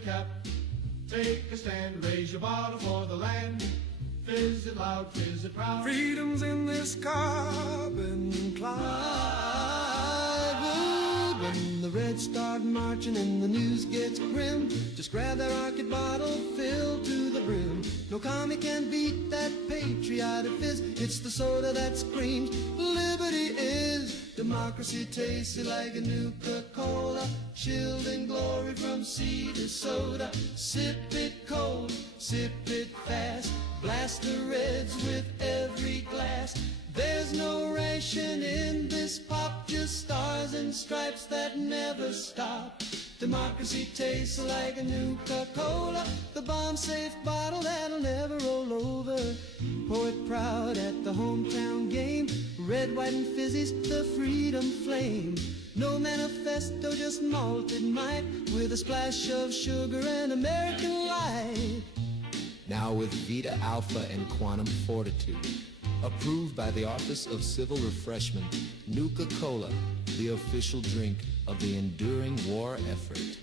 the cap. Take a stand, raise your bottle for the land. Fizz it loud, fizz it proud. Freedom's in this carbon cloud. When the Reds start marching and the news gets grim, just grab that rocket bottle filled to the brim. No commie can beat that patriotic fizz. It's the soda that screams liberty is. Democracy tastes like a Nuka-Cola, chilled in glory from sea to soda. Sip it cold, sip it fast, blast the Reds with every glass. There's no ration in this pop, just stars and stripes that never stop. Democracy tastes like a Nuka-Cola, the bomb-safe bottle that'll never roll over. Pour it proud at the hometown game. Red, white, and fizzy's the freedom flame. No manifesto, just malted might, with a splash of sugar and American light. Now with Vita Alpha and Quantum Fortitude, approved by the Office of Civil Refreshment, Nuka-Cola, the official drink of the enduring war effort.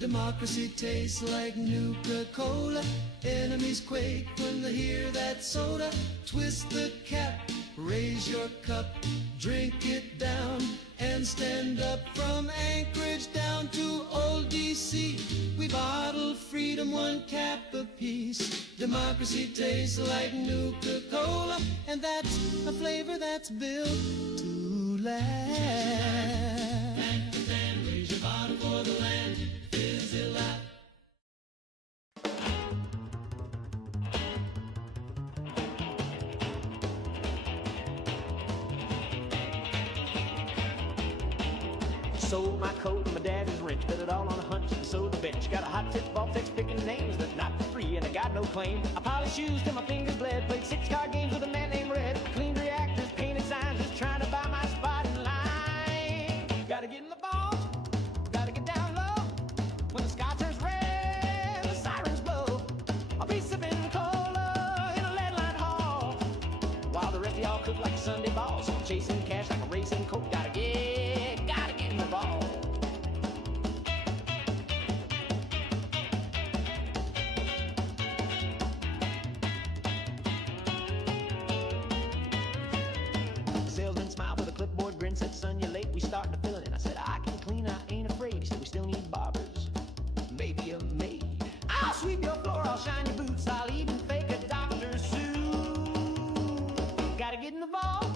Democracy tastes like Nuka-Cola. Enemies quake when they hear that soda. Twist the cap, raise your cup, drink it down, and stand up. From Anchorage down to old D.C., we bottle freedom one cap apiece. Democracy tastes like Nuka-Cola, and that's a flavor that's built to last. And raise your bottle for the land. Fizz it loud. Sold my coat and my daddy's wrench, bet it all on a hunch and sold the bench. Got a hot tip ball text picking names that's not for free, and I got no claim. I polished shoes till my fingers bled, played 6-card games with a man named Red. Cleaned reactors, painted signs, just trying to buy my spot in line. Gotta get in the ball, gotta get down low. When the sky turns red, the sirens blow. I'll be sipping cola in a lead-lined hall, while the rest of y'all cook like Sunday balls. Chasing cash like a racing coat, gotta get in the ball. The salesman smiled with a clipboard grin, said, son, you're late, we starting to fill it in. I said, I can clean, I ain't afraid. He said, we still need barbers, maybe a maid. I'll sweep your floor, I'll shine your boots, I'll even fake a doctor's suit. Gotta get in the ball,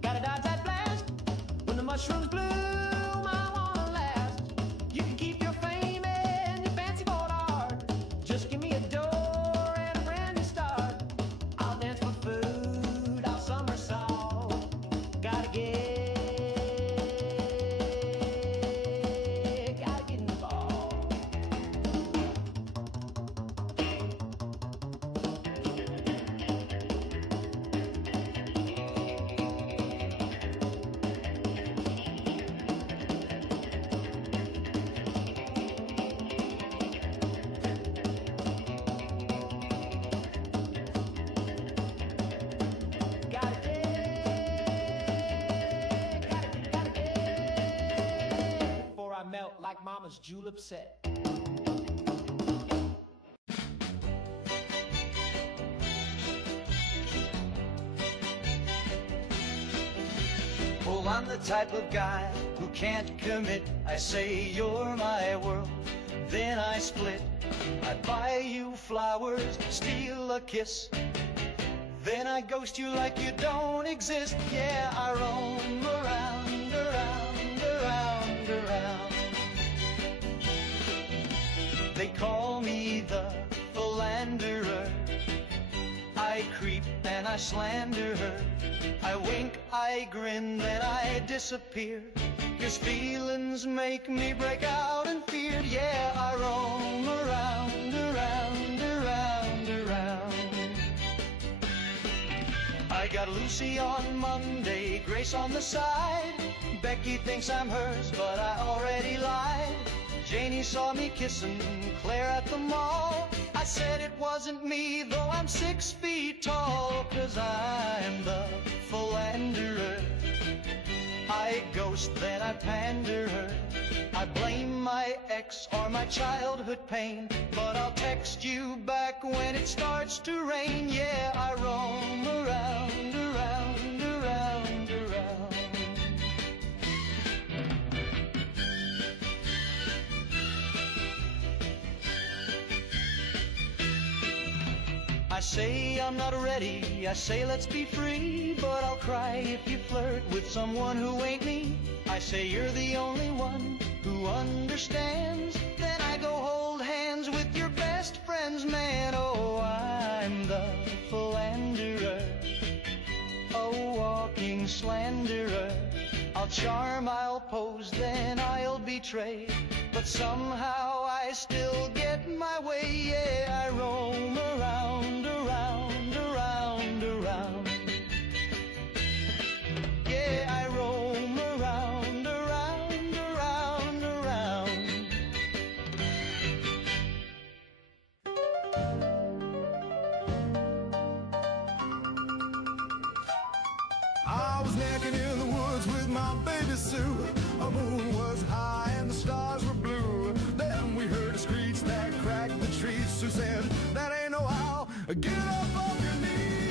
gotta dodge that blast. When the mushrooms bloom, I wanna last. You can keep your fame and your fancy board art. Just give me a door and a brand new start. I'll dance for food, I'll somersault. Gotta get in the ball. Before I melt like mama's julep set. Oh, I'm the type of guy who can't commit. I say you're my world, then I split. I buy you flowers, steal a kiss, then I ghost you like you don't exist. Yeah, I roam around, around, around, around. They call me the philanderer. I creep and I slander her. I wink, I grin, then I disappear. 'Cause feelings make me break out in fear. Yeah, I roam around, around, around, around. I got Lucy on Monday, Grace on the side. Becky thinks I'm hers, but I already lied. Janie saw me kissing Claire at the mall. I said it wasn't me, though I'm 6 feet tall. 'Cause I'm the philanderer. I ghost, then I pander her. I blame my ex ex or my childhood pain, but I'll text you back when it starts to rain. Yeah, I roam around, around, around, around. I say I'm not ready, I say let's be free, but I'll cry if you flirt with someone who ain't me. I say you're the only one who understands, then I go hold hands with your best friends, man. Oh, I'm the philanderer, a walking slanderer. I'll charm, I'll pose, then I'll betray, but somehow I still get my way. Yeah, I roam around, around, around, around. Yeah, I roam around, around, around, around. I was naked in the woods with my baby Sue. A moon was high and the stars were blue. Then we heard a screech that cracked the trees. Sue said, that ain't no owl, get up off your knees.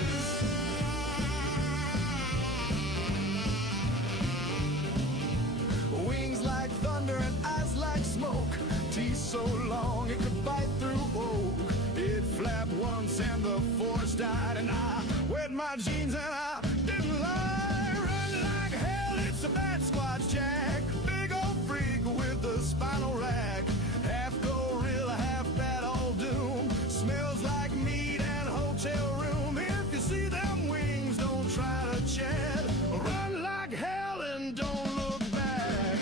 Wings like thunder and eyes like smoke, teeth so long it could bite through oak. It flapped once and the force died, and I wet my jeans and I didn't lie. Run like hell, it's a bad Squatch Jack, big old freak with the spinal rack. Half gorilla, half bad old doom, smells like meat and hotel room. If you see them wings, don't try to chat. Run like hell and don't look back.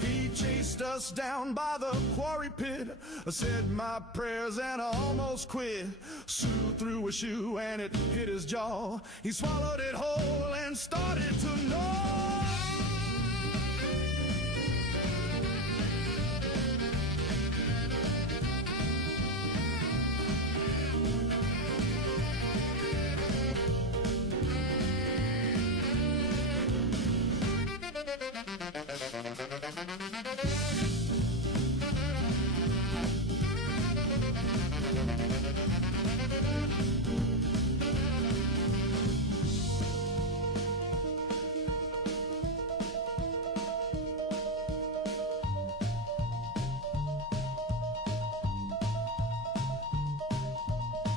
He chased us down by the quarry pit. I said my prayers and I almost quit. Sue threw a shoe and it hit his jaw. He swallowed it whole and started to gnaw.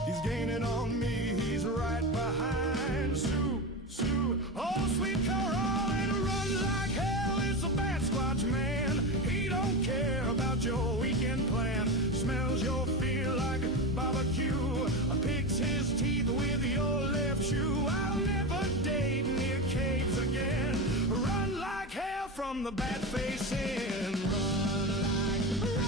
He's gaining on me, he's right behind. Sue, Sue, oh sweet Caroline, run like hell, it's a bad Squatch man. He don't care about your weekend plan. Smells your fear like barbecue, picks his teeth with your left shoe. I'll never date near caves again. Run like hell from the bat face in. Run like, run.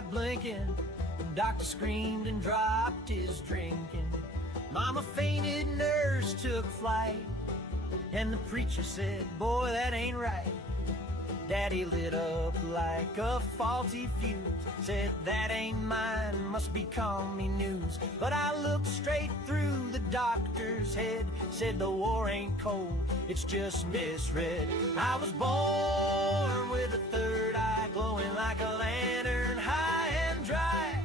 eye blinking. The doctor screamed and dropped his drinking. Mama fainted, nurse took flight, and the preacher said, boy, that ain't right. Daddy lit up like a faulty fuse, said that ain't mine, must be commie news. But I looked straight through the doctor's head, said the war ain't cold, it's just misread. I was born with a third eye glowing like a lantern, high and dry.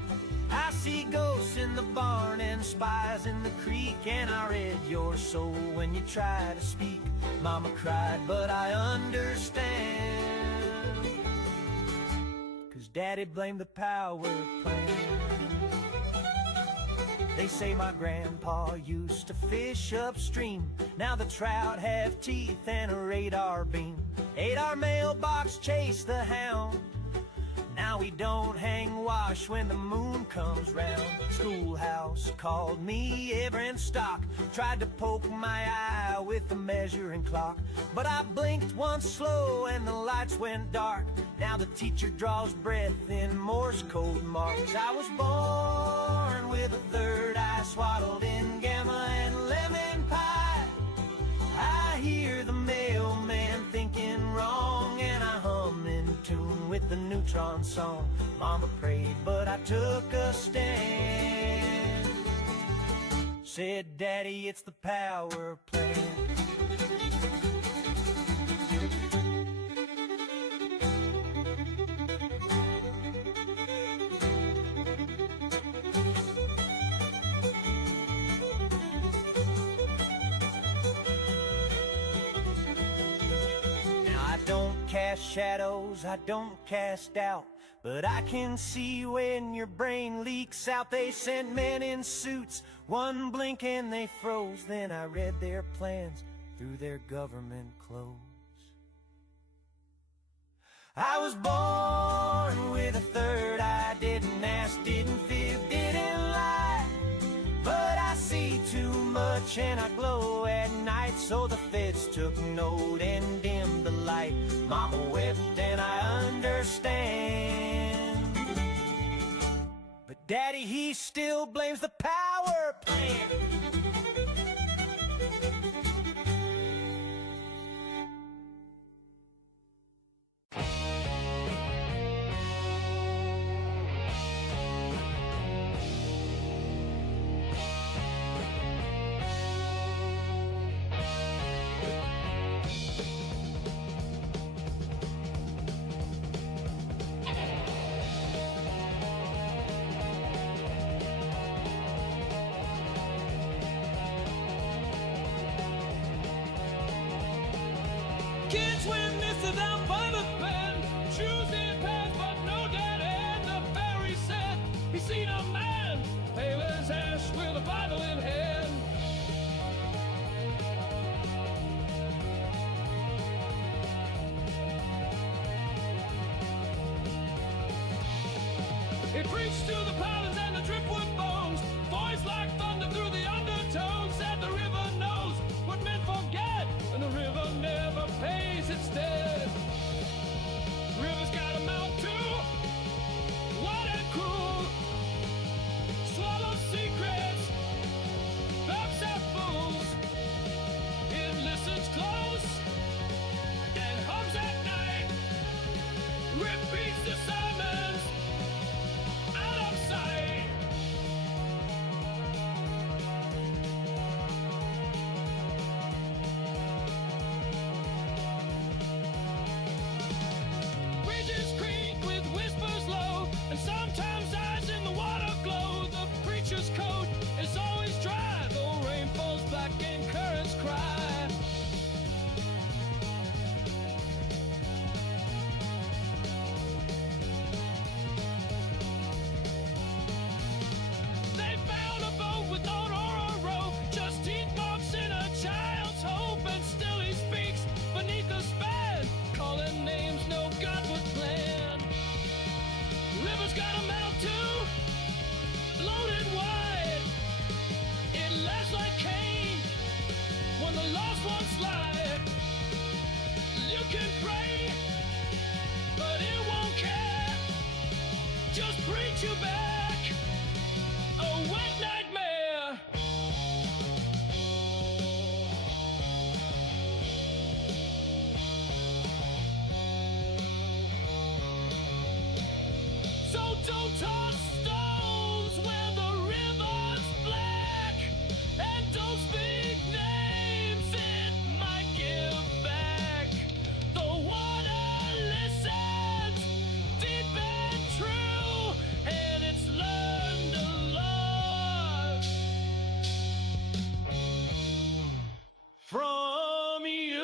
I see ghosts in the barn and spies in the creek, and I read your soul when you try to speak. Mama cried, but I understand, 'cause Daddy blamed the power plant. They say my grandpa used to fish upstream. Now the trout have teeth and a radar beam. Ate our mailbox, chased the hound. Now we don't hang wash when the moon comes round. Schoolhouse called me every stock, tried to poke my eye with the measuring clock. But I blinked once slow and the lights went dark. Now the teacher draws breath in Morse code marks. I was born with a third eye swaddled in gamma and lemon pie. I hear the mailman thinking wrong, and I hum in tune with the neutron song. Mama prayed, but I took a stand. Said, Daddy, it's the power plant. Cast shadows, I don't cast doubt, but I can see when your brain leaks out. They sent men in suits, one blink and they froze. Then I read their plans through their government clothes. I was born with a third eye, didn't ask, didn't fib, didn't lie. But I see too much and I glow at night, so the feds took note and dimmed the light. Mama wept and I understand, but Daddy, he still blames the power plant. Kids when this is out by the bend, shoes in pants but no dead end. The fairy said he seen a man, pale as ash with a Bible in hand. He preached to the pilots and the driftwood bones, voice like thunder through the undertones. Said the river knows what men forget, and the river never pays its debt. River's got a mouth too, wide and cruel, swallows secrets, babs at fools. It listens close and hums at night, repeats the sermons out of sight. Bridges creak with whispers low, and sometimes eyes in the water glow. The preacher's coat is always dry, though rain falls black and currents cry. They found a boat with no oar or rope, just teeth marks in a child's hope, and still he speaks beneath the span, calling names no God would plan. River's got a mouth too, loaded wide. It laughs like Cain when the lost ones slide. You can pray, but it won't care just preach you back a wet nightmare. So don't toss stones where the river's black, and don't speak names, it might give back. The water listens deep and true, and it's learned a lot from you.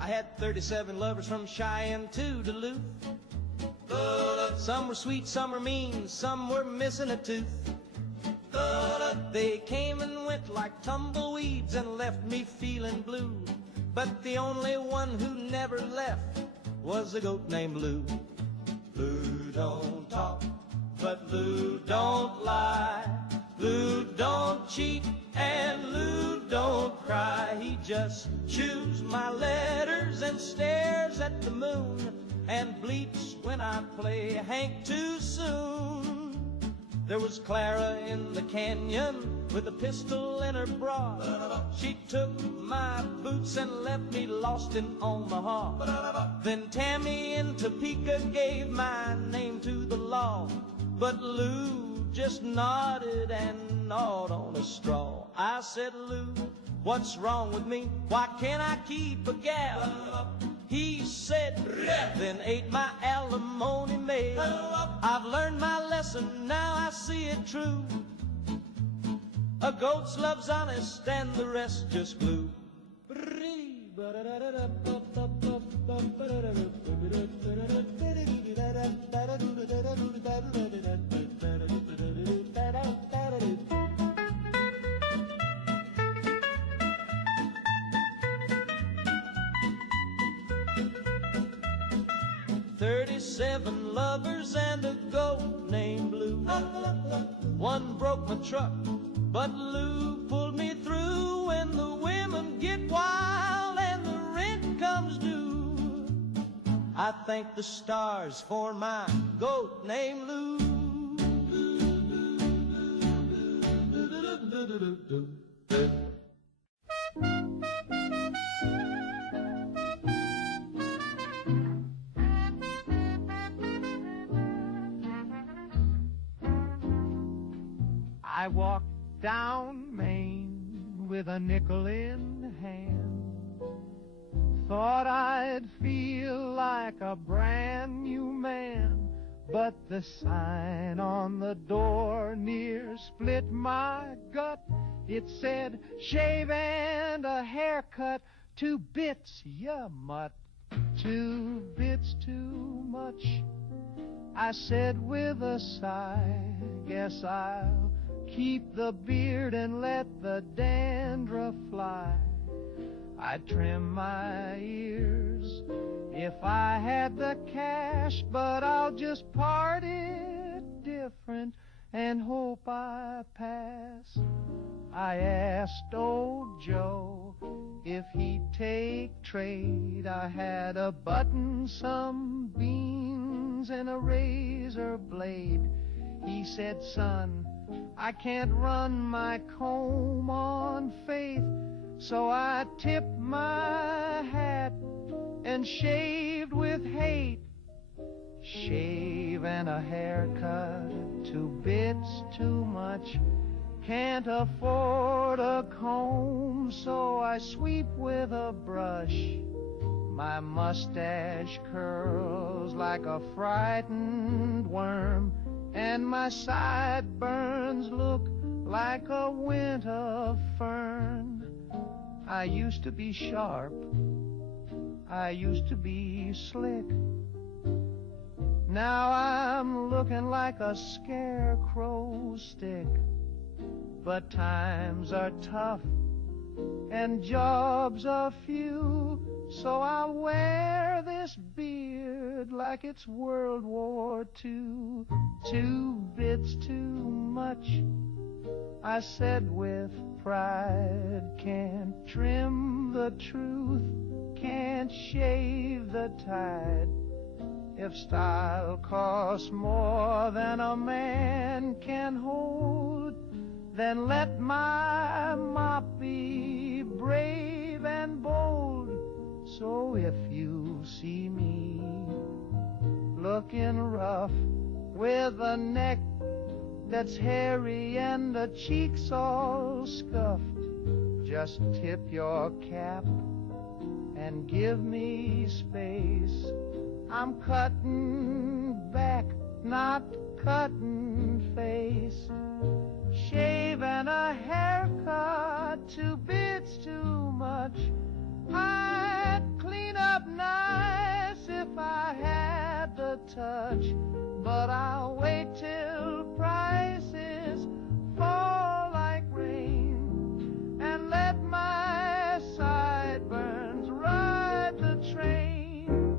I had 37 lovers from Cheyenne to Duluth. Some were sweet, some were mean, some were missing a tooth. They came and went like tumbleweeds and left me feeling blue. But the only one who never left was a goat named Lou. Lou don't talk, but Lou don't lie. Lou don't cheat, and Lou don't cry. He just chews my letters and stares at the moon, and bleeps when I play Hank too soon. There was Clara in the canyon with a pistol in her bra. She took my boots and left me lost in Omaha. Then Tammy in Topeka gave my name to the law. But Lou just nodded and gnawed on a straw. I said, Lou, what's wrong with me? Why can't I keep a gal? He said, then ate my alimony maid. I've learned my lesson, now I see it true. A goat's love's honest and the rest just glue. Seven lovers and a goat named Blue. One broke my truck, but Lou pulled me through. When the women get wild and the rent comes due, I thank the stars for my goat named Lou. I walked down Main with a nickel in hand. Thought I'd feel like a brand new man, but the sign on the door near split my gut. It said, shave and a haircut, 2 bits, ya mutt, 2 bits too much. I said with a sigh, guess I'll keep the beard and let the dandruff fly. I'd trim my ears if I had the cash, but I'll just part it different and hope I pass. I asked old Joe if he'd take trade. I had a button, some beans, and a razor blade. He said, son, I can't run my comb on faith, so I tipped my hat and shaved with hate. Shave and a haircut, 2 bits too much. Can't afford a comb, so I sweep with a brush. My mustache curls like a frightened worm, and my sideburns look like a winter fern. I used to be sharp, I used to be slick. Now I'm looking like a scarecrow stick. But times are tough and jobs are few, So I'll wear this beard like it's World War II. 2 bits too much, I said with pride. Can't trim the truth, can't shave the tide. If style costs more than a man can hold, then let my mop be brave and bold. So if you see me looking rough, with a neck that's hairy and the cheeks all scuffed, just tip your cap and give me space. I'm cutting back, not cutting face. Shave and a haircut, 2 bits too much. I'd clean up nice if I had the touch, but I'll wait till prices fall like rain and let my sideburns ride the train.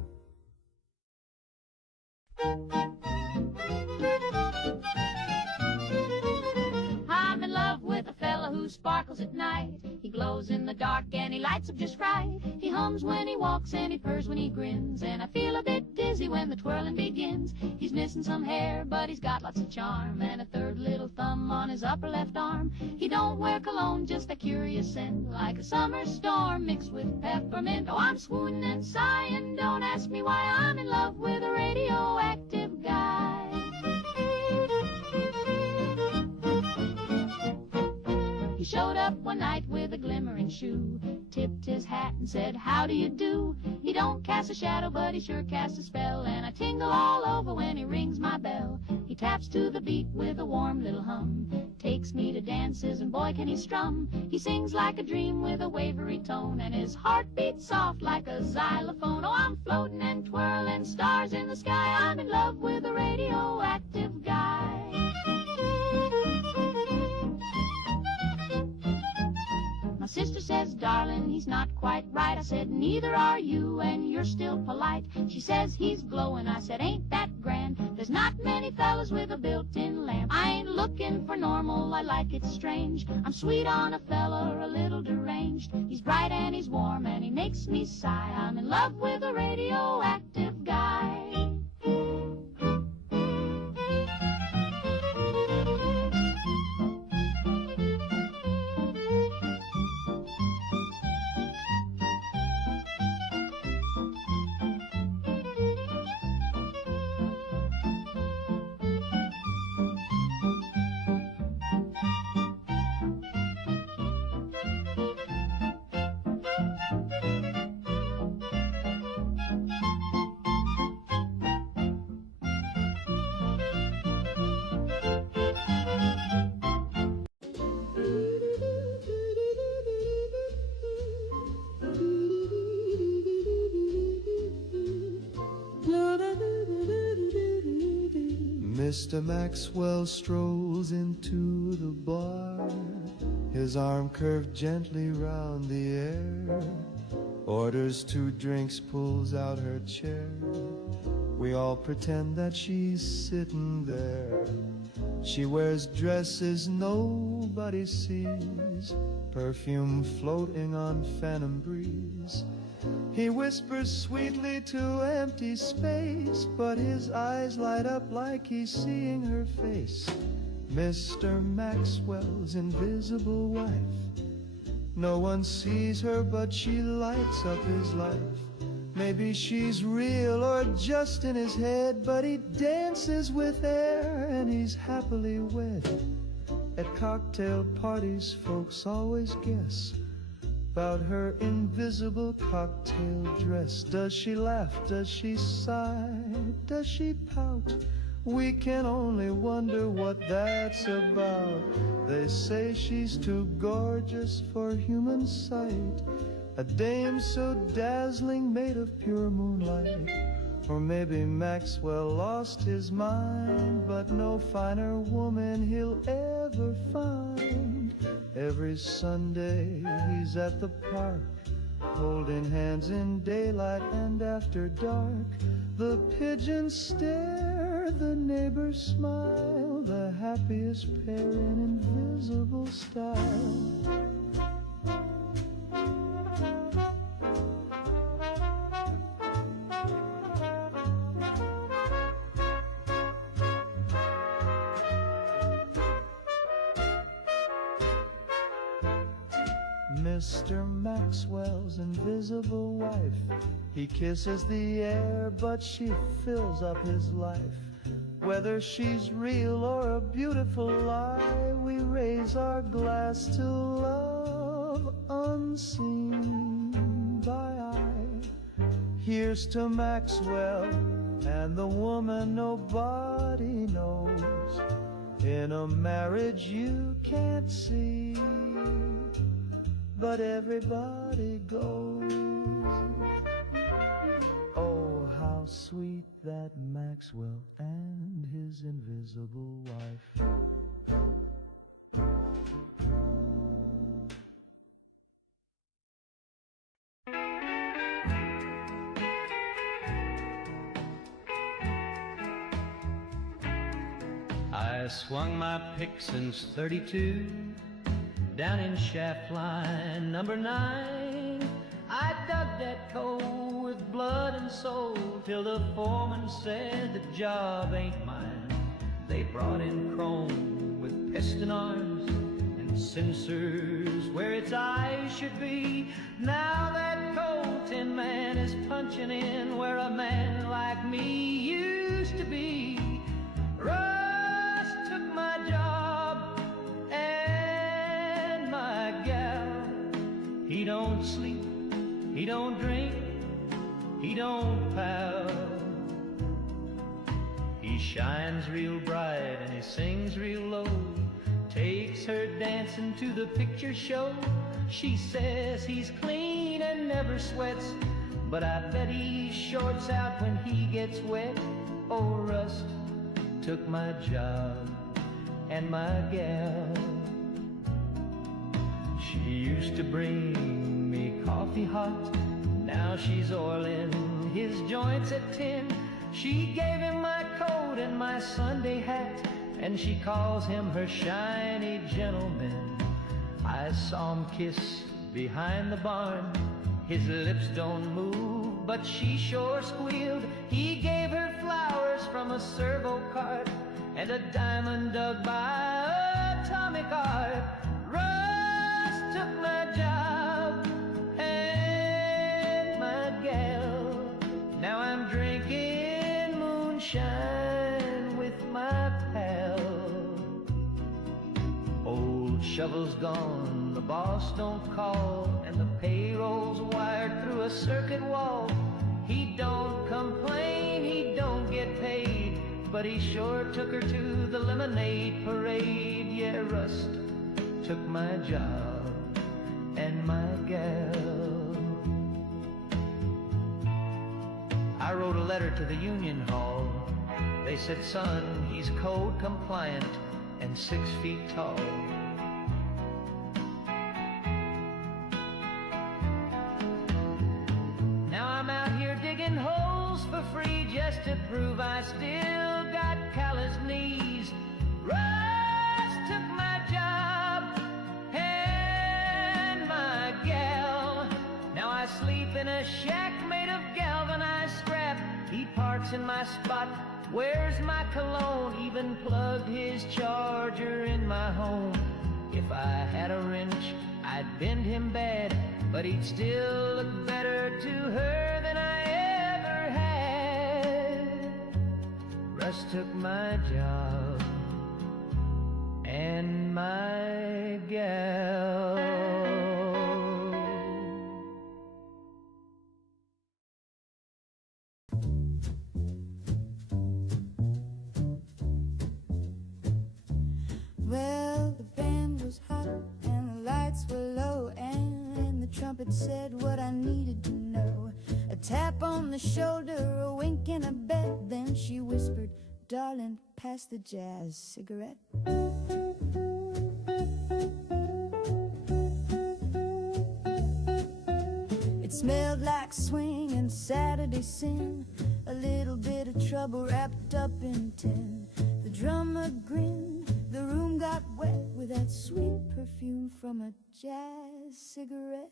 I'm in love with a fella who sparkles at night. He glows in the dark and he lights up just right. He hums when he walks and he purrs when he grins, and I feel a bit dizzy when the twirling begins. He's missing some hair, but he's got lots of charm, and a 3rd little thumb on his upper left arm. He don't wear cologne, just a curious scent, like a summer storm mixed with peppermint. Oh, I'm swooning and sighing, don't ask me why. I'm in love with a radioactive guy. He showed up one night with a glimmering shoe, tipped his hat and said, how do you do? He don't cast a shadow, but he sure casts a spell, and I tingle all over when he rings my bell. He taps to the beat with a warm little hum, takes me to dances, and boy can he strum. He sings like a dream with a wavery tone, and his heart beats soft like a xylophone. Oh, I'm floating and twirling stars in the sky. I'm in love with a radioactive guy. My sister says, darling, he's not quite right. I said, neither are you, and you're still polite. She says, he's glowing. I said, ain't that grand? There's not many fellas with a built-in lamp. I ain't looking for normal, I like it strange. I'm sweet on a fella, a little deranged. He's bright and he's warm and he makes me sigh. I'm in love with a radioactive guy. Mr. Maxwell strolls into the bar, his arm curved gently round the air, orders 2 drinks, pulls out her chair. We all pretend that she's sitting there. She wears dresses nobody sees, perfume floating on phantom breeze. He whispers sweetly to empty space, but his eyes light up like he's seeing her face. Mr. Maxwell's invisible wife. No one sees her, but she lights up his life. Maybe she's real or just in his head, but he dances with air and he's happily wed. At cocktail parties, folks always guess about her invisible cocktail dress. Does she laugh? Does she sigh? Does she pout? We can only wonder what that's about. They say she's too gorgeous for human sight, a dame so dazzling made of pure moonlight. Or maybe Maxwell lost his mind, but no finer woman he'll ever find. Every Sunday he's at the park holding hands in daylight and after dark. The pigeons stare, the neighbors smile, the happiest pair in invisible style. Mr. Maxwell's invisible wife, he kisses the air, but she fills up his life. Whether she's real or a beautiful lie, we raise our glass to love unseen by eye. Here's to Maxwell and the woman nobody knows, in a marriage you can't see, but everybody goes. Oh, how sweet that Maxwell and his invisible wife. I swung my pick since 32, down in shaft line number 9. I dug that coal with blood and soul till the foreman said the job ain't mine. They brought in chrome with piston arms and sensors where its eyes should be. Now that coal tin man is punching in where a man like me used to be. Rust took my job and my gal. He don't sleep, he don't drink, he don't pal. He shines real bright and he sings real low, takes her dancing to the picture show. She says he's clean and never sweats, but I bet he shorts out when he gets wet. Oh, Rust took my job and my gal. She used to bring me coffee hot, now she's oiling his joints at 10. She gave him my coat and my Sunday hat, and she calls him her shiny gentleman. I saw him kiss behind the barn, his lips don't move, but she sure squealed. He gave her flowers from a servo cart and a diamond dug by atomic art. Rust took my job and my gal. Now I'm drinking moonshine with my pal. Old shovel's gone, the boss don't call, and the payroll's wired through a circuit wall. He don't complain, he don't get paid, but he sure took her to the lemonade parade. Yeah, Rust took my job and my gal. I wrote a letter to the union hall. They said, son, he's code compliant and 6 feet tall. Now I'm out here digging holes for free just to prove I still got calloused knees. Rust took my job and my gal. Now I sleep in a shack made of galvanized scrap. He parks in my spot, wears my cologne, even plugged his charger in my home. If I had a wrench, I'd bend him bad, but he'd still look better to her than I ever had. Rust took my job and my gal. Well, the band was hot and the lights were low, and the trumpet said what I needed to know. A tap on the shoulder, a wink and a bet, then she whispered, darling, pass the jazz cigarette. Smelled like swing and Saturday sin, a little bit of trouble wrapped up in tin. The drummer grinned, the room got wet with that sweet perfume from a jazz cigarette.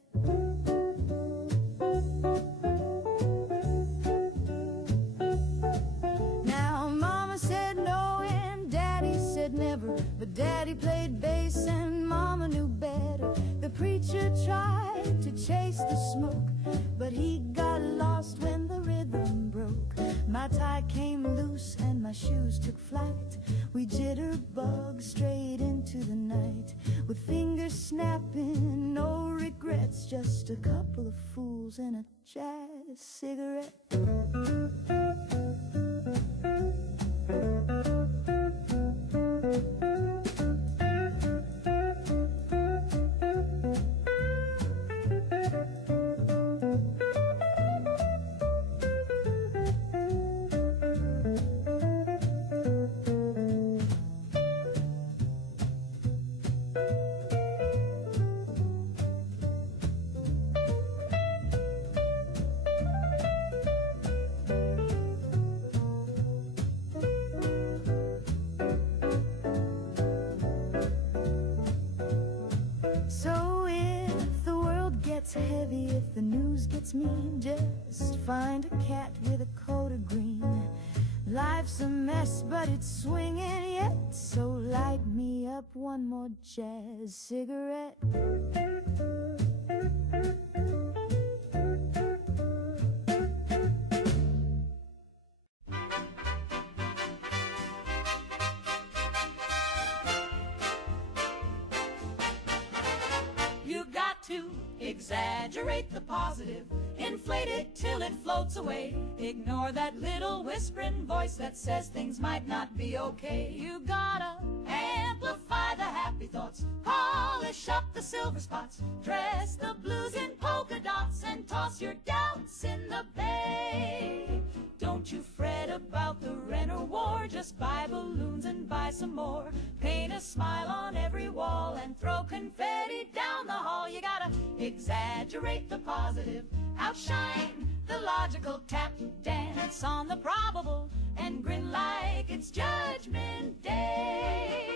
Now Mama said no and Daddy said never, but Daddy played bass and Mama knew better. The preacher tried to chase the smoke, but he got lost when the rhythm broke. My tie came loose and my shoes took flight. We jitterbug straight into the night, with fingers snapping, no regrets, just a couple of fools and a jazz cigarette. Heavy if the news gets mean, just find a cat with a coat of green. Life's a mess, but it's swinging yet, so light me up one more jazz cigarette. Exaggerate the positive, inflate it till it floats away. Ignore that little whispering voice that says things might not be okay. You gotta amplify the happy thoughts, polish up the silver spots, dress the blues in polka dots, and toss your doubts in the bay. Don't you fret about the rent or war, just buy balloons and buy some more. Paint a smile on every wall and throw confetti down the hall. You gotta exaggerate the positive, outshine the logical, tap dance on the probable, and grin like it's Judgment Day.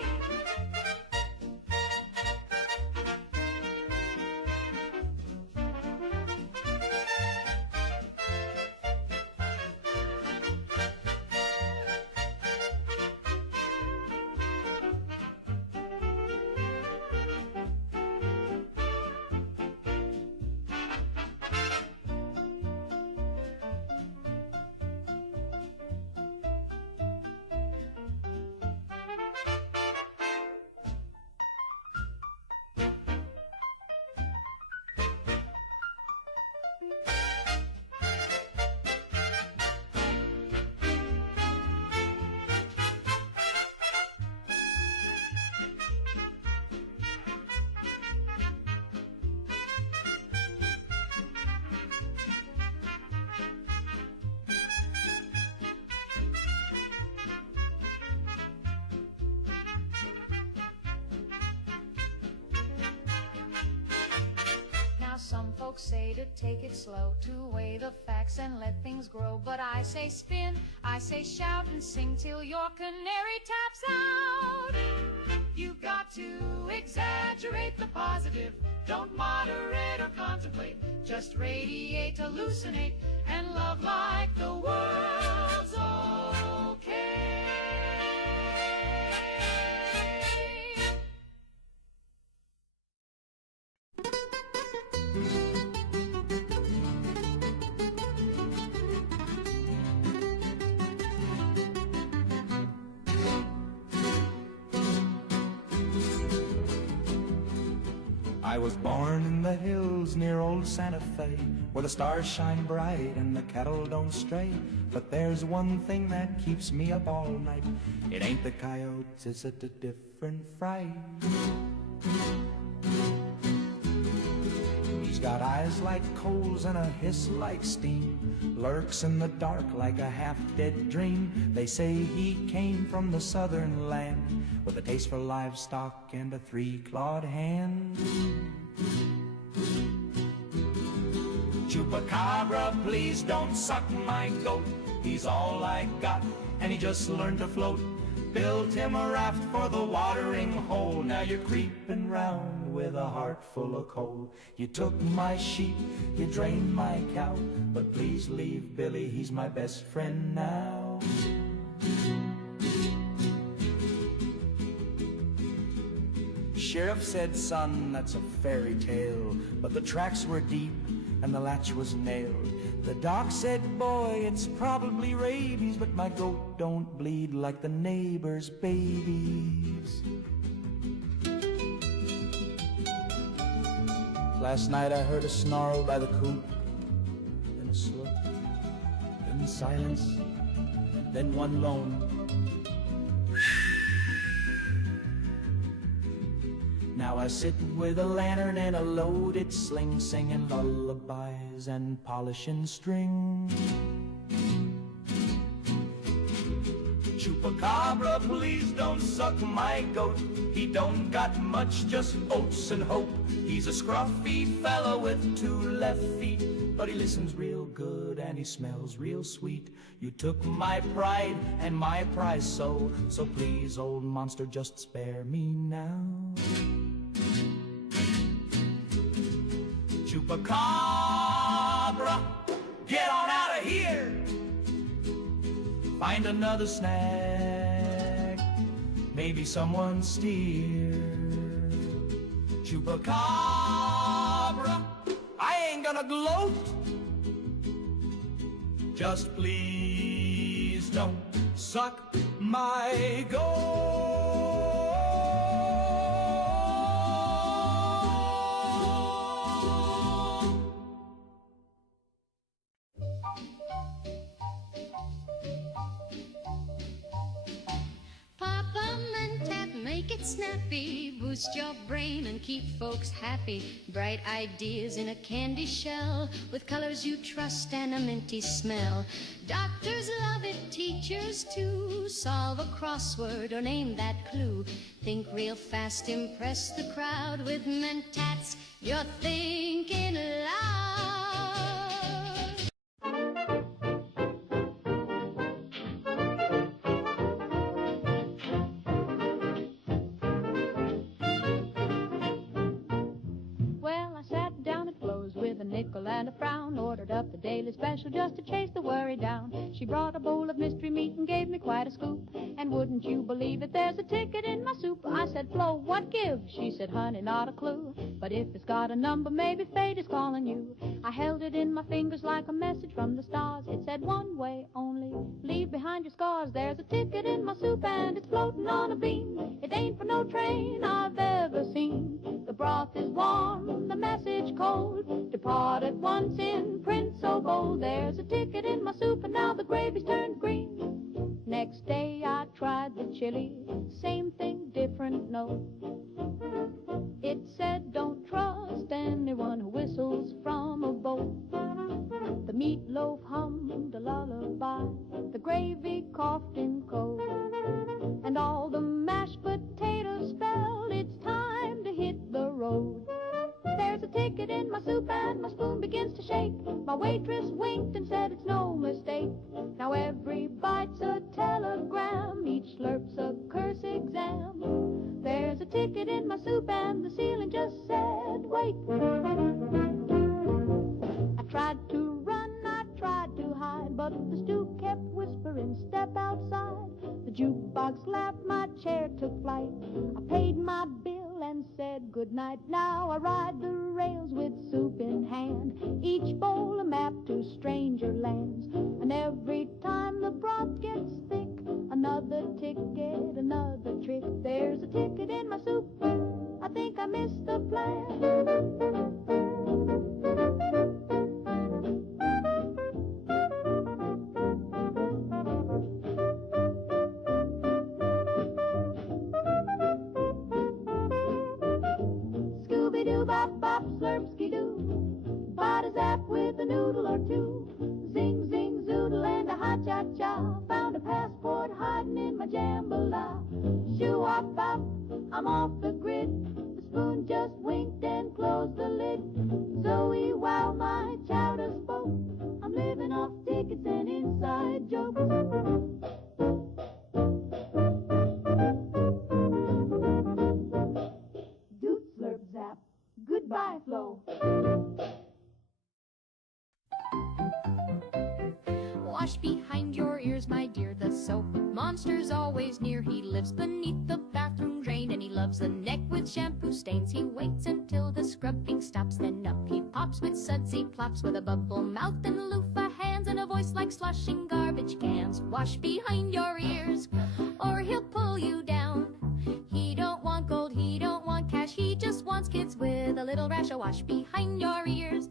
Some folks say to take it slow, to weigh the facts and let things grow. But I say spin, I say shout and sing till your canary taps out. You've got to exaggerate the positive, don't moderate or contemplate, just radiate, hallucinate, and love like the world's okay. I was born in the hills near old Santa Fe, where the stars shine bright and the cattle don't stray. But there's one thing that keeps me up all night. It ain't the coyotes, it's a different fright. He's got eyes like coals and a hiss like steam, lurks in the dark like a half-dead dream. They say he came from the southern land, with a taste for livestock and a three-clawed hand. Chupacabra, please don't suck my goat. He's all I got, and he just learned to float. Built him a raft for the watering hole. Now you're creeping round with a heart full of coal. You took my sheep, you drained my cow, but please leave Billy, he's my best friend now. Sheriff said, son, that's a fairy tale, but the tracks were deep and the latch was nailed. The doc said, boy, it's probably rabies, but my goat don't bleed like the neighbor's babies. Last night I heard a snarl by the coop, then a slook, then silence, then one lone. Now I sit with a lantern and a loaded sling, singing lullabies and polishing string. Chupacabra, please don't suck my goat. He don't got much, just oats and hope. He's a scruffy fella with 2 left feet, but he listens real good and he smells real sweet. You took my pride and my prize so please, old monster, just spare me now. Chupacabra, get on out of here. Find another snack, maybe someone steer. Chupacabra, I ain't gonna gloat. Just please don't suck my goat. Make it snappy, boost your brain and keep folks happy. Bright ideas in a candy shell with colors you trust and a minty smell. Doctors love it, teachers too. Solve a crossword or name that clue. Think real fast, impress the crowd with mentats. You're thinking loud. Nickel and a frown, ordered up the daily special just to chase the worry down. She brought a bowl of mystery meat and gave me quite a scoop. And wouldn't you believe it, there's a ticket in my soup. I said, Flo, what gives? She said, honey, not a clue. But if it's got a number, maybe fate is calling you. I held it in my fingers like a message from the stars. It said, one way only, leave behind your scars. There's a ticket in my soup and it's floating on a beam. It ain't for no train I've ever seen. The broth is warm, the message cold. Depart at once in print so bold. There's a ticket in my soup and now the gravy's turned green. Next day I tried the chili, same thing, different note. It said don't trust anyone who whistles from a boat. The meatloaf hummed a lullaby, the gravy coughed in cold, and all the mashed potatoes spelled it's time to hit the road. There's a ticket in my soup and my spoon begins to shake. My waitress winked and said it's no mistake. Now every bite's a telegram, each slurp's a curse exam. There's a ticket in my soup and the ceiling just said wait. I tried to run, I tried to hide, but the stew kept whispering, step outside. The jukebox laughed, my chair took flight. I paid my bill and said goodnight. Now I ride the rails with soup in hand, each bowl a map to stranger lands. And every time the broth gets thick, another ticket, another trick. There's a ticket in my soup, I think I missed the plan. Bop, slurpski-doo, bada-zap with a noodle or two. Zing, zing, zoodle and a ha-cha-cha. Found a passport hiding in my jambalaya. Shoo-wop-bop, I'm off the grid. The spoon just winked and closed the lid. Zoe, wow, my chowder's Wash behind your ears, my dear, the soap monster's always near. He lives beneath the bathroom drain, and he loves the neck with shampoo stains. He waits until the scrubbing stops, then up he pops with sudsy plops, with a bubble mouth and loofah hands, and a voice like sloshing garbage cans. Wash behind your ears, or he'll pull you down. He don't want gold, he don't want cash, he just wants kids with a little rash. A wash behind your ears,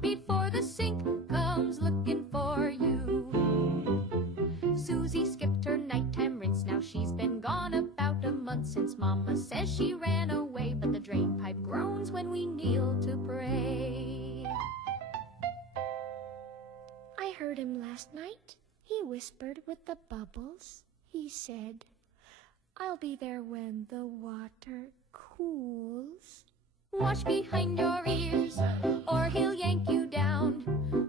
before the sink comes looking for you. Susie skipped her nighttime rinse, now she's been gone about a month, since Mama says she ran away, but the drain pipe groans when we kneel to pray. I heard him last night. He whispered with the bubbles. He said, I'll be there when the water cools. Wash behind your ears, or he'll yank you down.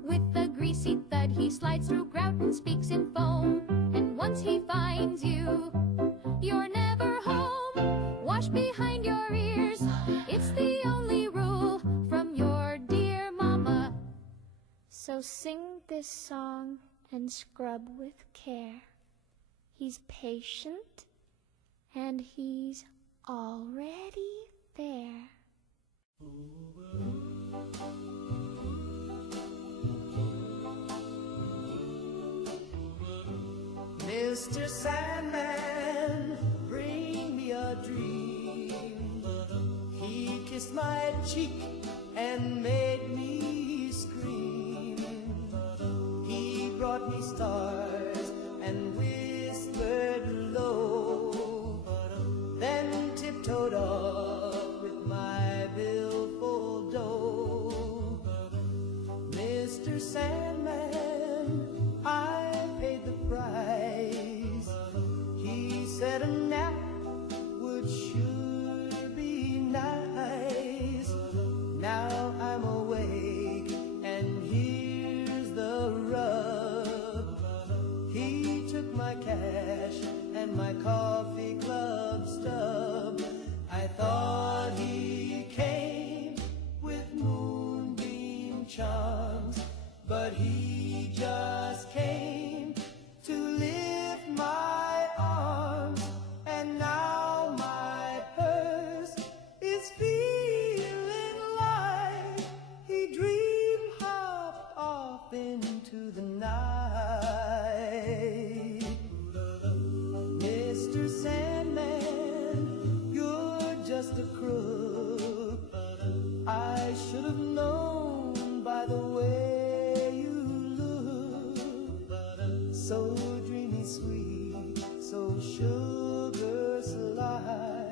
With a greasy thud he slides through grout and speaks in foam, and once he finds you, you're never home. Wash behind your ears, it's the only rule from your dear mama. So sing this song and scrub with care. He's patient, and he's already there. Mr. Sandman, bring me a dream. He kissed my cheek and made me scream. He brought me stars and whispered low, then tiptoed off with my billfold dough. Mr. Sandman, I paid the price. He said a nap would sure be nice. Now I'm awake, and here's the rub. He took my cash and my coffee club stub. I thought he came with moonbeam charms, but he just came to lift my arms. And now my purse is feeling light. He dream hopped off into the night. Mr. Sandman, you're just a crook. I should have known by the way you look. So dreamy sweet, so sugar sly.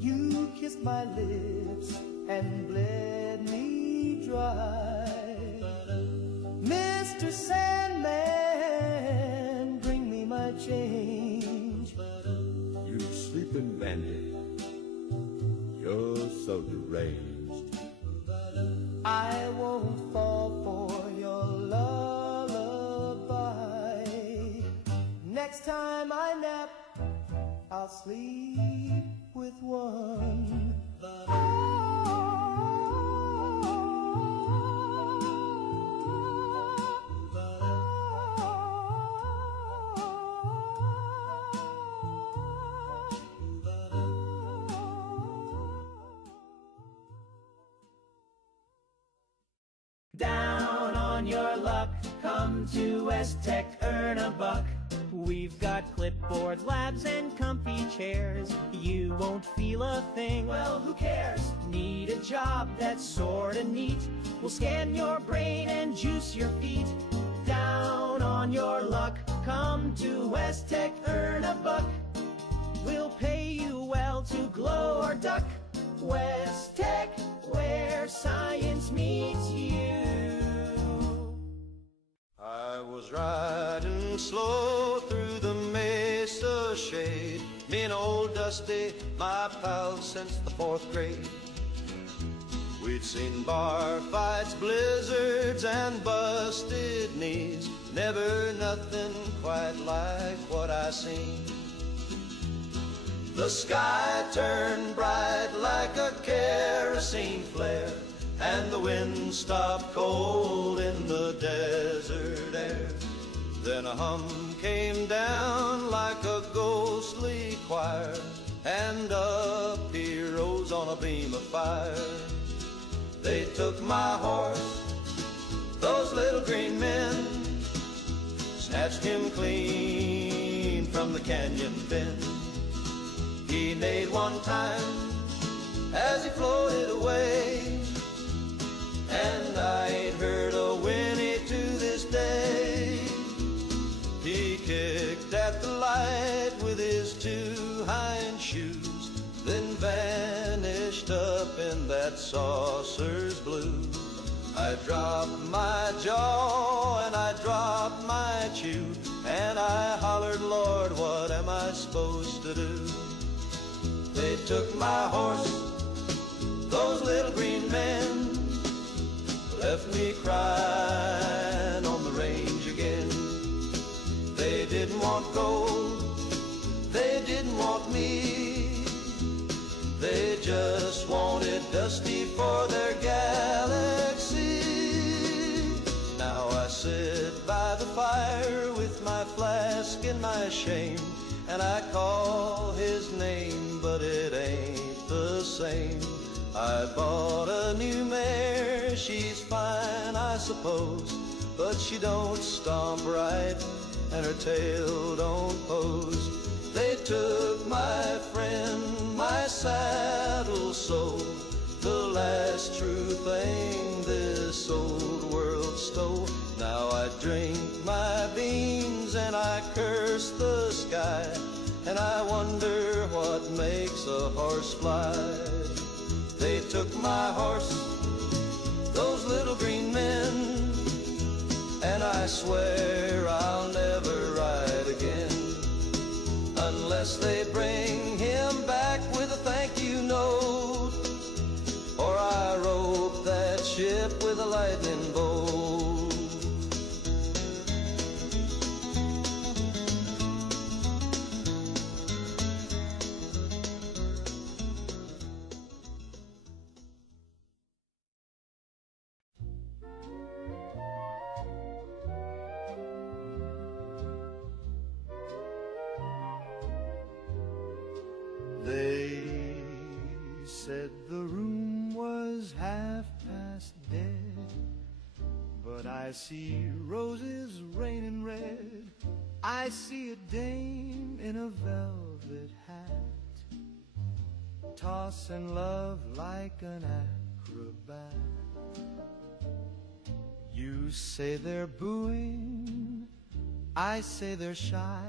You kissed my lips and bled me dry. Mr. Sandman, bring me my change. You sleeping bandit, you're so deranged. I won't fall for your lullaby. Next time I nap, I'll sleep with one. Down on your luck, come to West Tech, earn a buck. We've got clipboard labs and comfy chairs. You won't feel a thing. Well, who cares? Need a job that's sorta neat. We'll scan your brain and juice your feet. Down on your luck, come to West Tech, earn a buck. We'll pay you well to glow or duck. West Tech, where science meets you. I was riding slow through the mesa shade. Me and old Dusty, my pal since the 4th grade. We'd seen bar fights, blizzards, and busted knees. Never nothing quite like what I seen. The sky turned bright like a kerosene flare, and the wind stopped cold in the desert air. Then a hum came down like a ghostly choir, and up he rose on a beam of fire. They took my horse, those little green men, snatched him clean from the canyon bend. He neighed one time as he floated away, and I ain't heard a whinny to this day. He kicked at the light with his two hind shoes, then vanished up in that saucer's blue. I dropped my jaw and I dropped my chew, and I hollered, Lord, what am I supposed to do? They took my horse, those little green men, left me crying on the range again. They didn't want gold, they didn't want me, they just wanted Dusty for their galaxy. Now I sit by the fire with my flask and my shame, and I call his name, but it ain't the same. I bought a new mare, she's fine I suppose, but she don't stomp right and her tail don't pose. They took my friend, my saddle sold, the last true thing this old world stole. Now I drink my beans and I curse the sky, and I wonder what makes a horse fly. They took my horse, those little green men, and I swear I'll never ride again unless they bring him back with a thank you note, or I rope that ship with a lightning bolt. They said the room was half past dead, but I see roses raining red. I see a dame in a velvet hat, tossing love like an acrobat. You say they're booing, I say they're shy.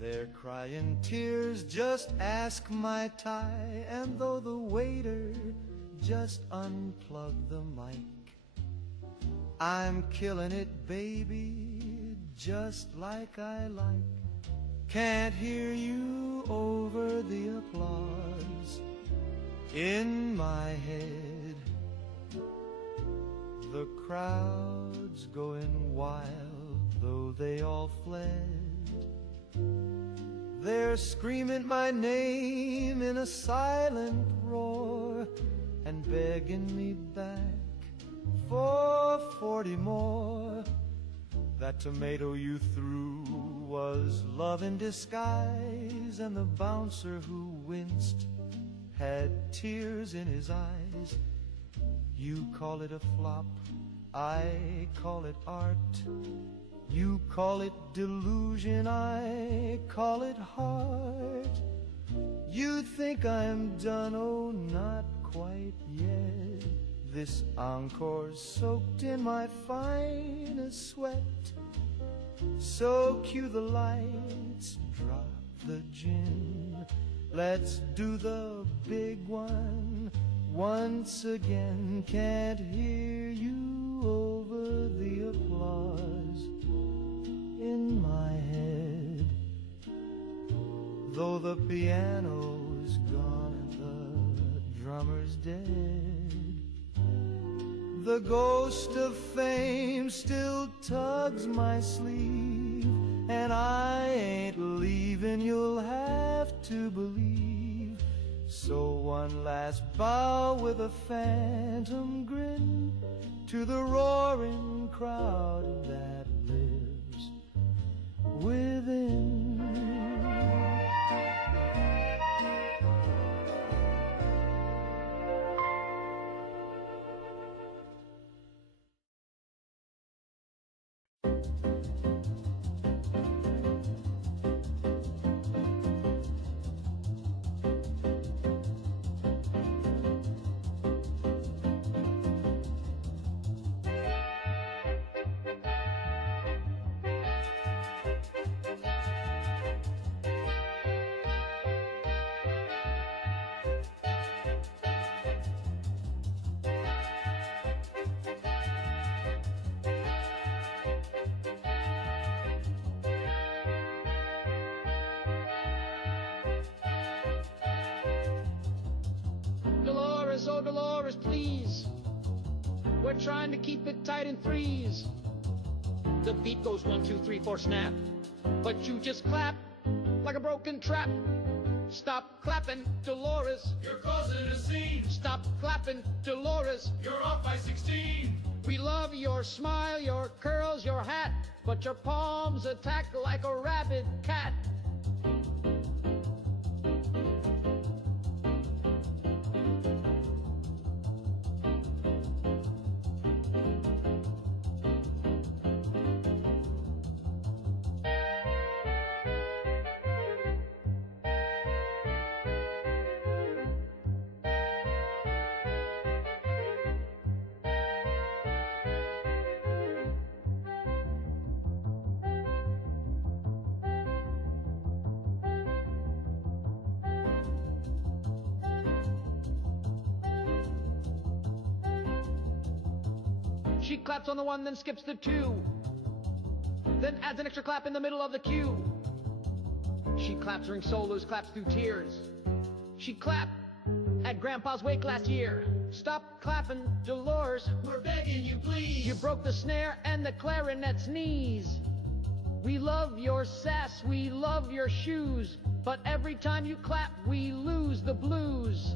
They're crying tears, just ask my tie. And though the waiter just unplugged the mic, I'm killing it, baby, just like I like. Can't hear you over the applause in my head. The crowd's going wild, though they all fled. They're screaming my name in a silent roar and begging me back for 40 more. That tomato you threw was love in disguise, and the bouncer who winced had tears in his eyes. You call it a flop, I call it art. You call it delusion, I call it heart. You think I'm done, oh, not quite yet. This encore's soaked in my finest sweat. So cue the lights, drop the gin. Let's do the big one once again. Can't hear you over the applause in my head. Though the piano's gone and the drummer's dead, the ghost of fame still tugs my sleeve, and I ain't leaving, you'll have to believe. So one last bow with a phantom grin to the roaring crowd that lives within. Dolores, oh Dolores, please. We're trying to keep it tight in threes. The beat goes 1, 2, 3, 4, snap. But you just clap like a broken trap. Stop clapping, Dolores. You're causing a scene. Stop clapping, Dolores. You're off by 16. We love your smile, your curls, your hat, but your palms attack like a rabid cat. She claps on the 1, then skips the 2, then adds an extra clap in the middle of the cue. She claps during solos, claps through tears. She clapped at Grandpa's wake last year. Stop clapping, Dolores. We're begging you, please. You broke the snare and the clarinet's knees. We love your sass, we love your shoes, but every time you clap, we lose the blues.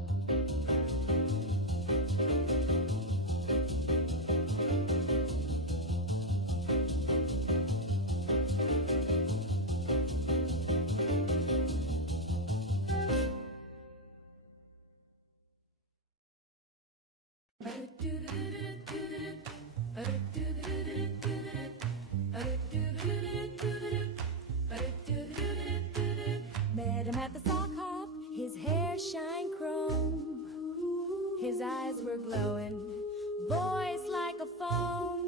Met him at the sock hop, his hair shine chrome. His eyes were glowing, voice like a foam.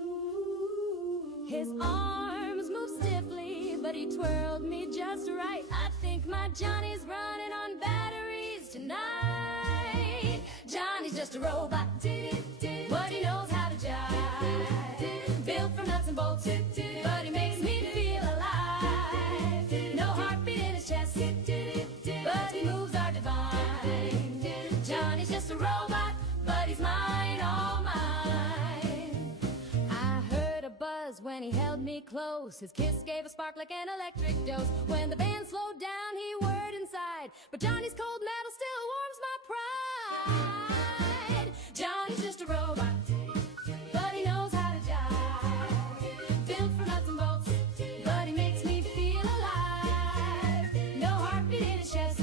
His arms moved stiffly, but he twirled me just right. I think my Johnny's running on batteries tonight. Johnny's just a robot, but he knows how to jive. Built from nuts and bolts, but he makes me feel alive. No heartbeat in his chest, but his moves are divine. Johnny's just a robot, but he's mine, all mine. I heard a buzz when he held me close. His kiss gave a spark like an electric dose. When the band slowed down, he whirred inside, but Johnny's cold metal still warms my pride. Johnny's just a robot, but he knows how to jive. Built for nuts and bolts, but he makes me feel alive. No heartbeat in his chest,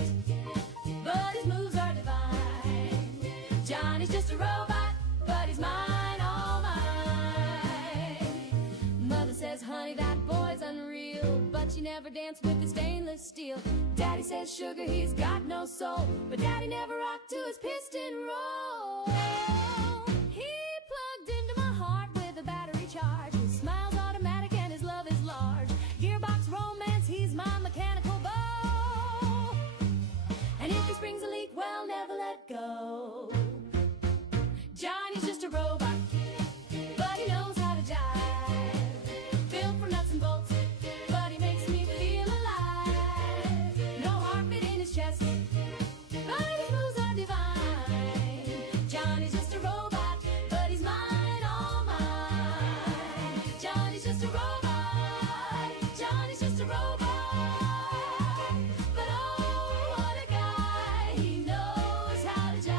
but his moves are divine. Johnny's just a robot, but he's mine, all mine. Mother says, honey, that boy's unreal, but she never danced with his stainless steel. Daddy says, sugar, he's got no soul, but Daddy never rocked to his piston roll. He plugged into my heart with a battery charge. His smile's automatic and his love is large. Gearbox romance, he's my mechanical bow. And if he springs a leak, well, never let go. Johnny's just a robot, but he knows how to jive. Built from nuts and bolts, but he makes me feel alive. No heartbeat in his chest, but his moves are divine. Johnny's just a robot, but he's mine, all mine. Johnny's just a robot, Johnny's just a robot. But oh, what a guy, he knows how to jive.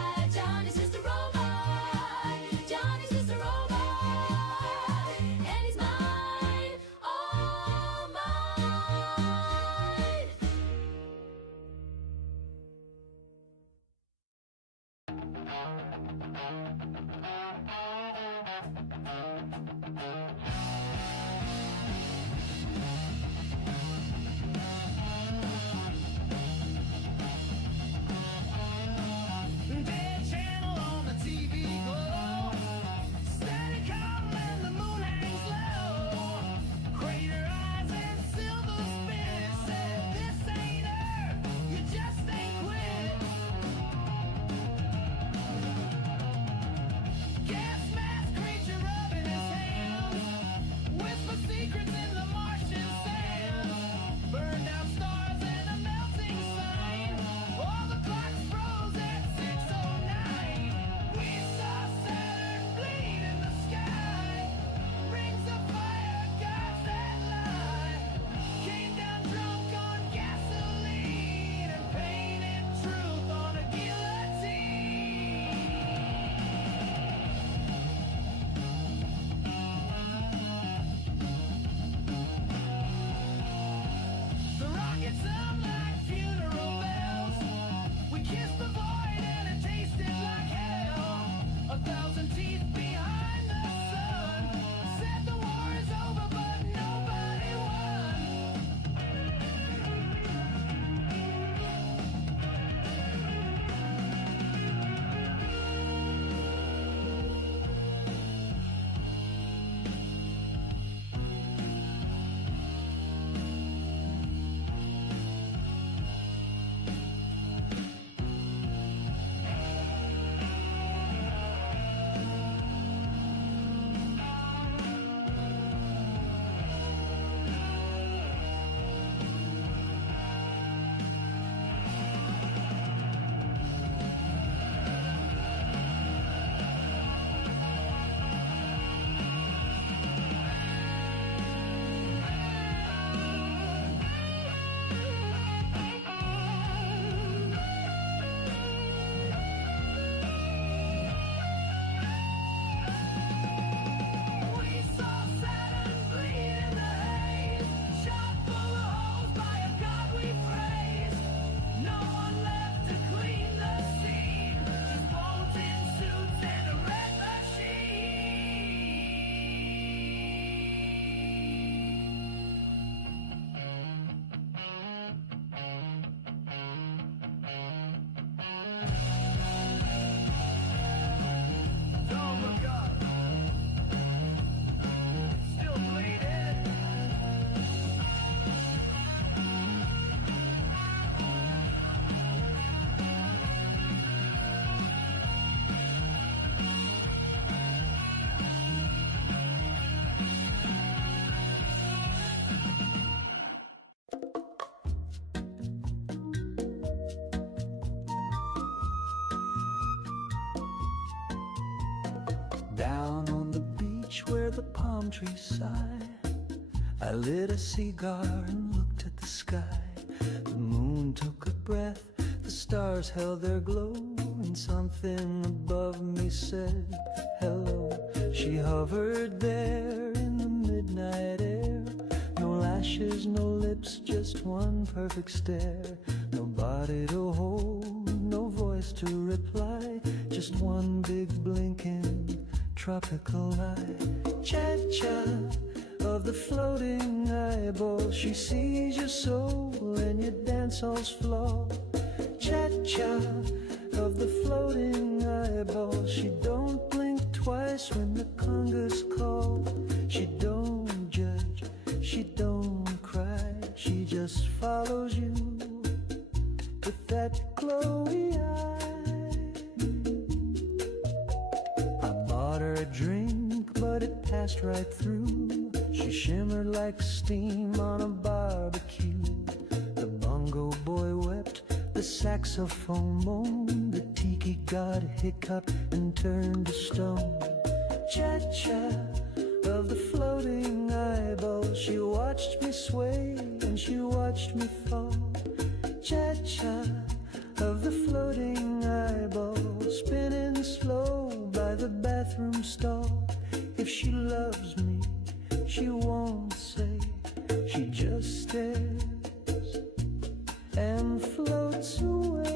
beach where the palm trees sigh. I lit a cigar and looked at the sky. The moon took a breath, the stars held their glow, and something above me said hello. She hovered there in the midnight air. No lashes, no lips, just one perfect stare. No body to hold, no voice to reply, just one big blinking tropical eye. Cha-cha of the floating eyeball, she sees your soul and your dance hall's flaw. Cha-cha of the floating eyeball, she don't blink twice when the congas call. She don't judge, she don't cry, she just follows you with that glowy eye. I bought her a drink, but it passed right through. She shimmered like steam on a barbecue. The bongo boy wept, the saxophone moaned, the tiki god hiccuped and turned to stone. Cha-cha of the floating eyeball, she watched me sway and she watched me fall. Cha-cha of the floating eyeball, spinning slow by the bathroom stall. If she loves me, she won't say, she just stares and floats away.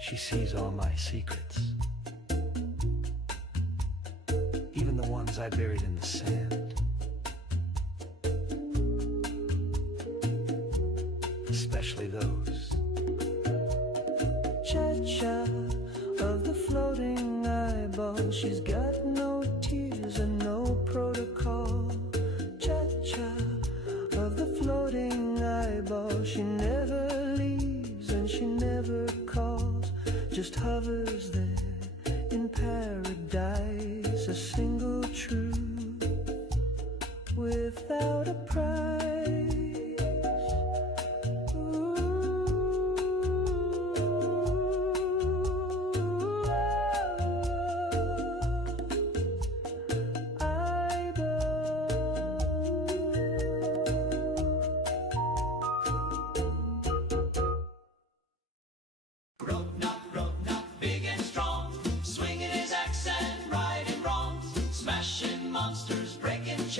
She sees all my secrets, even the ones I buried in the sand. Especially those. Cha-cha of the floating eyeball, she's got no tears and no protocol. Cha-cha of the floating eyeball, she never leaves and she never calls, just hovers there in paradise, a single truth without a price.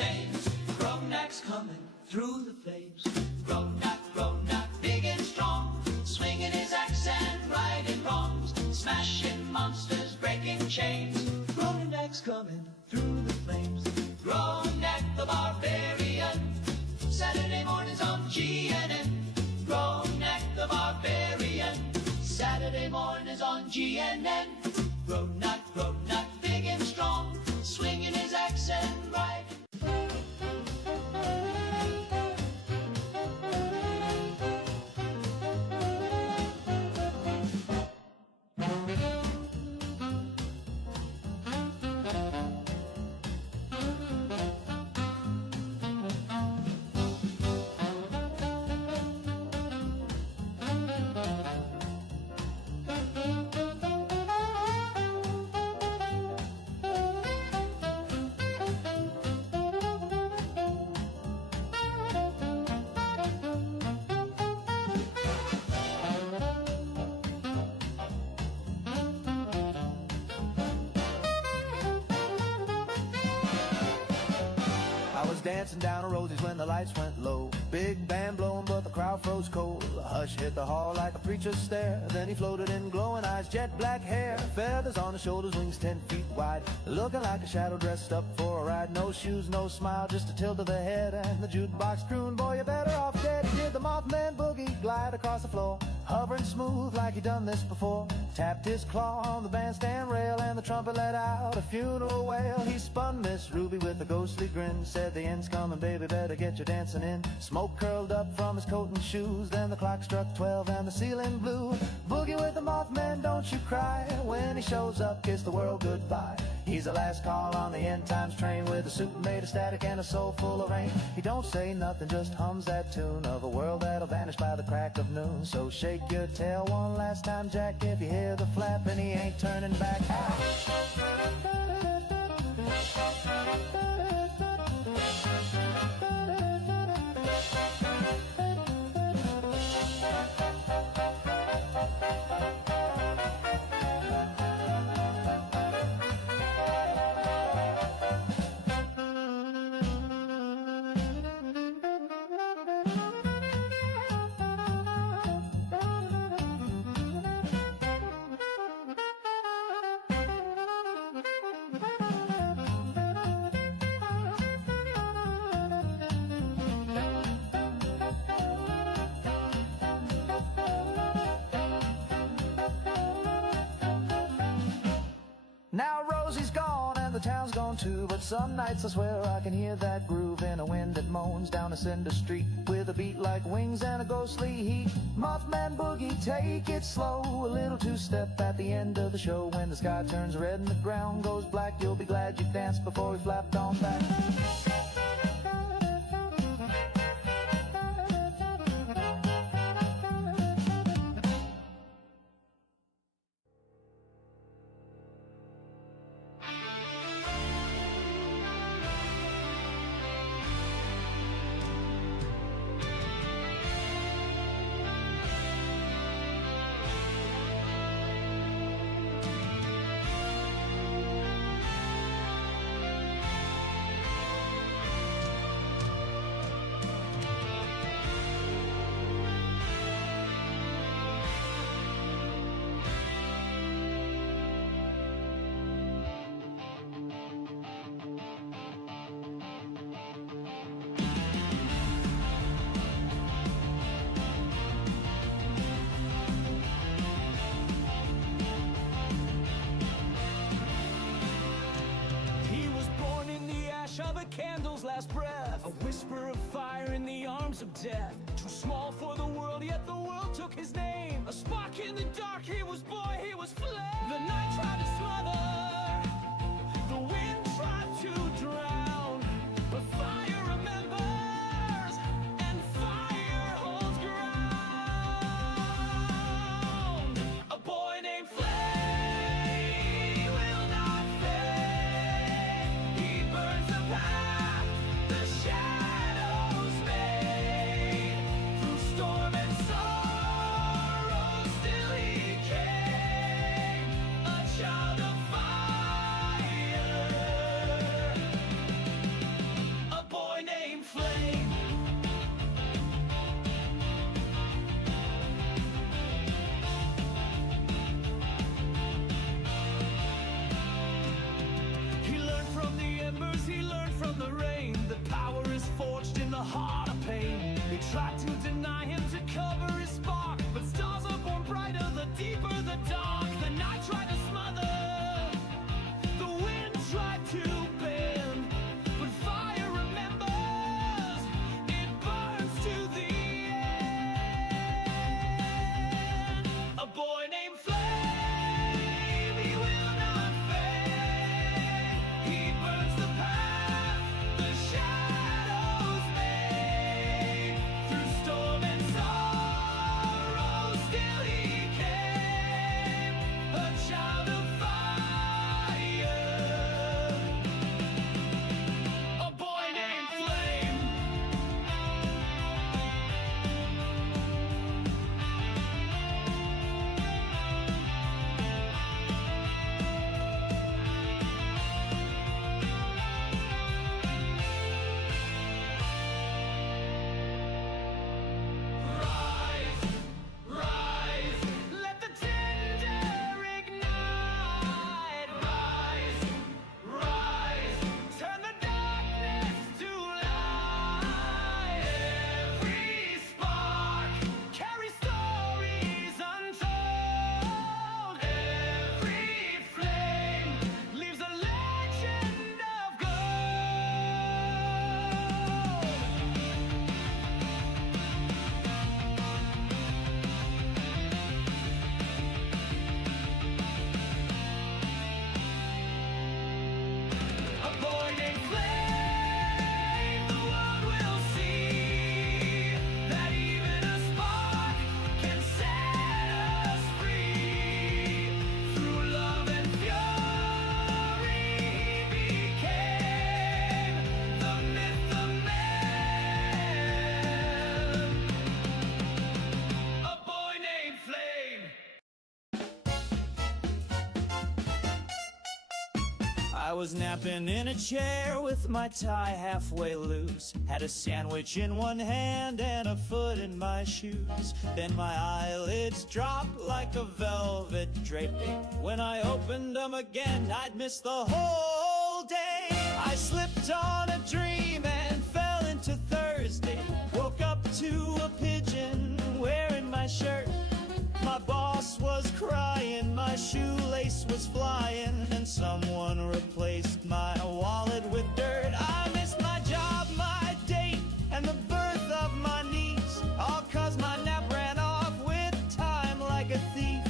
Chains, Grognak's coming through the flames. Grognak, big and strong, swinging his axe and righting wrongs, smashing monsters, breaking chains. Grognak's coming through the flames. Grognak the barbarian, Saturday mornings on GNN. Grognak the barbarian, Saturday mornings on GNN. Grognak, big and strong, swinging his axe and righting. Dancing down a Rosie's when the lights went low. Big band blowing, but the crowd froze cold. A hush hit the hall like a preacher's stare. Then he floated in glowing eyes, jet black hair, feathers on his shoulders, wings 10 feet wide, looking like a shadow dressed up for a ride. No shoes, no smile, just a tilt of the head, and the jukebox crooned, boy, you're better off dead. He did the Mothman boogie, glide across the floor, hovering smooth like he done this before. Tapped his claw on the bandstand rail and the trumpet let out a funeral wail. He spun Miss Ruby with a ghostly grin, said the end's coming, baby, better get your dancing in. Smoke curled up from his coat and shoes, then the clock struck 12 and the ceiling blew. Boogie with the Mothman, don't you cry, when he shows up, kiss the world goodbye. He's the last call on the end times train, with a suit made of static and a soul full of rain. He don't say nothing, just hums that tune of a world that'll vanish by the crack of noon. So shake your tail one last time, Jack, if you hear the flap and he ain't turning back. Now Rosie's gone and the town's gone too, but some nights I swear I can hear that groove in a wind that moans down a cinder street, with a beat like wings and a ghostly heat. Mothman boogie, take it slow, a little two-step at the end of the show. When the sky turns red and the ground goes black, you'll be glad you danced before we flapped on back. Of a candle's last breath, a whisper of fire in the arms of death. Too small for the world, yet the world took his name. A spark in the dark, he was boy, he was flame. The night tried to smother, the wind tried to drown, but fire remembers, and fire holds ground. A boy named Flame will not fade. He burns the path the shadows made. Through storm and sorrow still he came, a child of fire, a boy named Flame. He learned from the embers, he learned from the rain, that power is forged in the heart of pain. They tried to deny him, to cover his spark, but stars are born brighter the deeper the dark. The night tried to smother, the wind tried to bend, but fire remembers, it burns to the end. A boy named Flame, he will not fade. He burns the path the shadows made. Through storm I was napping in a chair with my tie halfway loose, had a sandwich in one hand and a foot in my shoes. Then my eyelids dropped like a velvet draping. When I opened them again, I'd missed the whole day. I slipped on a dream and fell into Thursday. Woke up to a pigeon wearing my shirt. My boss was crying, my shoelace was flying, and someone replaced my wallet with dirt. I missed my job, my date, and the birth of my niece, all 'cause my nap ran off with time like a thief.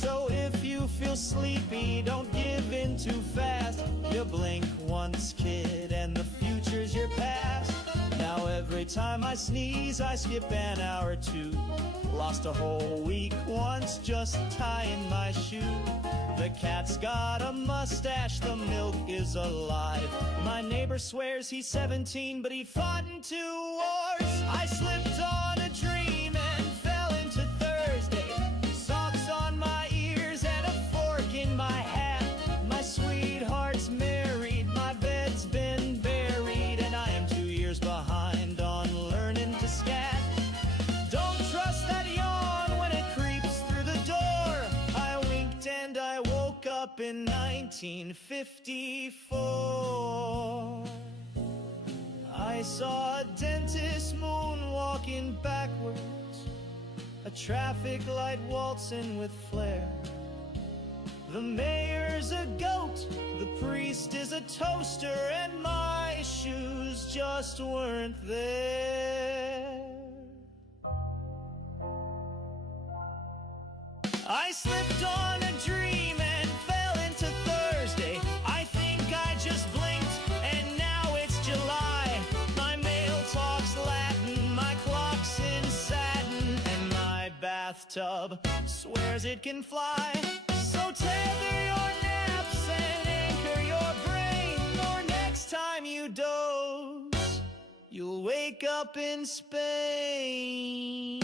So if you feel sleepy, don't give in too fast. You blink once, kid, and the future's your past. Now every time I sneeze, I skip an hour or two. Lost a whole week once just tying my shoe. The cat's got a mustache, the milk is alive. My neighbor swears he's 17, but he fought in 2 wars. I slipped on a dream and fell into Thursday. Socks on my ears and a fork in my hat. My sweetheart's married, my bed's been buried, and I am 2 years behind on learning to scat. Don't trust that yawn when it creeps through the door. I winked and I woke up in 1954. I saw a dentist moonwalking backwards, a traffic light waltzing with flair. The mayor's a goat, the priest is a toaster, and my shoes just weren't there. I slipped on a dream and fell into Thursday. I think I just blinked and now it's July. My mail talks Latin, my clock's in satin, and my bathtub swears it can fly. So tether your naps and anchor your brain, or next time you doze, you'll wake up in Spain.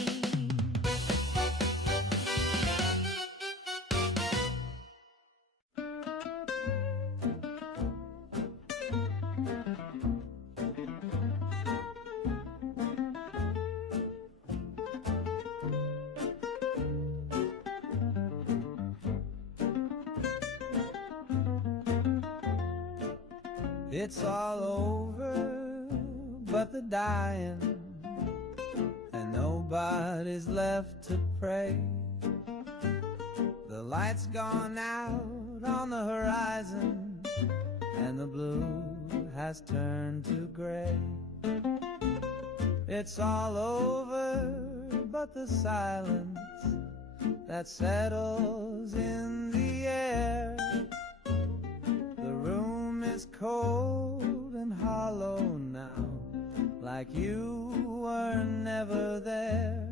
It's all over but the dying, and nobody's left to pray. The light's gone out on the horizon, and the blue has turned to gray. It's all over but the silence that settles in the air. The room is cold and hollow now, like you were never there.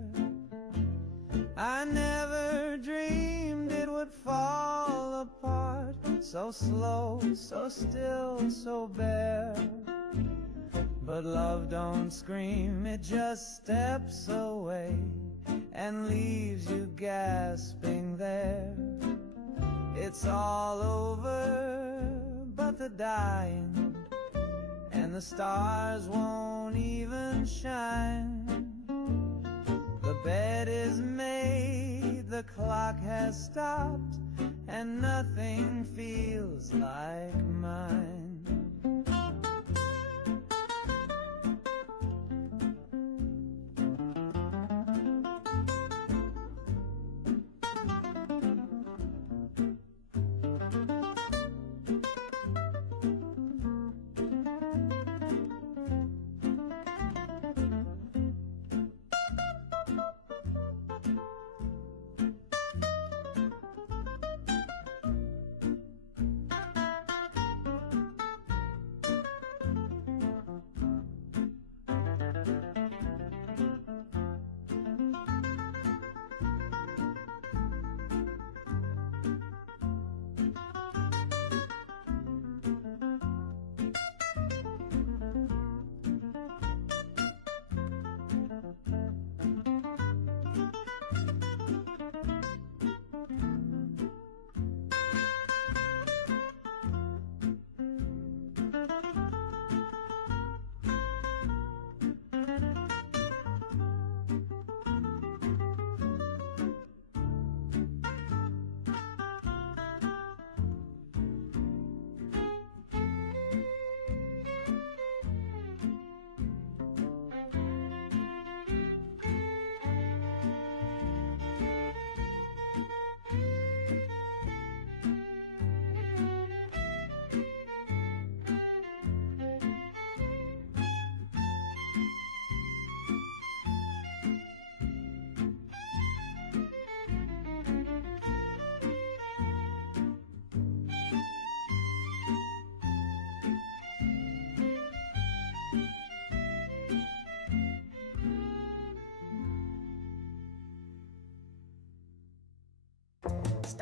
I never dreamed it would fall apart, so slow, so still, so bare. But love don't scream, it just steps away and leaves you gasping there. It's all over but the dying, and the stars won't even shine. The bed is made, the clock has stopped, and nothing feels like mine.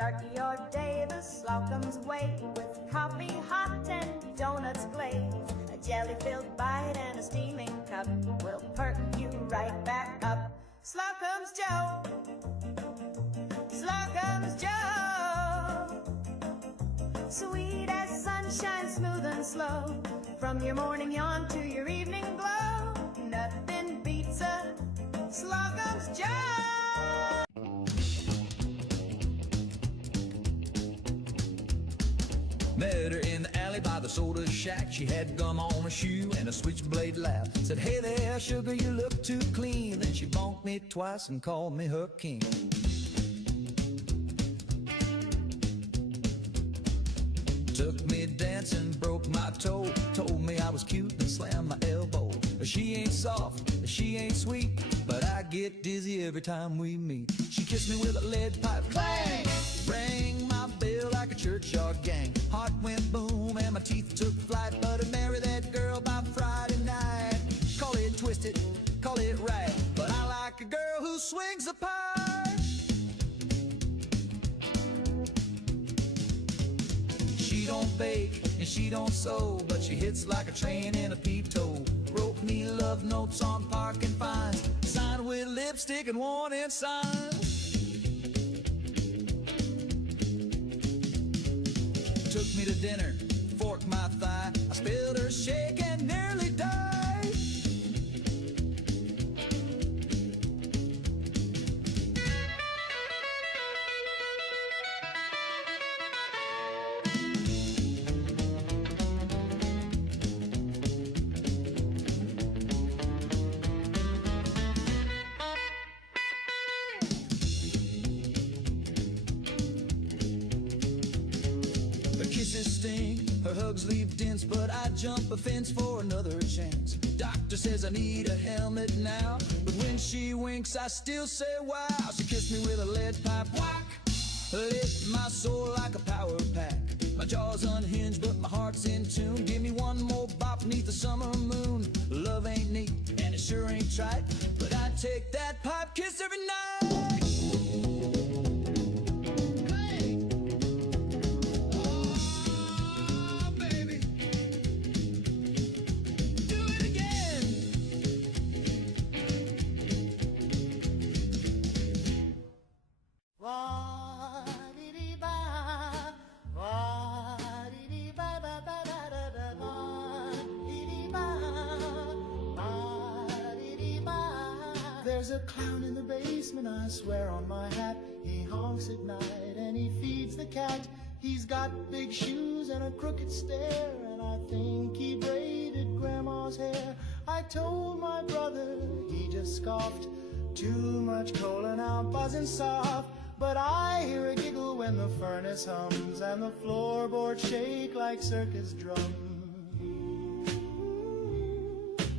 start your day the Slocum's way, with coffee hot and donuts glazed. A jelly-filled bite and a steaming cup will perk you right back up. Slocum's Joe, Slocum's Joe. Sweet as sunshine, smooth and slow, from your morning yawn to your evening glow. Nothing beats a Slocum's Joe. Met her in the alley by the soda shack. She had gum on her shoe and a switchblade laugh. Said, hey there, sugar, you look too clean. Then she bonked me twice and called me her king. Took me dancing, broke my toe. Told me I was cute and slammed my elbow. She ain't soft, she ain't sweet, but I get dizzy every time we meet. She kissed me with a lead pipe, bang! Rang my bell like a churchyard gang. Heart went boom and my teeth took flight, but I'd marry that girl by Friday night. Call it twisted, call it right, but I like a girl who swings a pipe. She don't bake and she don't sew, but she hits like a train in a peep-toe. Wrote me love notes on parking fines, signed with lipstick and warning signs. Took me to dinner, forked my thigh. I spilled her shake and nearly died. Her hugs leave dents, but I jump a fence for another chance. Doctor says I need a helmet now, but when she winks I still say wow. She kissed me with a lead pipe, whack, lit my soul like a power pack. My jaw's unhinged but my heart's in tune. Give me one more bop beneath the summer moon. Love ain't neat and it sure ain't trite, but I take that pipe kiss every night. There's a clown in the basement, I swear on my hat. He honks at night and he feeds the cat. He's got big shoes and a crooked stare, and I think he braided Grandma's hair. I told my brother, he just scoffed. Too much cola now buzzing soft. But I hear a giggle when the furnace hums and the floorboards shake like circus drums.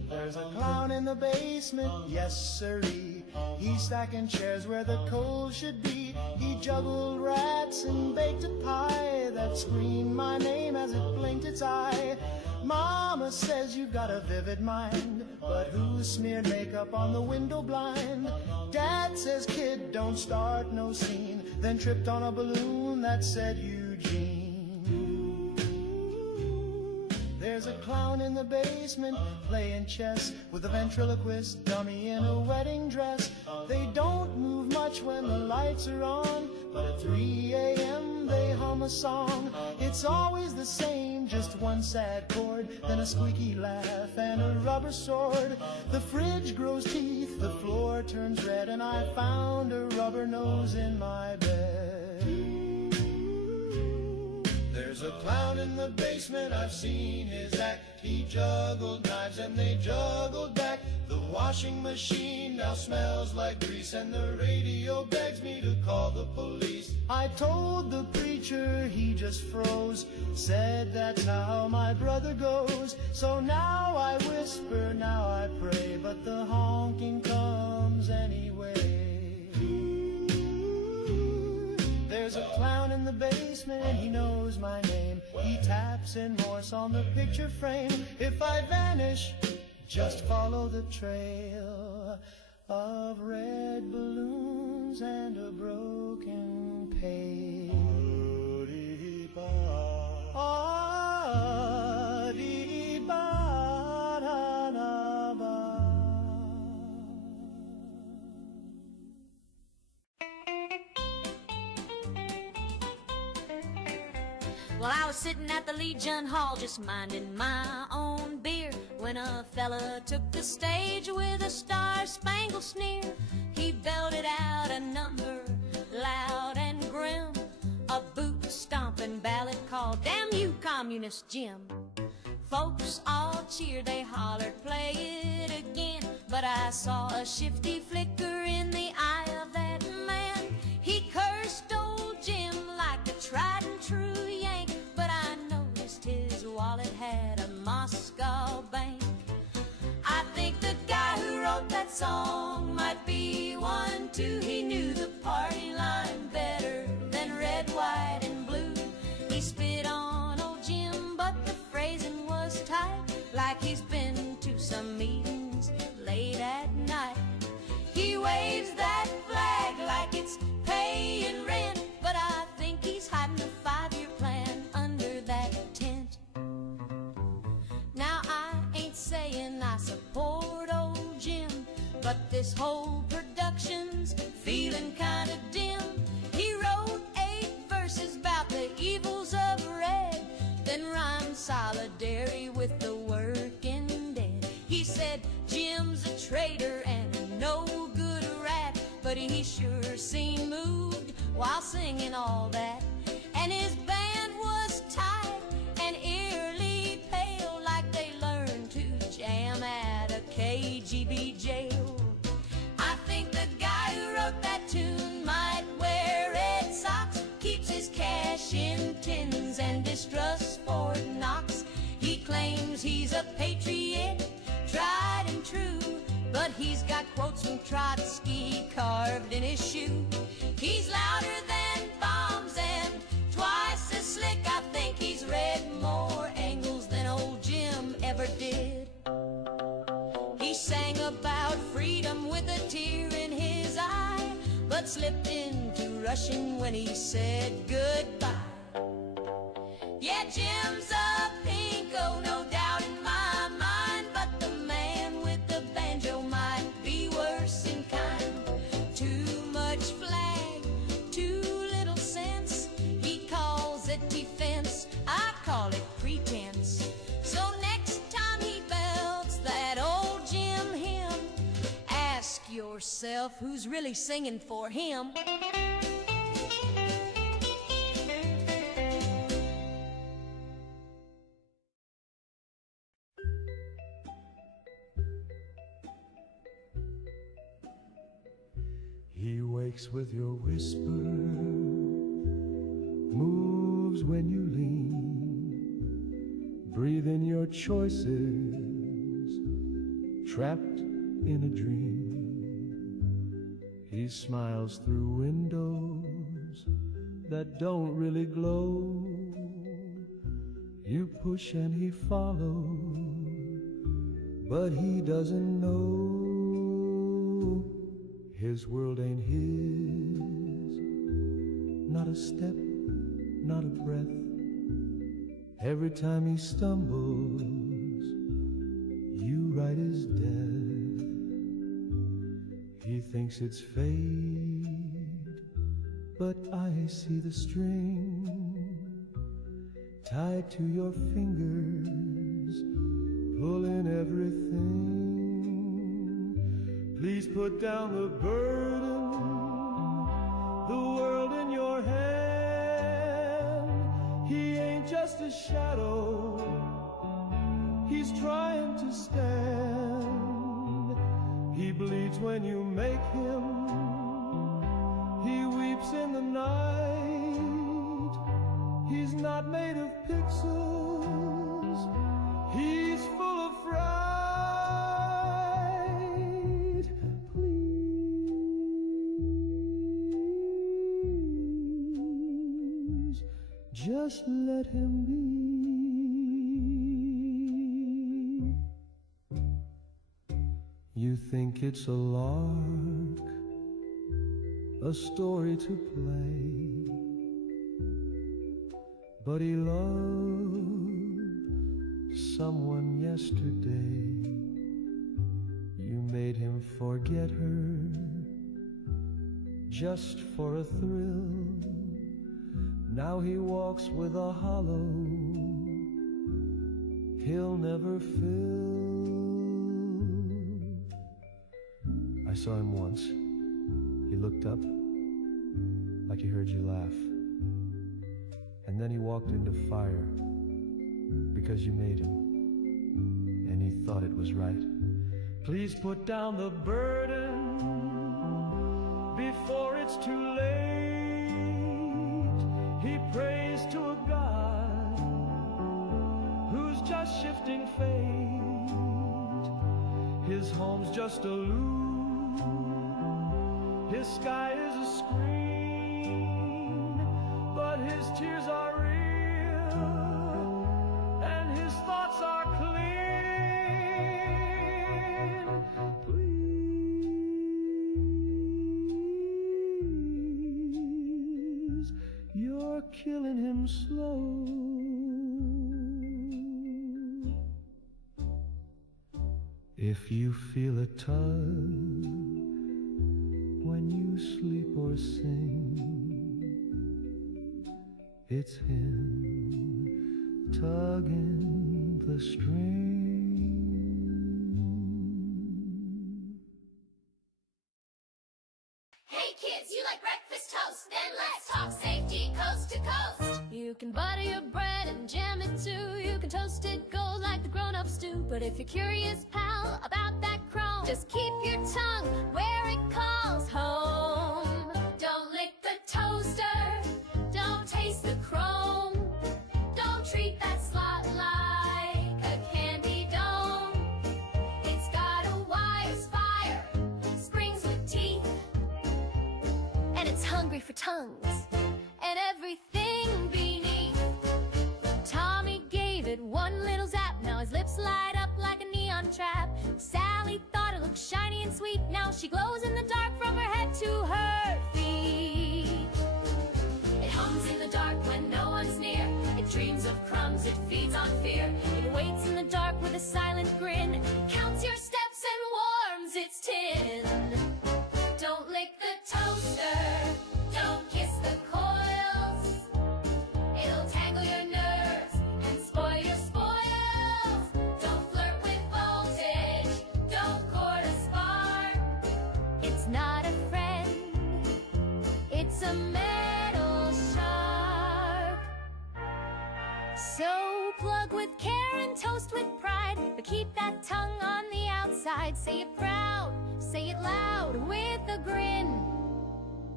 There's a clown in the basement, yes sirree. He's stacking chairs where the coals should be. He juggled rats and baked a pie that screamed my name as it blinked its eye. Mama says you've got a vivid mind, but who smeared makeup on the window blind? Dad says, kid, don't start no scene, then tripped on a balloon that said Eugene. There's a clown in the basement playing chess with a ventriloquist dummy in a wedding dress. They don't move much when the lights are on, but at 3 a.m. they hum a song. It's always the same, just one sad chord, then a squeaky laugh and a rubber sword. The fridge grows teeth, the floor turns red, and I found a rubber nose in my bed. There's a clown in the basement, I've seen his act. He juggled knives and they juggled back. The washing machine now smells like grease, and the radio begs me to call the police. I told the preacher, he just froze, said that's how my brother goes. So now I whisper, now I pray, but the honking comes anyway. There's a clown in the basement, he knows my name. He taps in Morse on the picture frame. If I vanish, just follow the trail of red balloons and a broken pail. Well, I was sitting at the Legion Hall just minding my own beer when a fella took the stage with a star-spangled sneer. He belted out a number loud and grim, a boot-stomping ballad called Damn You, Communist Jim. Folks all cheered, they hollered, play it again. But I saw a shifty flicker in the eye of that man. He cursed old Jim like a tried and true Yank, but I noticed his wallet had a Moscow bank. I think the guy who wrote that song might be one too. He knew the party line better than red, white, and blue. He spit on old Jim, but the phrasing was tight, like he's been to some meetings late at night. He waves that flag like it's paying rent, but I think he's hiding a 5-year plan under that tent. Now I ain't saying I support old Jim, but this whole production's feeling kinda dim. He wrote 8 verses about the evils of red, then rhymed solidarity with the working dead. He said Jim's a traitor and a no good rat, but he sure seemed moved while singing all that. And his band was tight and eerily pale, like they learned to jam at a KGB jail. I think the guy who wrote that tune might wear red socks, keeps his cash in tins and distrusts Fort Knox. He claims he's a patriot, tried and true, but he's got quotes from Trotsky carved in his shoe. He's louder than bombs and twice as slick. I think he's read more Engels than old Jim ever did. He sang about freedom with a tear in his eye, but slipped into Russian when he said goodbye. Yeah, Jim's a pinko, no doubt in my mind, but the man with the banjo might be worse in kind. Too much flag, too little sense. He calls it defense, I call it pretense. So next time he belts that old Jim hymn, ask yourself who's really singing for him. He wakes with your whisper, moves when you lean, breathe in your choices, trapped in a dream. He smiles through windows that don't really glow. You push and he follows, but he doesn't know. His world ain't his, not a step, not a breath. Every time he stumbles, you write his death. He thinks it's fate, but I see the string tied to your fingers, pulling everything. Please put down the burden, the world in your hand. He ain't just a shadow, he's trying to stand. He bleeds when you make him, he weeps in the night. He's not made of pixels, he's full of fright. Just let him be. You think it's a lark, a story to play, but he loved someone yesterday. You made him forget her just for a thrill. Now he walks with a hollow he'll never fill. I saw him once. He looked up like he heard you laugh. And then he walked into fire because you made him. And he thought it was right. Please put down the burden before it's too late. He prays to a God who's just shifting fate. His home's just a loop, his sky is a screen, but his tears are real and his thoughts are clean. Please, you're killing him slow. If you feel a tug when you sleep or sing, it's him tugging the string. Hey kids, you like breakfast toast? Then let's talk safety coast to coast. You can butter your bread and jam it too. You can toast it gold like the grown-ups do. But if you're curious, pal, about that chrome, just keep your tongue where it calls home. Don't lick the toaster. Don't taste the chrome. Don't treat that slot like a candy dome. It's got a wire spire, springs with teeth, And it's hungry for tongues and everything beneath. Tommy gave it one little zap. Now his lips light up like a neon trap. Sally thought it looked shiny and sweet. Now she glows in the dark from her head to her feet. it hums in the dark when no one's near. It dreams of crumbs, it feeds on fear. It waits in the dark with a silent grin. Counts your steps and warms its tin. Don't lick the toaster. Don't kiss the coils. It'll tangle your nerves and spoil your spoils. Don't flirt with voltage. Don't court a spark. It's not a friend, it's a metal shark. So plug with care and toast with pride, but keep that tongue on the outside. Say it proud, say it loud with a grin.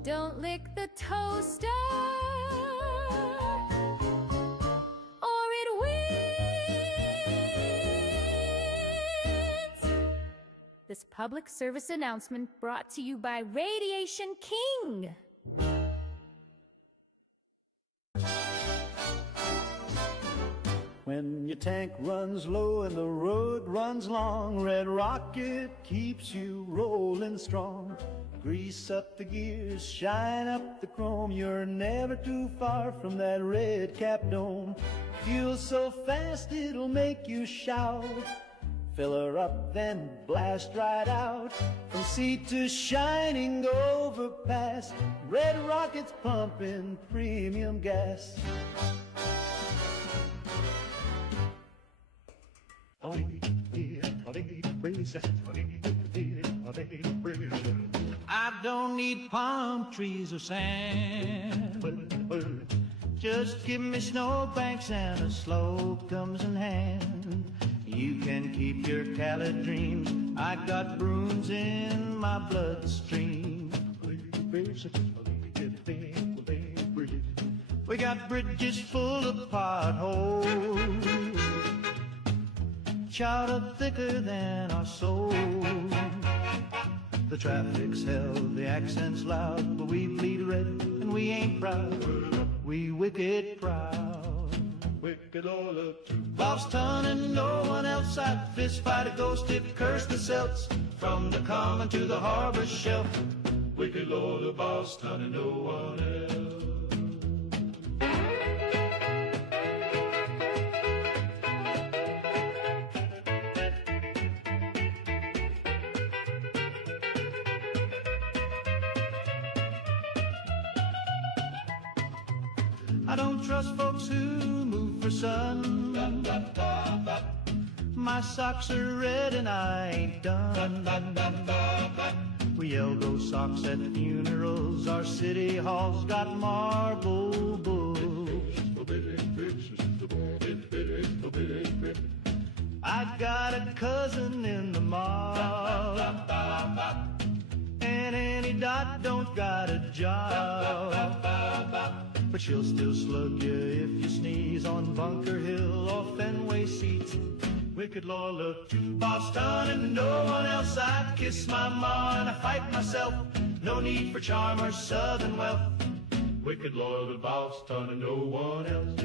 Don't lick the toaster, or it wins. This public service announcement brought to you by Radiation King. When your tank runs low and the road runs long, Red Rocket keeps you rolling strong. Grease up the gears, shine up the chrome. You're never too far from that red cap dome. Fuel so fast it'll make you shout. Fill her up, then blast right out. From sea to shining overpass, Red Rocket's pumping premium gas. I don't need palm trees or sand. Just give me snowbanks and a slope comes in hand. You can keep your Cali dreams. I got bruins in my bloodstream. We got bridges full of potholes, chowder thicker than our souls. The traffic's hell, the accent's loud, but we bleed red and we ain't proud. We wicked proud. Wicked all up to Boston and no one else. I'd fist fight a ghost if curse the Celts. From the common to the harbor shelf. Wicked Lord of Boston and no one else. I don't trust folks who move for sun. My socks are red and I ain't done. We yell those socks at funerals. Our city hall's got marble bulls. I got a cousin in the mob, and Annie Dot don't got a job, but she'll still slug you if you sneeze on Bunker Hill or Fenway seats. Wicked Lord, look to Boston and no one else. I'd kiss my ma and I fight myself. No need for charm or southern wealth. Wicked Lord of Boston and no one else.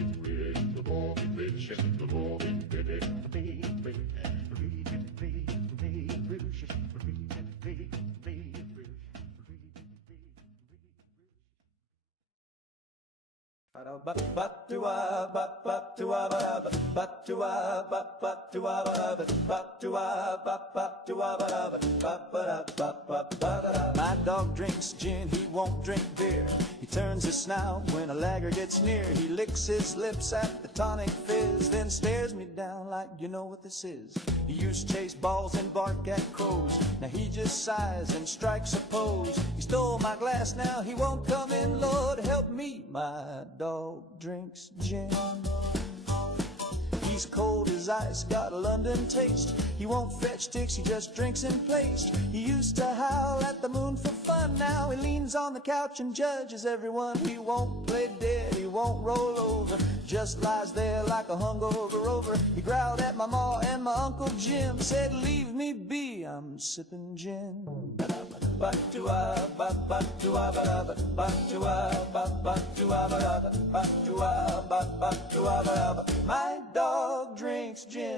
The ball, the ball, My dog drinks gin, he won't drink beer. He turns his snout when a lagger gets near. He licks his lips at the tonic fizz, then stares me down like, you know what this is. He used to chase balls and bark at crows. Now he just sighs and strikes a pose. He stole my glass, now he won't come in. Lord help me, my dog drinks gin. He's cold as ice, got a London taste. He won't fetch sticks, he just drinks in place. He used to howl at the moon for fun. Now he leans on the couch and judges everyone. He won't play dead, he won't roll over, just lies there like a hungover rover. He growled at my ma and my Uncle Jim, said leave me be, I'm sipping gin. My dog drinks gin.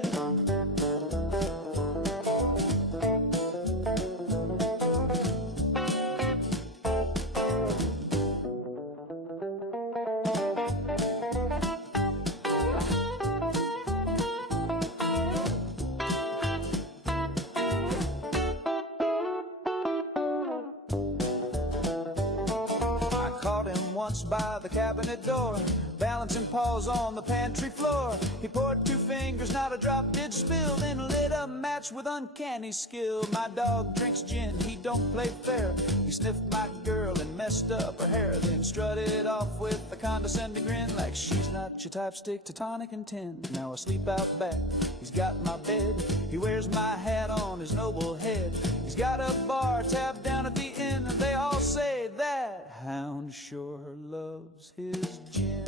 By the cabinet door, balancing paws on the pantry floor. He poured 2 fingers, not a drop did spill, then lit a match with uncanny skill. My dog drinks gin, he don't play fair. He sniffed my girl and messed up her hair, then strutted off with a condescending grin, like she's not your type, stick to tonic and tin. Now asleep out back, he's got my bed. He wears my hat on his noble head. He's got a bar tab down at the inn, and they all say that hound sure loves his gin.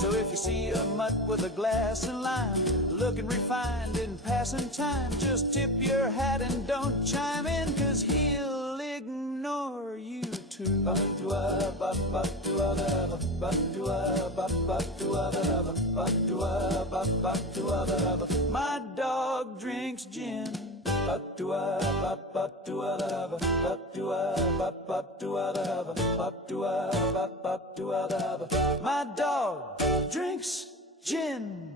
So if you see a mutt with a glass and lime, looking refined in passing time, just tip your hat and don't chime in, 'cause he'll ignore you too. My dog drinks gin. My dog drinks gin.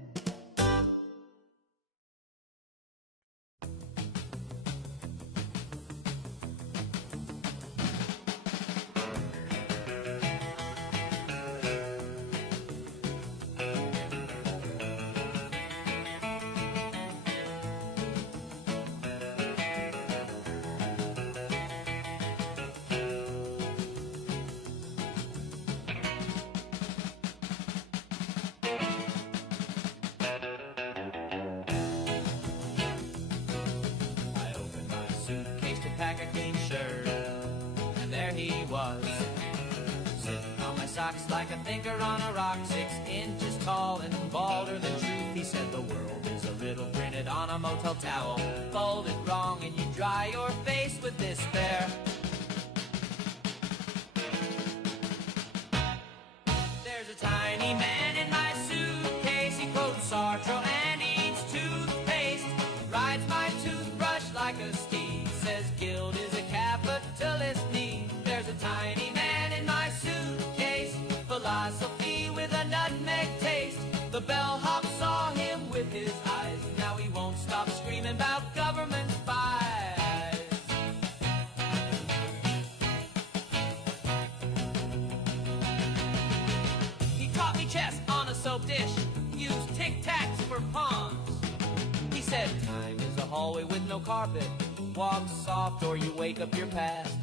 Pack a clean shirt, and there he was, sitting on my socks like a thinker on a rock, 6 inches tall and balder than truth. He said the world is a riddle printed on a motel towel, fold it wrong and you dry your face with despair. There's a tiny man in my suitcase, he quotes Sartre and eats toothpaste, rides my toothbrush like a steed, says guilt is a capitalist need. There's a tiny man in my suitcase, philosophy with a nutmeg taste. The bellhop saw him with his eyes, now he won't stop screaming about government spies. little dish. Use tic-tacs for pawns. He said, time is a hallway with no carpet. Walk soft or you wake up your past.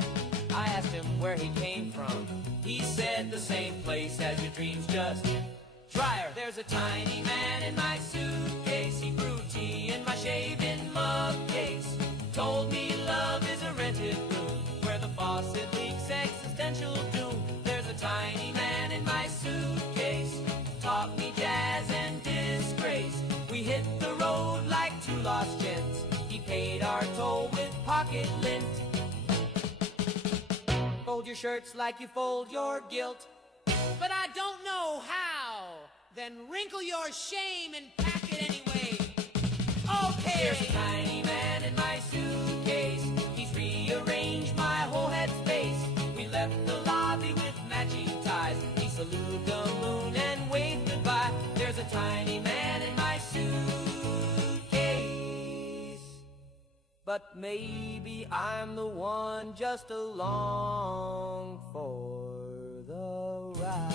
I asked him where he came from. He said the same place as your dreams, just drier. There's a tiny man in my suitcase. He brewed tea in my shaving mug case. Told me love is a rented room where the faucet leaks existential doom. There's a tiny man in my suitcase. Taught me jazz and disgrace. We hit the road like two lost gents. He paid our toll with pocket lint. Fold your shirts like you fold your guilt. But I don't know how. Then wrinkle your shame and pack it anyway. Okay. There's a tiny man in my suitcase. He's rearranged my whole head space. We left the lobby with matching ties. He saluted the moon and waved goodbye. There's a tiny man in my suitcase. But maybe I'm the one just along for the ride.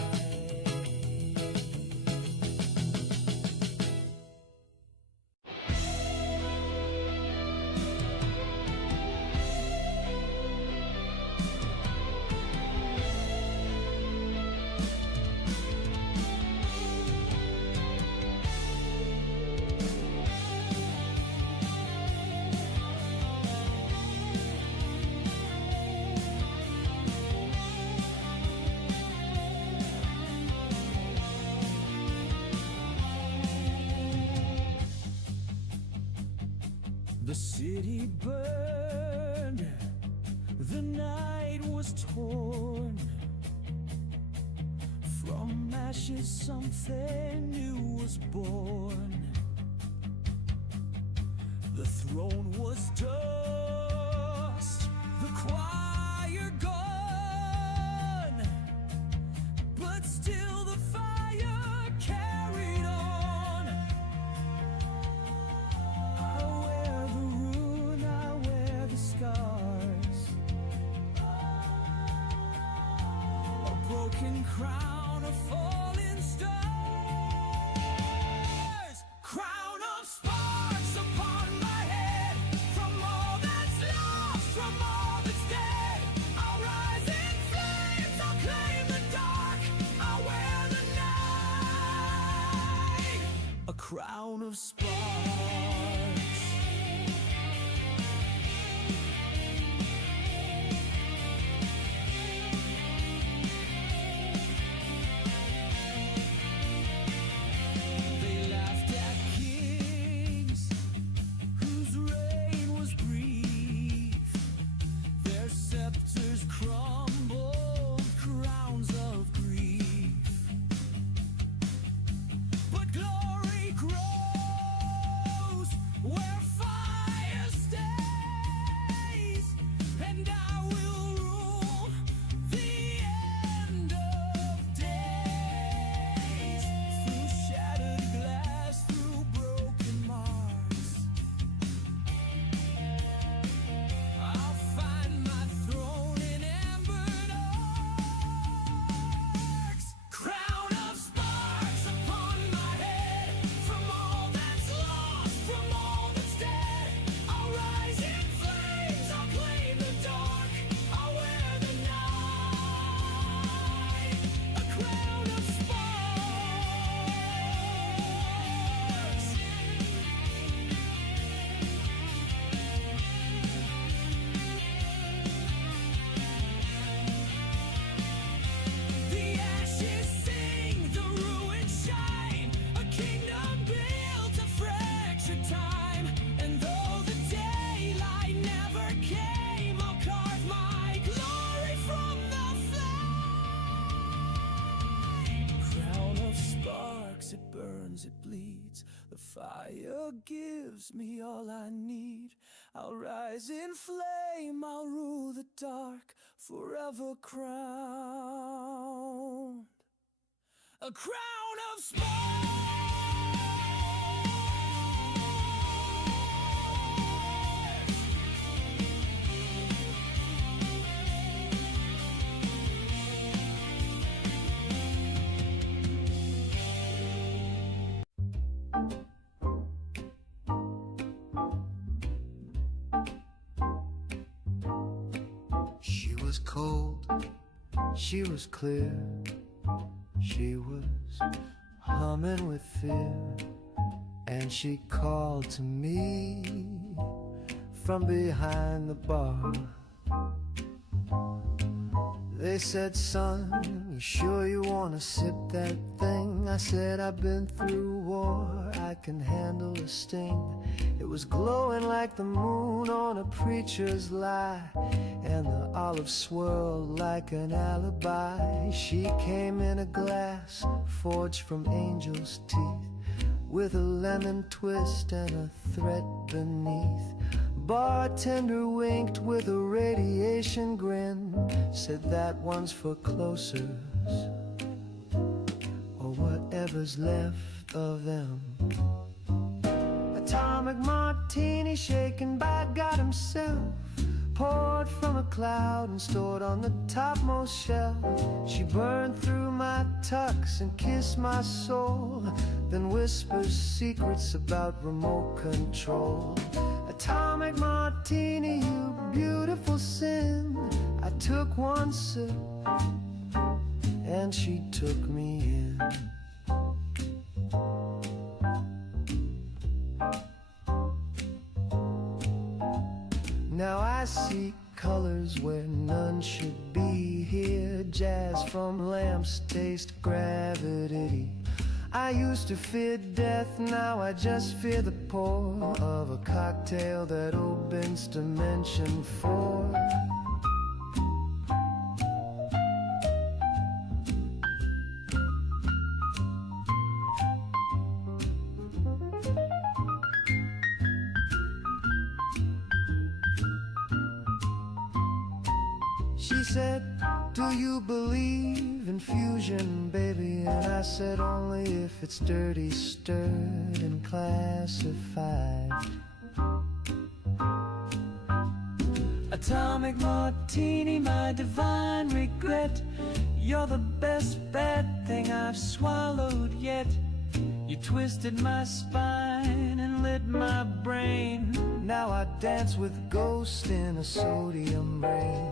The city burned, the night was torn. From ashes something new was born. The throne was dust, the choir gone, but still the fire carried on. A broken crown of falling stars, crown of sparks upon my head. From all that's lost, from all that's dead, I'll rise in flames, I'll claim the dark, I'll wear the night. A crown of sparks. Fire gives me all I need. I'll rise in flame, I'll rule the dark, forever crowned. A crown of sparks. was cold, she was clear, she was humming with fear, and she called to me from behind the bar. They said, son, you sure you wanna sip that thing? I said, I've been through war, I can handle a sting. It was glowing like the moon on a preacher's lie, and the olive swirled like an alibi. She came in a glass forged from angel's teeth, with a lemon twist and a threat beneath. Bartender winked with a radiation grin, said that one's for closers, or whatever's left of them. Atomic martini shaken by God himself, poured from a cloud and stored on the topmost shelf. She burned through my tux and kissed my soul, then whispers secrets about remote control. Atomic martini, you beautiful sin. I took one sip and she took me in. Now I see colors where none should be here. Jazz from lamps taste gravity. I used to fear death, now I just fear the pour of a cocktail that opens dimension 4. She said, do you believe in fusion, baby? And I said, only if it's dirty, stirred, and classified. Atomic martini, my divine regret. You're the best bad thing I've swallowed yet. You twisted my spine and lit my brain. Now I dance with ghosts in a sodium rain.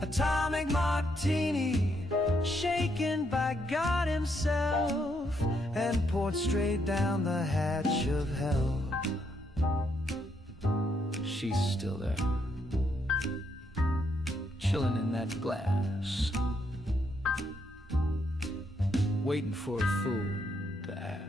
Atomic martini, shaken by God himself, and poured straight down the hatch of hell. She's still there, chilling in that glass, waiting for a fool to ask.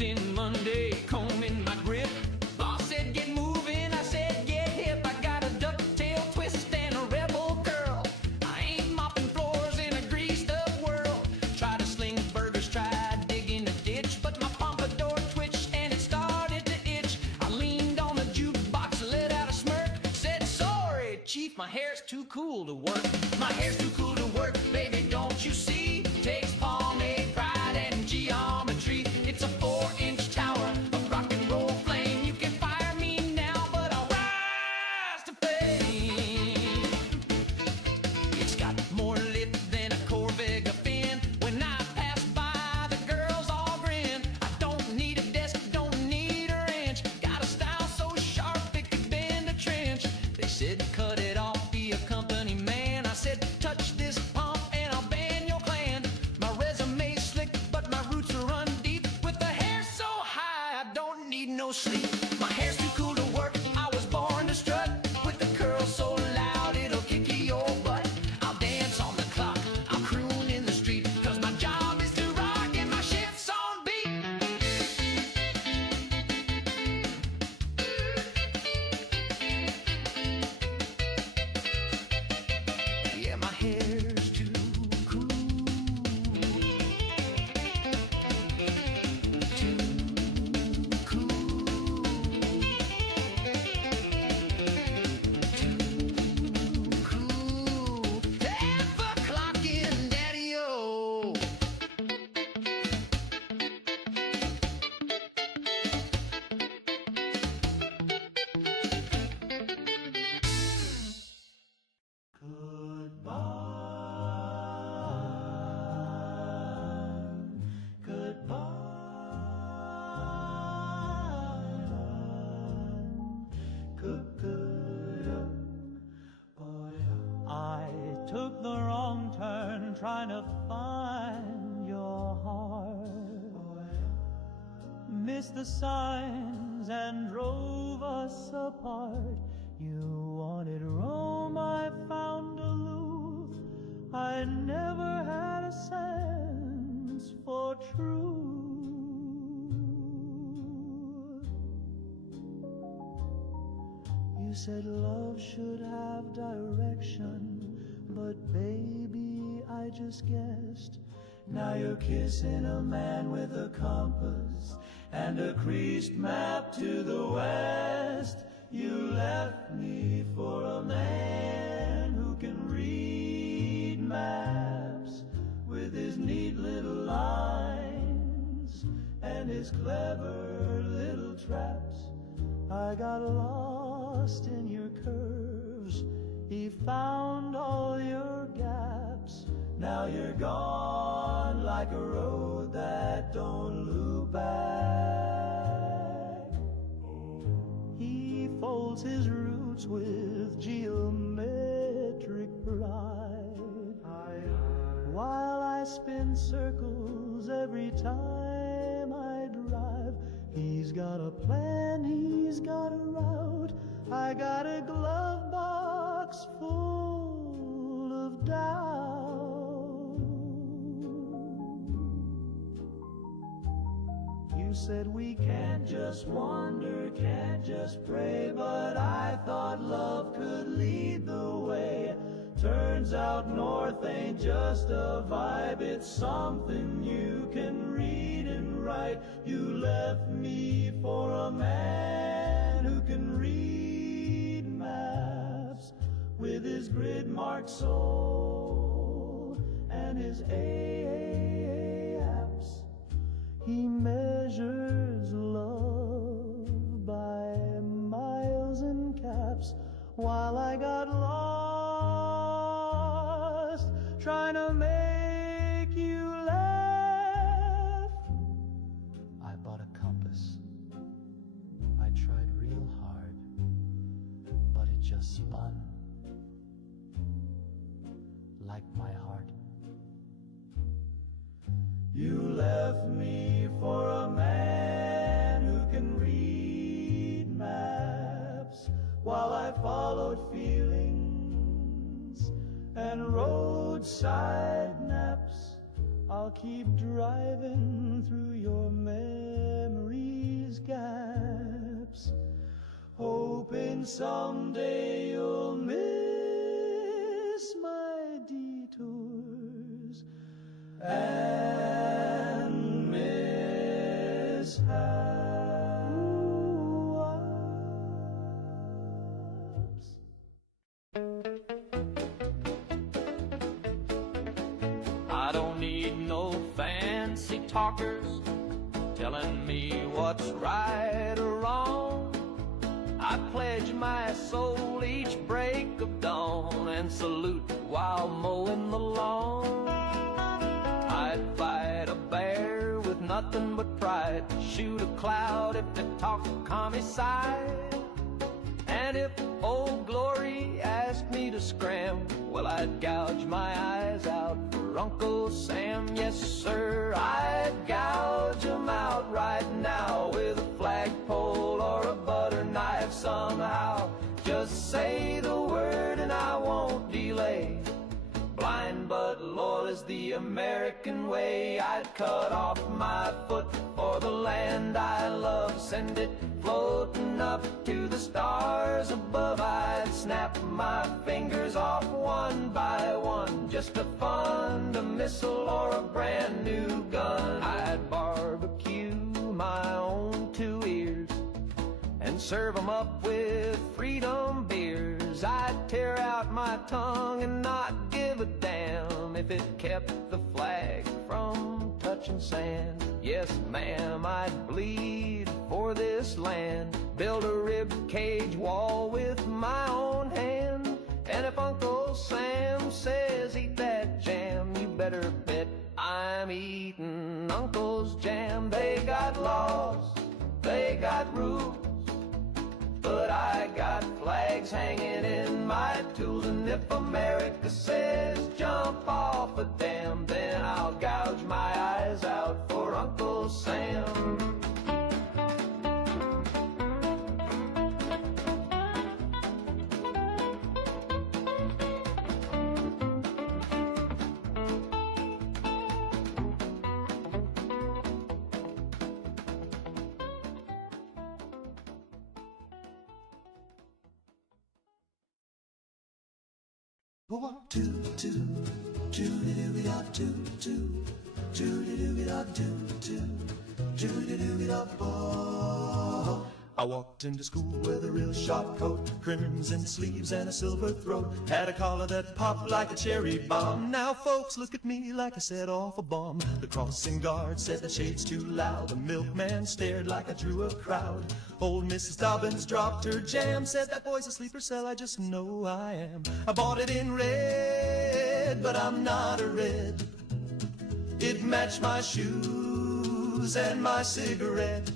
In Monday, comb in my grip. Boss said get moving, I said get hip. I got a ducktail twist and a rebel curl. I ain't mopping floors in a greased up world. Try to sling burgers, try digging a ditch, but my pompadour twitched and it started to itch. I leaned on the jukebox, let out a smirk, said sorry, chief, my hair's too cool to work. My hair's too cool to work, baby, don't you see? Takes pomade, pride, and geometry. It's a 4-inch tower of rock and roll flame. You can fire me now, but I'll rise to fame. It's got more lit than a Corvega fin. When I pass by I took the wrong turn trying to find your heart, missed the signs and drove us apart. You wanted Rome, I found aloof. I never had a sense for truth. You said love should have direction, but baby, I just guessed. Now you're kissing a man with a compass and a creased map to the west. You left me for a man who can read maps with his neat little lines and his clever little traps. I got lost in your curves. He found all your gaps. Now you're gone like a road that don't loop back. He folds his roots with geometric pride, while I spin circles every time I drive. He's got a plan, he's got a route. I got a glove box full of doubt. You said we can't just wander, can't just pray, but I thought love could lead the way. Turns out north ain't just a vibe, it's something you can read and write. You left me for a man who can read maps with his grid-marked soul and his apps. He measures love by miles and caps, while I got lost trying to make you laugh. I bought a compass. I tried real hard, but it just spun like my heart. You left me for a man who can read maps, while I followed feelings and roadside naps. I'll keep driving through your memories' gaps, hoping someday you'll miss my detours and mishaps. I don't need no fancy talkers telling me what's right or wrong. I pledge my soul each break of dawn and salute while mowing the lawn. I'd fight a bear with nothing but pride, shoot a cloud if they talk commie-side. And if Old Glory asked me to scram, well, I'd gouge my eyes out for Uncle Sam. Yes, sir, I'd gouge 'em out right now with a flagpole or a butter knife somehow. Just say the word and I won't delay. Blind but loyal is the American way. I'd cut off my foot for the land I love, send it floating up to the stars above. I'd snap my fingers off one by one just to fund a missile or a brand new gun. I'd barbecue my own 2 ears and serve 'em up with freedom beers. I'd tear out my tongue and not give a damn if it kept the flag from touching sand. Yes, ma'am, I'd bleed for this land, build a rib cage wall with my own hand. And if Uncle Sam says eat that jam, you better bet I'm eating Uncle's jam. They got laws, they got rules, but I got legs hanging in my tools. And if America says jump off a dam, then I'll gouge my eyes out for Uncle Sam. I walked into school with a real sharp coat, crimson sleeves and a silver throat, had a collar that popped like a cherry bomb. Now folks look at me like I set off a bomb. The crossing guard said the shade's too loud. The milkman stared like I drew a crowd. Old Mrs. Dobbins dropped her jam, said that boy's a sleeper cell, I just know I am. I bought it in red, but I'm not a red. It matched my shoes and my cigarette.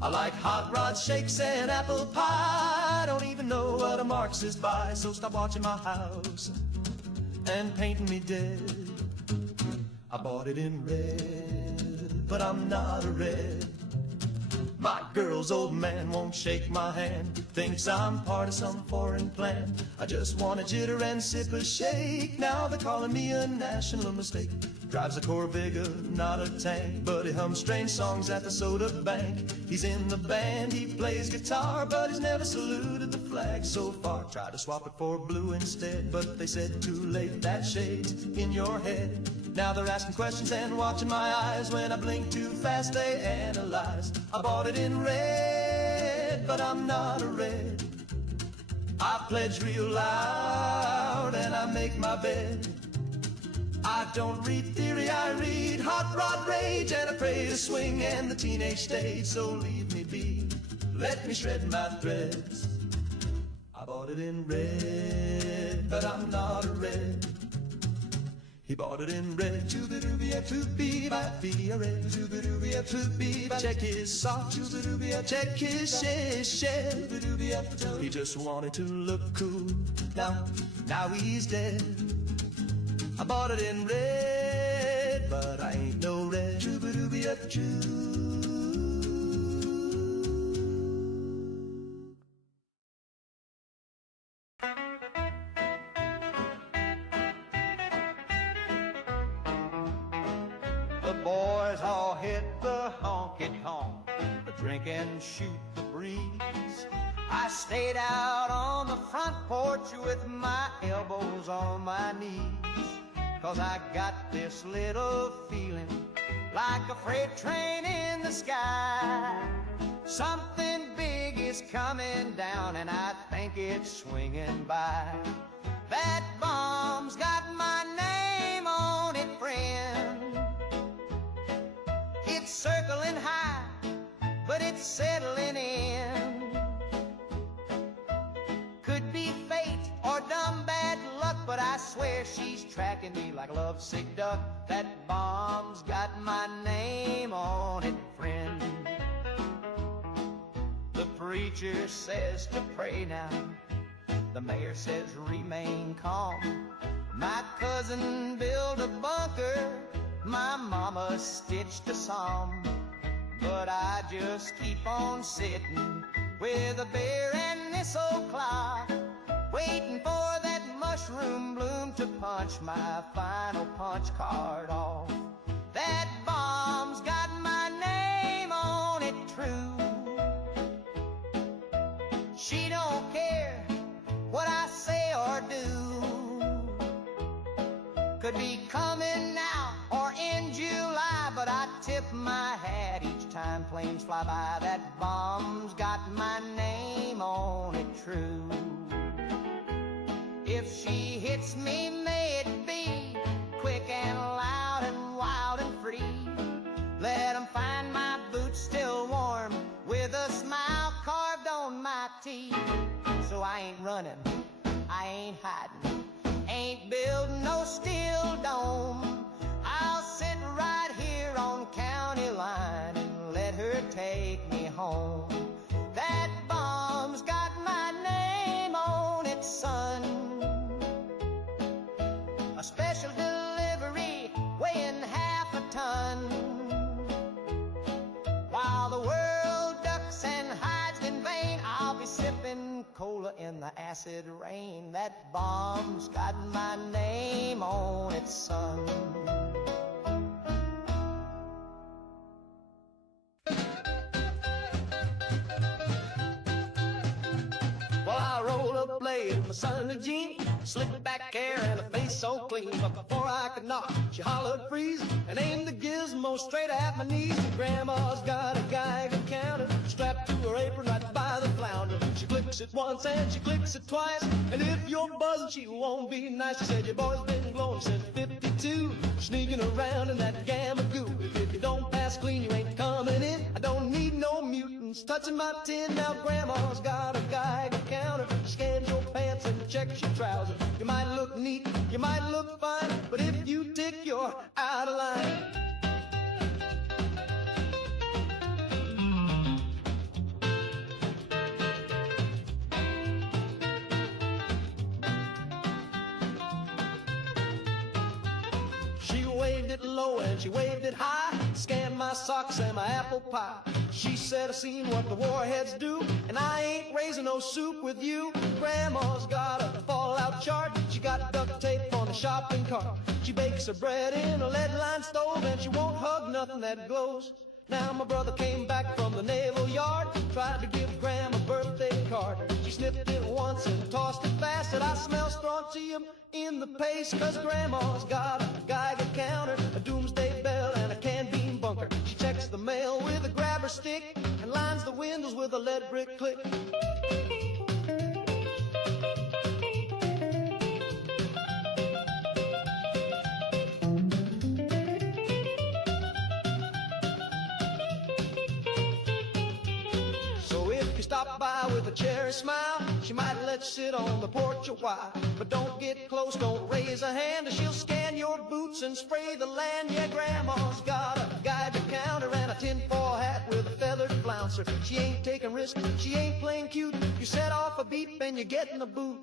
I like hot rod shakes and apple pie. I don't even know what a Marxist buys, so stop watching my house and painting me dead. I bought it in red, but I'm not a red. My girl's old man won't shake my hand, thinks I'm part of some foreign plan. I just want a jitter and sip a shake. Now they're calling me a national mistake. Drives a Corvega, not a tank, but he hums strange songs at the soda bank. He's in the band, he plays guitar, but he's never saluted the flag so far. Tried to swap it for blue instead, but they said too late, that shade's in your head. Now they're asking questions and watching my eyes. When I blink too fast, they analyze. I bought it in red, but I'm not a red. I pledge real loud and I make my bed. I don't read theory, I read hot rod rage, and I pray to swing and the teenage stage. So leave me be, let me shred my threads. I bought it in red, but I'm not a red. He bought it in red. Choo-ba-doo-be-a-be a red. Choo-ba-doo-be-a-be. Check his socks. Check his shed. He just wanted to look cool. Now he's dead. I bought it in red, but I ain't no red. Choo-ba-doo-be-a-choo. The boys all hit the honky-tonk, drink and shoot the breeze. I stayed out on the front porch with my elbows on my knees, 'cause I got this little feeling like a freight train in the sky. Something big is coming down and I think it's swinging by. That bomb's got my name on it, friend. It's circling high, but it's settling in. Could be fate or dumb bad luck, but I swear she's tracking me like a lovesick duck. That bomb's got my name on it, friend. The preacher says to pray now. The mayor says remain calm. My cousin built a bunker. My mama stitched a psalm. But I just keep on sitting with a bear and this old clock, waiting for that mushroom bloom to punch my final punch card off. That bomb's got my name on it, true. She don't care what I say or do. Could be coming now or in July, but I tip my hat each time planes fly by. That bomb's got my name on it, true. If she hits me, may it be quick and loud and wild and free. Let 'em find my boots still warm with a smile carved on my teeth. So I ain't running, I ain't hiding, ain't building no steel dome. I'll sit right here on county line and let her take me home. That bomb's got my name the acid rain. That bomb's got my name on it, son. Well, I rolled up late in my Sunday jeans, slick back hair and a face so clean. But before I could knock, she hollered freeze and aimed the gizmo straight at my knees. Grandma's got a Geiger counter strapped to her apron right by the flounder. She clicks it once and she clicks it twice, and if you're buzzing, she won't be nice. She said, your boy's been glowing since 52, sneaking around in that gamma goo. If you don't pass clean, you ain't coming in. I don't need no mutants touching my tin. Now Grandma's got a Geiger counter, scans your pants and checks your trousers. You might look neat, you might look fine, but if you tick, you're out of line. She waved it low and she waved it high, scanned my socks and my apple pie. She said, I seen what the warheads do, and I ain't raising no soup with you. Grandma's got a fallout chart, she got duct tape on the shopping cart. She bakes her bread in a lead-lined stove, and she won't hug nothing that glows. Now my brother came back from the naval yard, tried to give Grandma a birthday card. She sniffed it once and tossed it fast, said, I smell strontium in the paste, 'cause Grandma's got a Geiger counter, a doomsday bell, and a canned bean bunker. She checks the mail with a grabber stick and lines the windows with a lead brick click. Stop by with a cherry smile, she might let you sit on the porch a while. But don't get close, don't raise a hand, or she'll scan your boots and spray the land. Yeah, Grandma's got a Geiger counter and a tinfoil hat with a feathered flouncer. She ain't taking risks, she ain't playing cute. You set off a beep and you're getting a boot.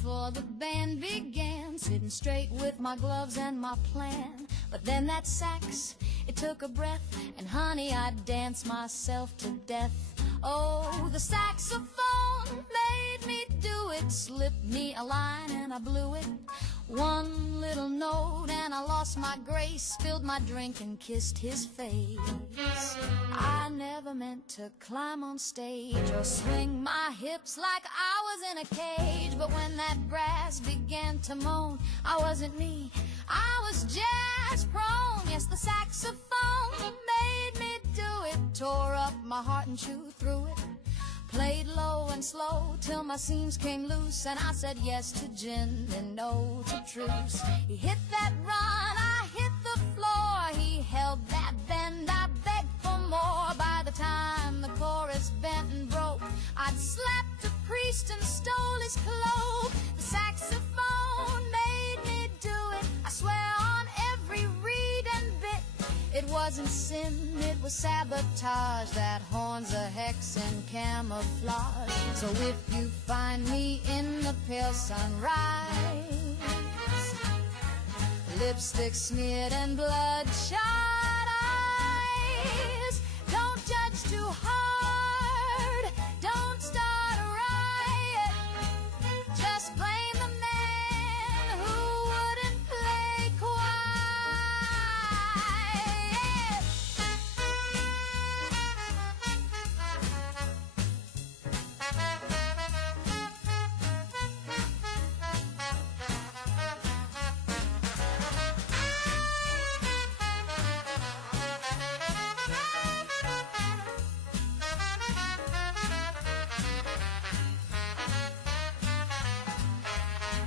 before the band began, sitting straight with my gloves and my plan. But then that sax, it took a breath, and honey, I danced myself to death. Oh, the saxophone made me do it, slipped me a line and I blew it. One little note and I lost my grace, spilled my drink and kissed his face. I never meant to climb on stage or swing my hips like I was in a cage. But when that brass began to moan, I wasn't me, I was jazz prone. Yes, the saxophone made me do it, tore up my heart and chewed through it. Played low and slow till my seams came loose, and I said yes to gin and no to truce. He hit that run, I hit the floor. He held that bend, I begged for more. By the time the chorus bent and broke, I'd slapped a priest and stole his cloak. The saxophone made me do it, I swear on every reed and bit. It wasn't sin, it was sabotage. That horn's a hex and camouflage. So if you find me in the pale sunrise, lipstick smeared and bloodshot eyes, don't judge too hard, don't start a riot. Just blame the man who wouldn't play quiet.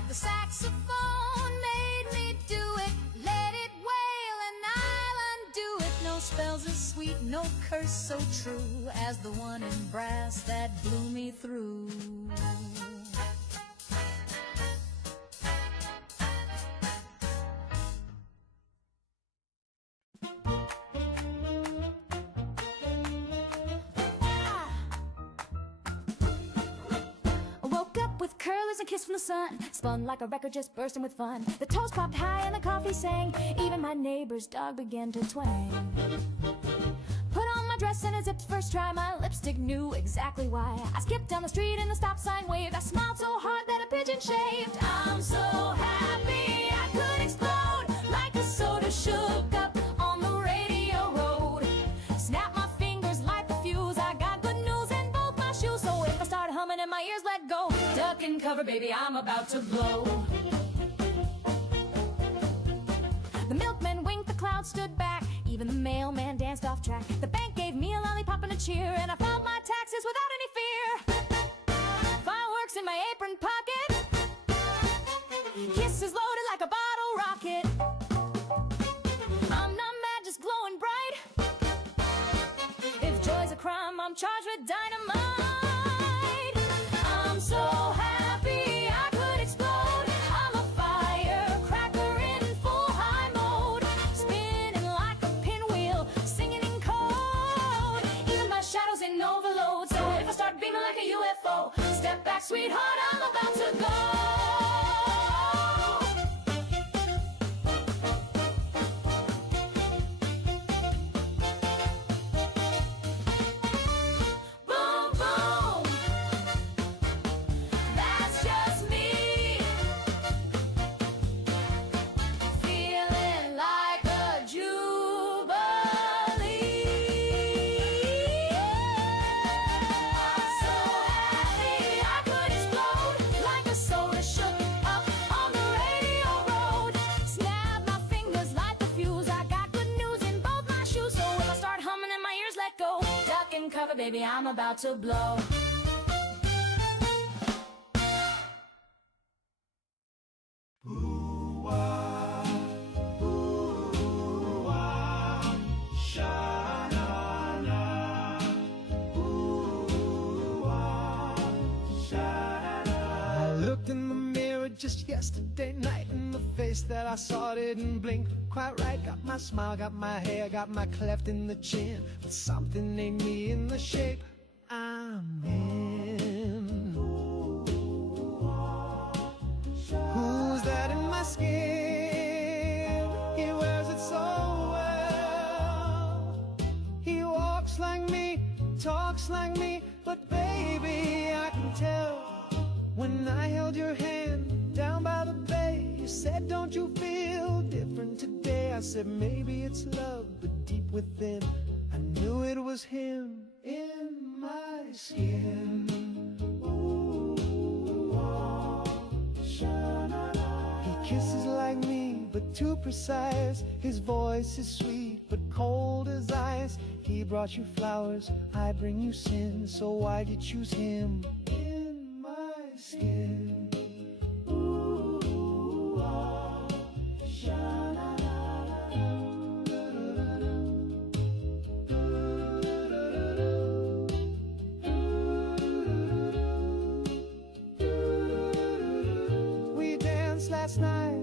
The saxophone made me do it, let it wail and I'll undo it. No spells as sweet, no curse so true as the one in brass that blew me through. I woke up with curlers and kiss from the sun, spun like a record just bursting with fun. The toast popped high and the coffee sang, even my neighbor's dog began to twang. Put on my dress and a zipped first try, my lipstick knew exactly why. I skipped down the street and the stop sign waved, I smiled so hard that a pigeon shaved. I'm so happy I could explode, like a soda shook up on the radio road. Snap my fingers, light the fuse, I got good news in both my shoes. So if I start humming and my ears let go, duck and cover, baby, I'm about to blow. The milkman winked, the clouds stood back, even the mailman danced off track. The bank gave me a lollipop and a cheer, and I filed my taxes without any fear. Fireworks in my apron pocket, kisses loaded like a bottle rocket. I'm not mad, just glowing bright. If joy's a crime, I'm charged with dynamite. I'm so happy I could explode. I'm a firecracker in full high mode, spinning like a pinwheel, singing in code. Even my shadow's in overload. So if I start beaming like a UFO, step back, sweetheart, I'm about to go. Boom, boom. That's just me, feeling like a jubilee. I'm so happy I could explode, like a soda shook up on the radio road. Snap my fingers, light the fuse, I got good news in both my shoes. So if I start humming and my ears let go, duck and cover, baby, I'm about to blow. I looked in the mirror just yesterday night, and the face that I saw didn't blink quite right. Got my smile, got my hair, got my cleft in the chin, but something ain't me in the shape I'm in. walks like me, but baby, I can tell. When I held your hand down by the bay, you said, don't you feel different today? I said, maybe it's love, but deep within, I knew it was him in my skin. Ooh, oh, he kisses like me, but too precise. His voice is sweet, but cold as ice. He brought you flowers, I bring you sin. So why'd you choose him in my skin? Ooh, ah, we danced last night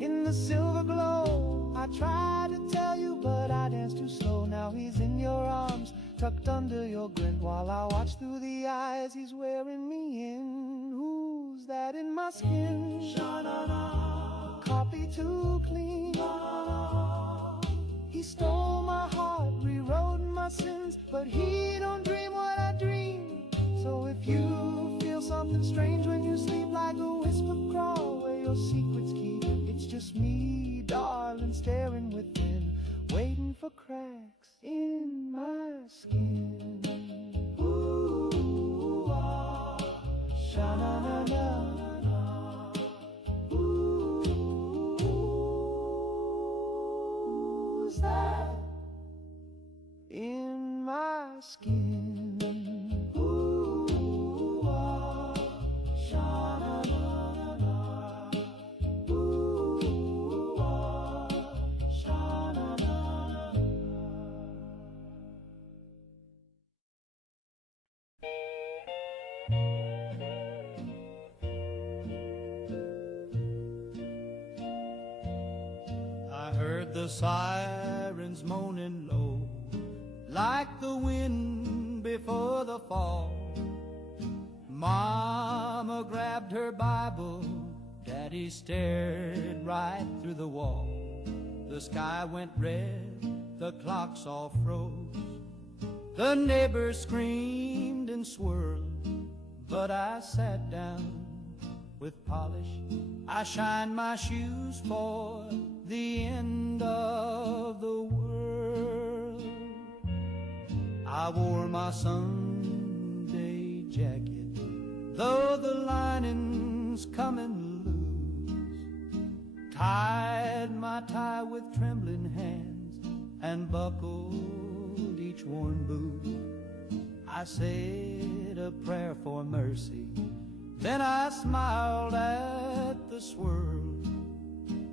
in the silver glow. I tried to tell you, but I danced too slow. Now he's in your arms, tucked under your grin, while I watch through the eyes he's wearing me in. Who's that in my skin? Sha-na-na. Copy too clean. Na-na-na. He stole my heart, rewrote my sins, but he don't dream what I dream. So if you feel something strange when you sleep, like a whisper crawl where your secrets keep, it's just me, darling, staring within, waiting for cracks in my skin. Ooh, ah, sha-na-na-na. Who's that in my skin? Ooh, ah, sha-na-na-na. Ooh, ah, sha-na-na-na. I heard the sirens moaning low, like the wind before the fall. Mama grabbed her Bible, Daddy stared right through the wall. The sky went red, the clocks all froze. The neighbors screamed and swirled, but I sat down with polish. I shined my shoes for the end of the world. I wore my Sunday jacket, though the lining's coming loose. Tied my tie with trembling hands and buckled each worn boot. I said a prayer for mercy, then I smiled at the swirl.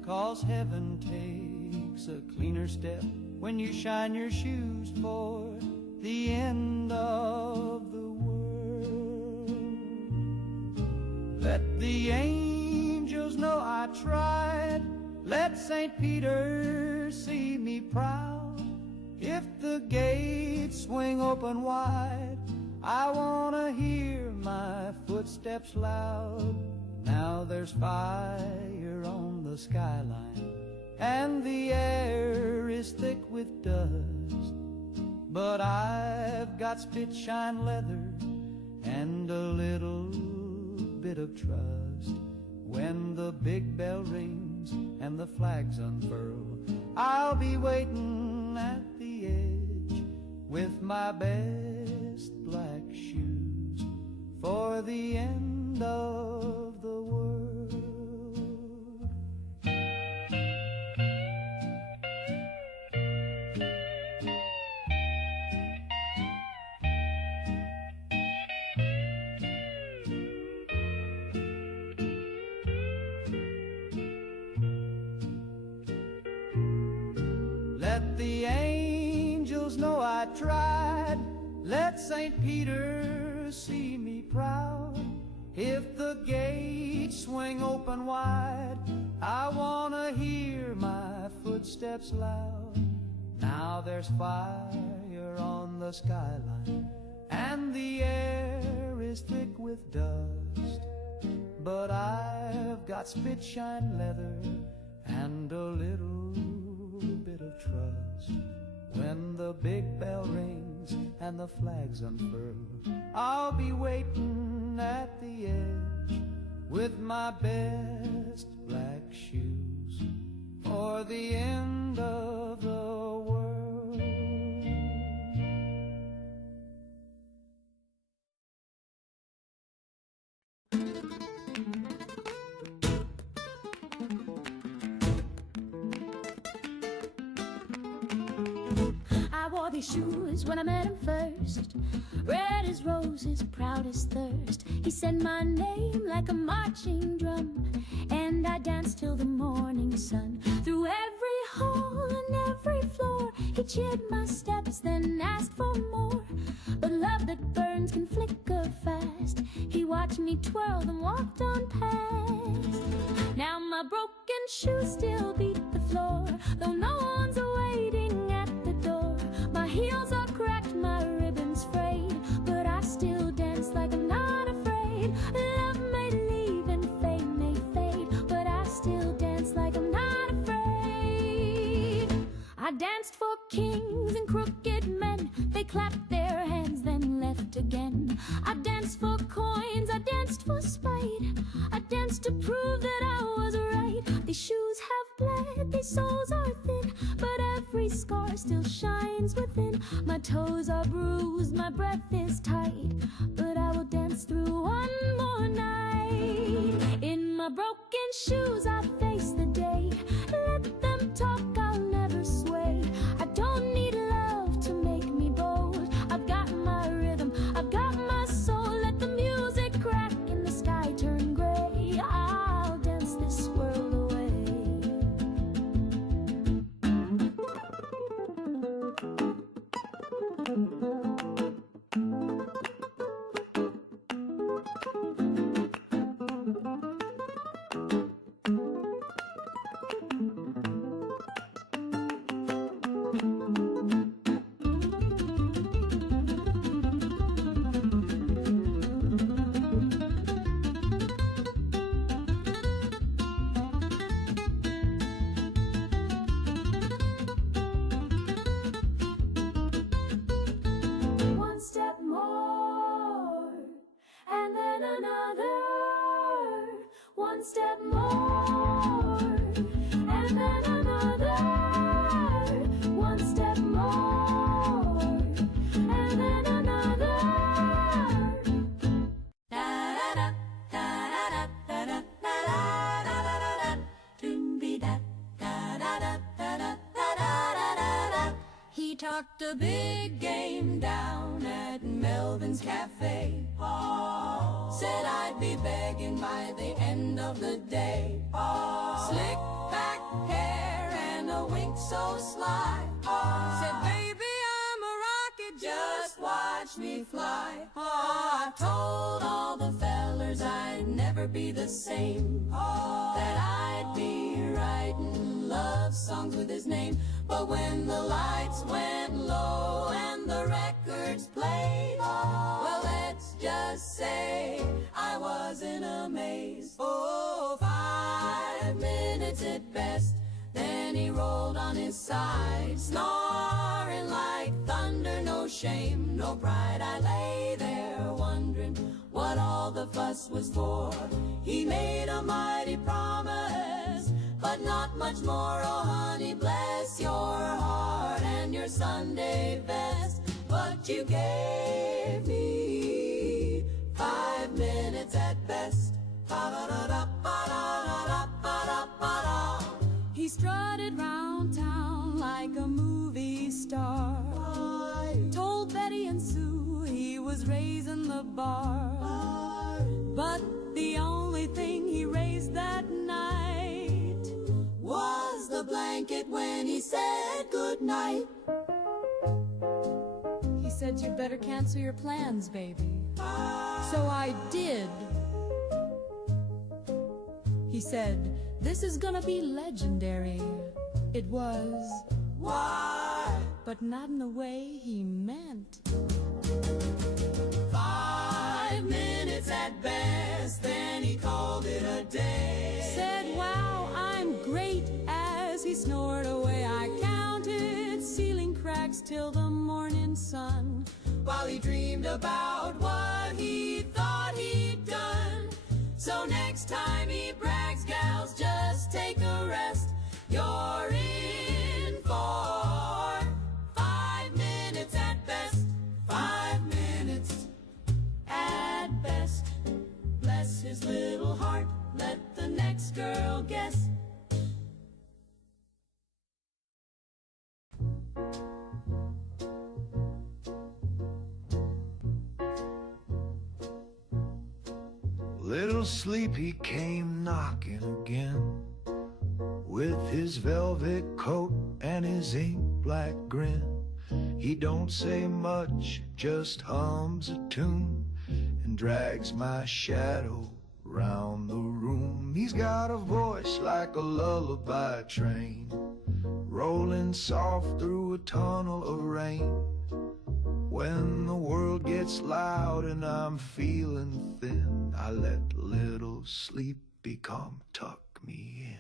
'Cause heaven takes a cleaner step when you shine your shoes for the end of the world. Let the angels know I tried. Let St. Peter see me proud. If the gates swing open wide, I wanna hear my footsteps loud. Now there's fire on the skyline, and the air is thick with dust. But I've got spit-shine leather and a little bit of trust. When the big bell rings and the flags unfurl, I'll be waiting at the edge with my best black shoes for the end of the world. Let the angels know I tried. Let St. Peter see me proud. If the gates swing open wide, I wanna hear my footsteps loud. Now there's fire on the skyline, and the air is thick with dust. But I've got spit-shine leather and a little bit of trust. When the big bell rings and the flags unfurl, I'll be waiting at the edge with my best black shoes for the end of the world. I wore these shoes when I met him first. Red as roses, proud as thirst. He said my name like a marching drum, and I danced till the morning sun. Through every hall and every floor, he cheered my steps, then asked for more. But love that burns can flicker fast. He watched me twirl and walked on past. Now my broken shoes still beat the floor, though no one's waiting at the door. My heels are cracked, my ribbons frayed, but I still dance like I'm not afraid. Love may leave and fame may fade, but I still dance like I'm not afraid. I danced for kings and crooked men. They clapped their hands, then left again. I danced for coins, I danced for spite. I danced to prove that I was right. These shoes have bled, these soles are thin, but every scar still shines within. My toes are bruised, my breath is tight, but I will dance through one more night. In my broken shoes I face the day. Let them talk, I'll never sway. I don't need love to make me bold. I've got my rhythm, I've got my soul. Let the music crack and the sky turn gray. I'll dance this world away. One step more, and then another. One step more, and then another. One step more, and then another. He talked a big game down at Melvin's Cafe. Said I'd be begging by the end of the day. Slick back hair and a wink so sly. Said, baby, I'm a rocket, just watch me fly. I told all the fellers I'd never be the same. That I'd be writing love songs with his name. But when the lights went low and the records played, well, let's just say I was in a maze. Oh, 5 minutes at best. Then he rolled on his side, snoring like thunder. No shame, no pride. I lay there wondering what all the fuss was for. He made a mighty promise, but not much more. Oh, honey, bless your heart and your Sunday best. But you gave me 5 minutes at best. Ba-da-da-da-ba-da-da-da-ba-da-ba-da. He strutted round town like a movie star. Told Betty and Sue he was raising the bar. But the only thing he raised that night was the blanket when he said goodnight. He said, you'd better cancel your plans, baby. So I did. He said, this is gonna be legendary. It was. Why? But not in the way he meant. 5 minutes at best, then he called it a day. Said, wow, I'm great. As he snored away, I counted ceiling cracks till the morning sun while he dreamed about what he thought he'd done. So next time he brags, gals, just take a rest. You're in for 5 minutes at best. 5 minutes at best. Bless his little heart, let the next girl guess. Little Sleepy came knocking again, with his velvet coat and his ink black grin. He don't say much, just hums a tune and drags my shadow round the room. He's got a voice like a lullaby train, rolling soft through a tunnel of rain. When the world gets loud and I'm feeling thin, I let little Sleepy come tuck me in.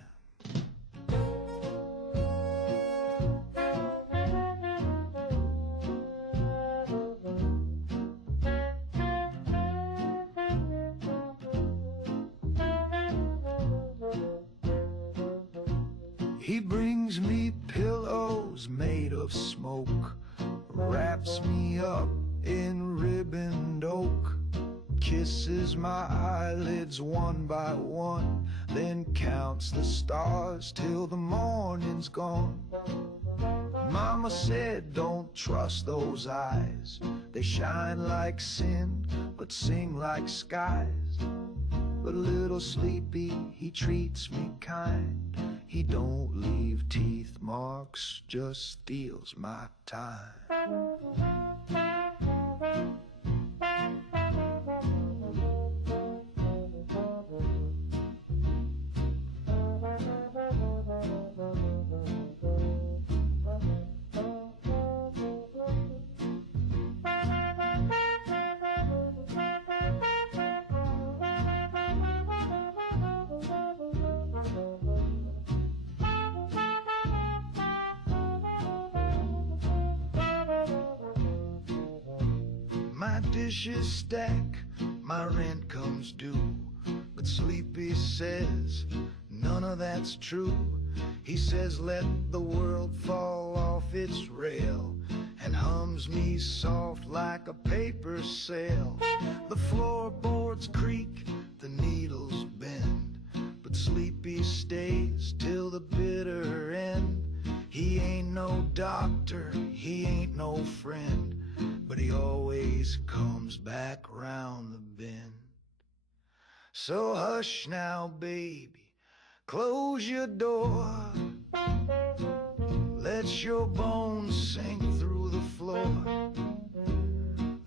He brings me pillows made of smoke, wraps me up in ribboned oak, kisses my eyelids one by one, then counts the stars till the morning's gone. Mama said don't trust those eyes, they shine like sin but sing like skies. But little Sleepy, he treats me kind. He don't leave teeth marks, just steals my time. My dishes stack, my rent comes due, but Sleepy says none of that's true. He says let the world fall off its rail, and hums me soft like a paper sail. The floorboards creak, the needles bend, but Sleepy stays till the bitter end. He ain't no doctor, he ain't no friend, but he always comes back round the bend. So hush now, baby, close your door, let your bones sink through the floor.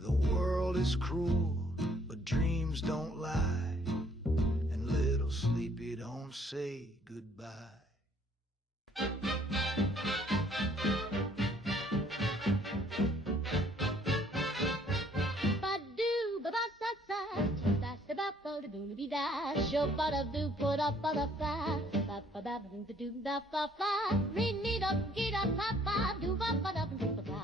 The world is cruel, but dreams don't lie, and little Sleepy don't say goodbye. Show but a do put up but a fly. Ba ba ba ba do da fa fly. Read need up get up papa do ba ba da do ba ba.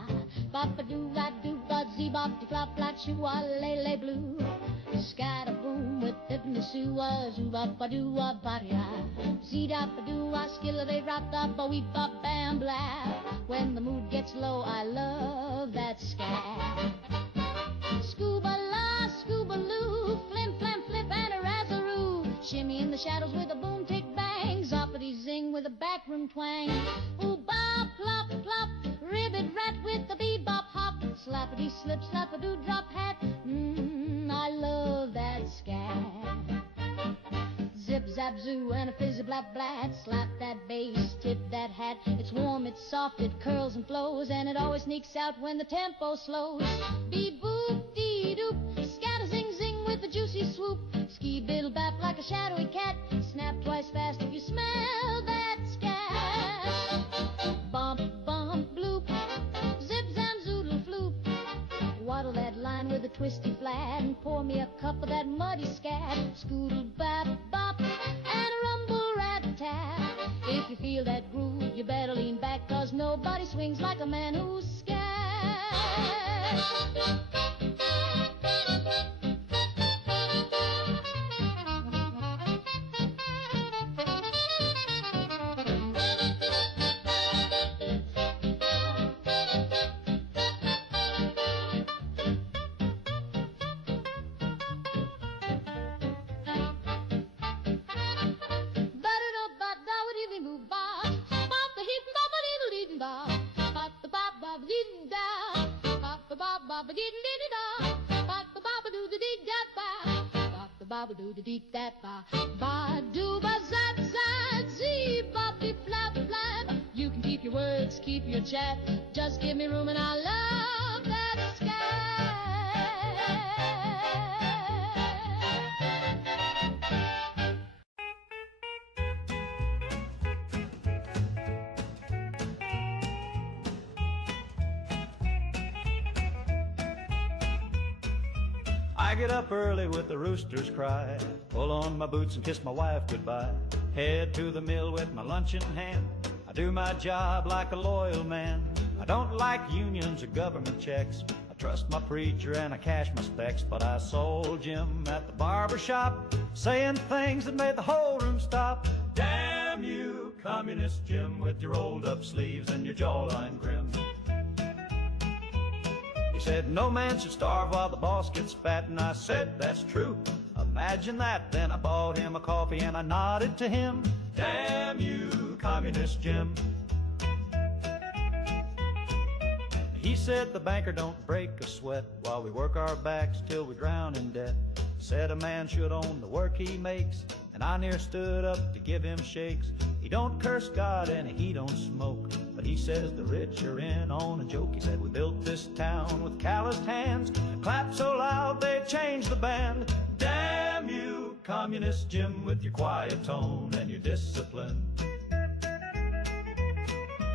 Ba ba do la do ba zee bop de flop like shoo a lay blue. Sky da boom with Tiffany Sue a zoo ba ba do a ba ya. Zee da ba do a skill they rap da ba weep ba bam blah. When the mood gets low I love that sky. Scuba la scuba loo, flim flam flip and a razzaroo. Shimmy in the shadows with a boom tick bang, zoppity zing with a backroom twang. Ooh bop plop plop, ribbit rat with the bebop hop. Slappity slip slap-a-doo drop hat. I love that scat. Zip zap zoo and a fizzy blap blat. Slap that bass, tip that hat. It's warm, it's soft, it curls and flows, and it always sneaks out when the tempo slows. Be boop dee doop, scatter zing zing with a juicy swoop. Ski biddle bap like a shadowy cat. Snap twice fast if you smell that scat. Bump bump bloop, zip zam zoodle floop. Waddle that line with a twisty flat and pour me a cup of that muddy scat. Scoodle bap bop and a rumble rat tap. If you feel that groove, you better lean back, 'cause nobody swings like a man who's scat. You can keep your words, keep your chat. Just give me room and I love that sky. I get up early with the rooster's cry, pull on my boots and kiss my wife goodbye, head to the mill with my lunch in hand. I do my job like a loyal man. I don't like unions or government checks. I trust my preacher and I cash my specs, but I sold Jim at the barber shop, saying things that made the whole room stop. Damn you, communist Jim, with your rolled up sleeves and your jawline grim. He said, no man should starve while the boss gets fat, and I said, that's true. Imagine that. Then I bought him a coffee and I nodded to him. Damn you, communist Jim. He said, the banker don't break a sweat while we work our backs till we drown in debt. Said a man should own the work he makes, and I near stood up to give him shakes. He don't curse God and he don't smoke, but he says the rich are in on a joke. He said, we built this town with calloused hands, and clapped so loud they changed the band. Damn you, communist Jim, with your quiet tone and your discipline.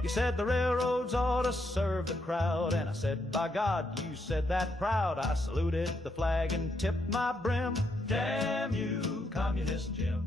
He said the railroads ought to serve the crowd, and I said, by God, you said that proud. I saluted the flag and tipped my brim. Damn you, communist Jim.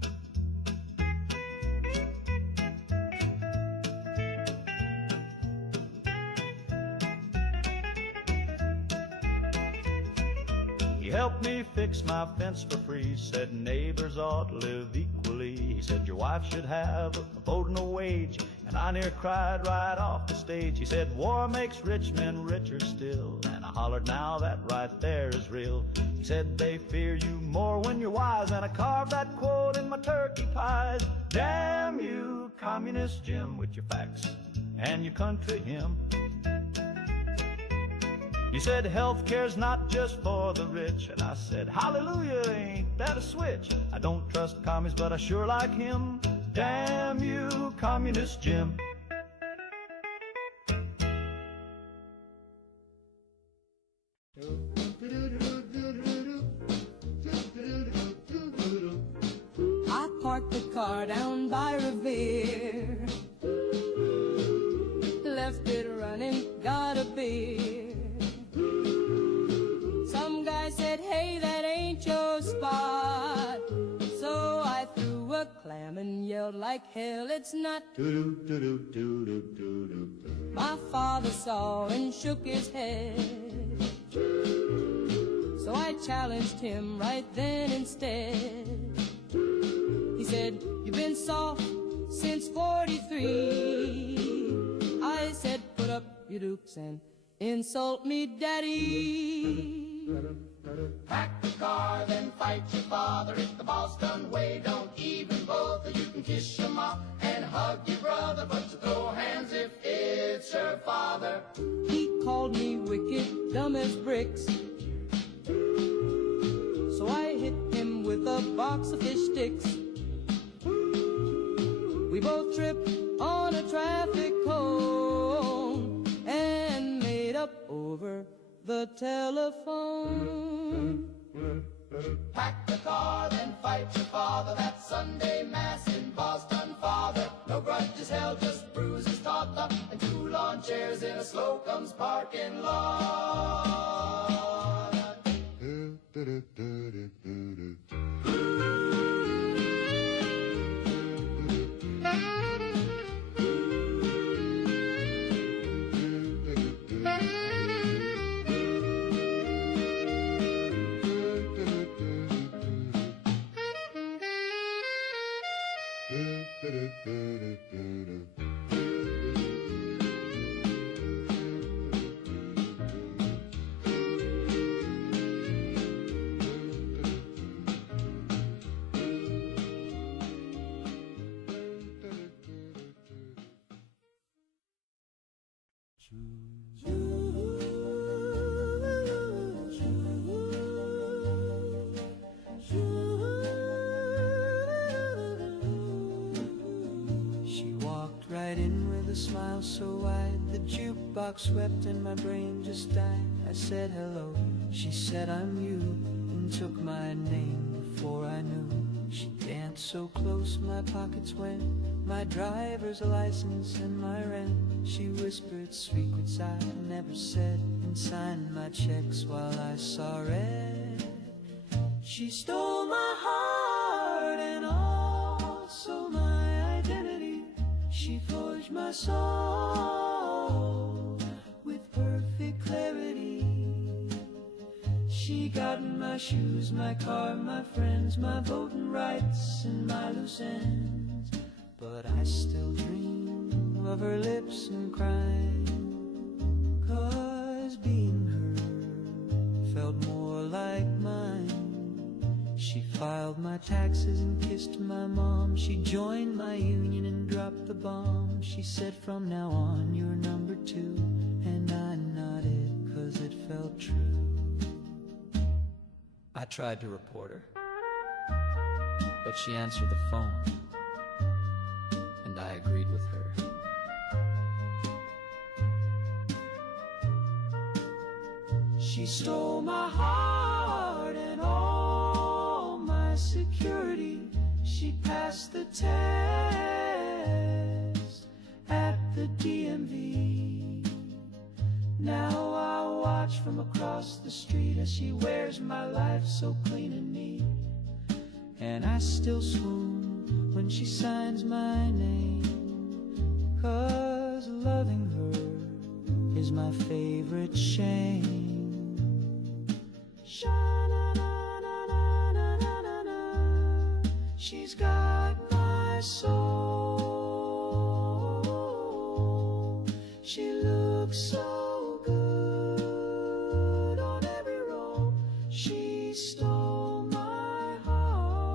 He helped me fix my fence for free, said neighbors ought to live equally. He said your wife should have a vote and a wage, and I near cried right off the stage. He said war makes rich men richer still, and I hollered now that right there is real. He said they fear you more when you're wise, and I carved that quote in my turkey pies. Damn you, communist Jim, with your facts and your country hymn. He said health care's not just for the rich, and I said hallelujah, ain't that a switch? I don't trust commies, but I sure like him. Damn you, communist Jim. I parked the car down by Revere, left it running, got a beer. Some guy said, hey, that ain't your spot. So I threw a clam and yelled like hell, it's not. My father saw and shook his head, so I challenged him right then instead. He said, you've been soft since 43. I said, put up your dukes and insult me, daddy. Pack the car, then fight your father. If the boss done way, don't even bother. You can kiss your mom and hug your brother, but you throw hands if it's your father. He called me wicked, dumb as bricks, so I hit him with a box of fish sticks. We both tripped on a traffic cone and made up over the telephone. Pack the car, then fight your father. That Sunday mass in Boston, father. No grudges held, just bruises tossed up, and 2 lawn chairs in a Slocum's parking lot. She walked right in with a smile so wide, the jukebox wept and my brain just died. I said hello, she said I'm you, and took my name before I knew. She danced so close my pockets went, my driver's license and my rent. She whispered secrets I never said, and signed my checks while I saw red. She stole my heart and also my identity. She forged my soul with perfect clarity. She got my shoes, my car, my friends, my voting rights, and my loose ends. But I still dream of her lips and crying, 'cause being her felt more like mine. She filed my taxes and kissed my mom. She joined my union and dropped the bomb. She said from now on you're number 2, and I nodded 'cause it felt true. I tried to report her, but she answered the phone, and I agreed with her. She stole my heart and all my security. She passed the test at the DMV. Now I watch from across the street as she wears my life so clean and neat. And I still swoon when she signs my name, 'cause loving her is my favorite shame. Sha-na-na-na-na-na-na, she's got my soul. She looks so good on every roll. She stole my heart,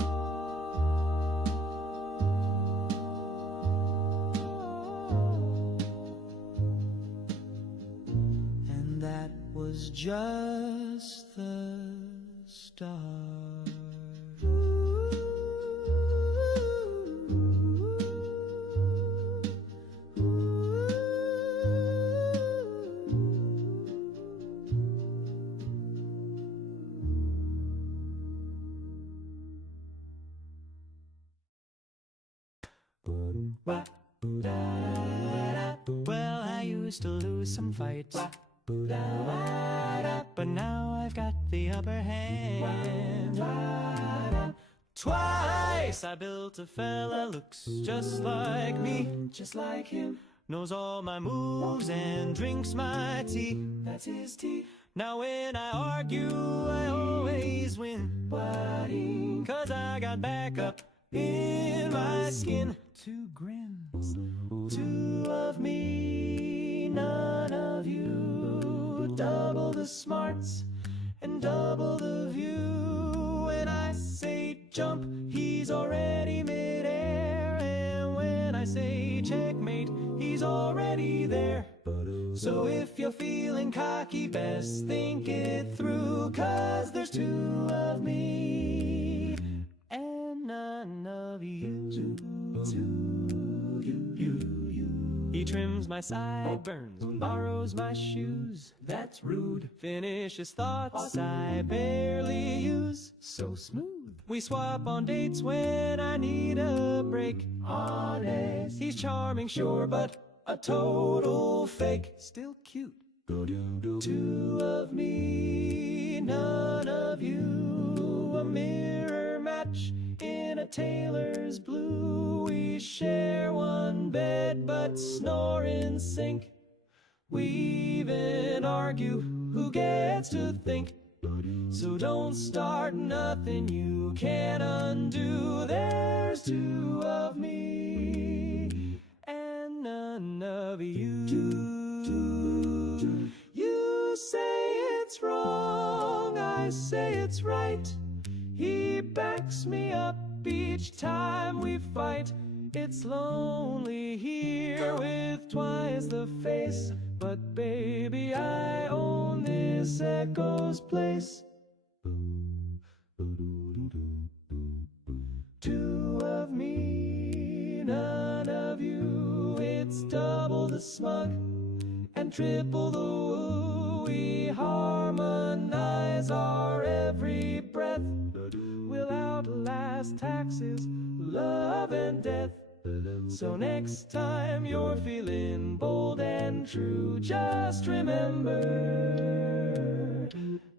and that was just the start. Well, I used to lose some fights, but now I've got the upper hand. Twice I built a fella, looks just like me, just like him. Knows all my moves and drinks my tea, that's his tea. Now when I argue, I always win, 'cause I got backup in my skin. 2 grins, 2 of me, none of you. Double the smarts and double the view. When I say jump, he's already midair, and when I say checkmate, he's already there. So if you're feeling cocky, best think it through, 'cause there's 2 of me and none of you. He trims my sideburns, borrows my shoes, that's rude. Finishes thoughts I barely use, so smooth. We swap on dates when I need a break. Honest, he's charming, sure, but a total fake. Still cute. 2 of me, none of you. A mirror match in a tailor's blue. We share one bed but snore in sync. We even argue who gets to think. So don't start nothing you can't undo. There's 2 of me and none of you. You say it's wrong, I say it's right. He backs me up each time we fight. It's lonely here with twice the face but baby, I own this Echo's place. Two of me, none of you. It's double the smug and triple the woo. We harmonize our every breath. We'll outlast taxes, love and death. So next time you're feeling bold and true, just remember,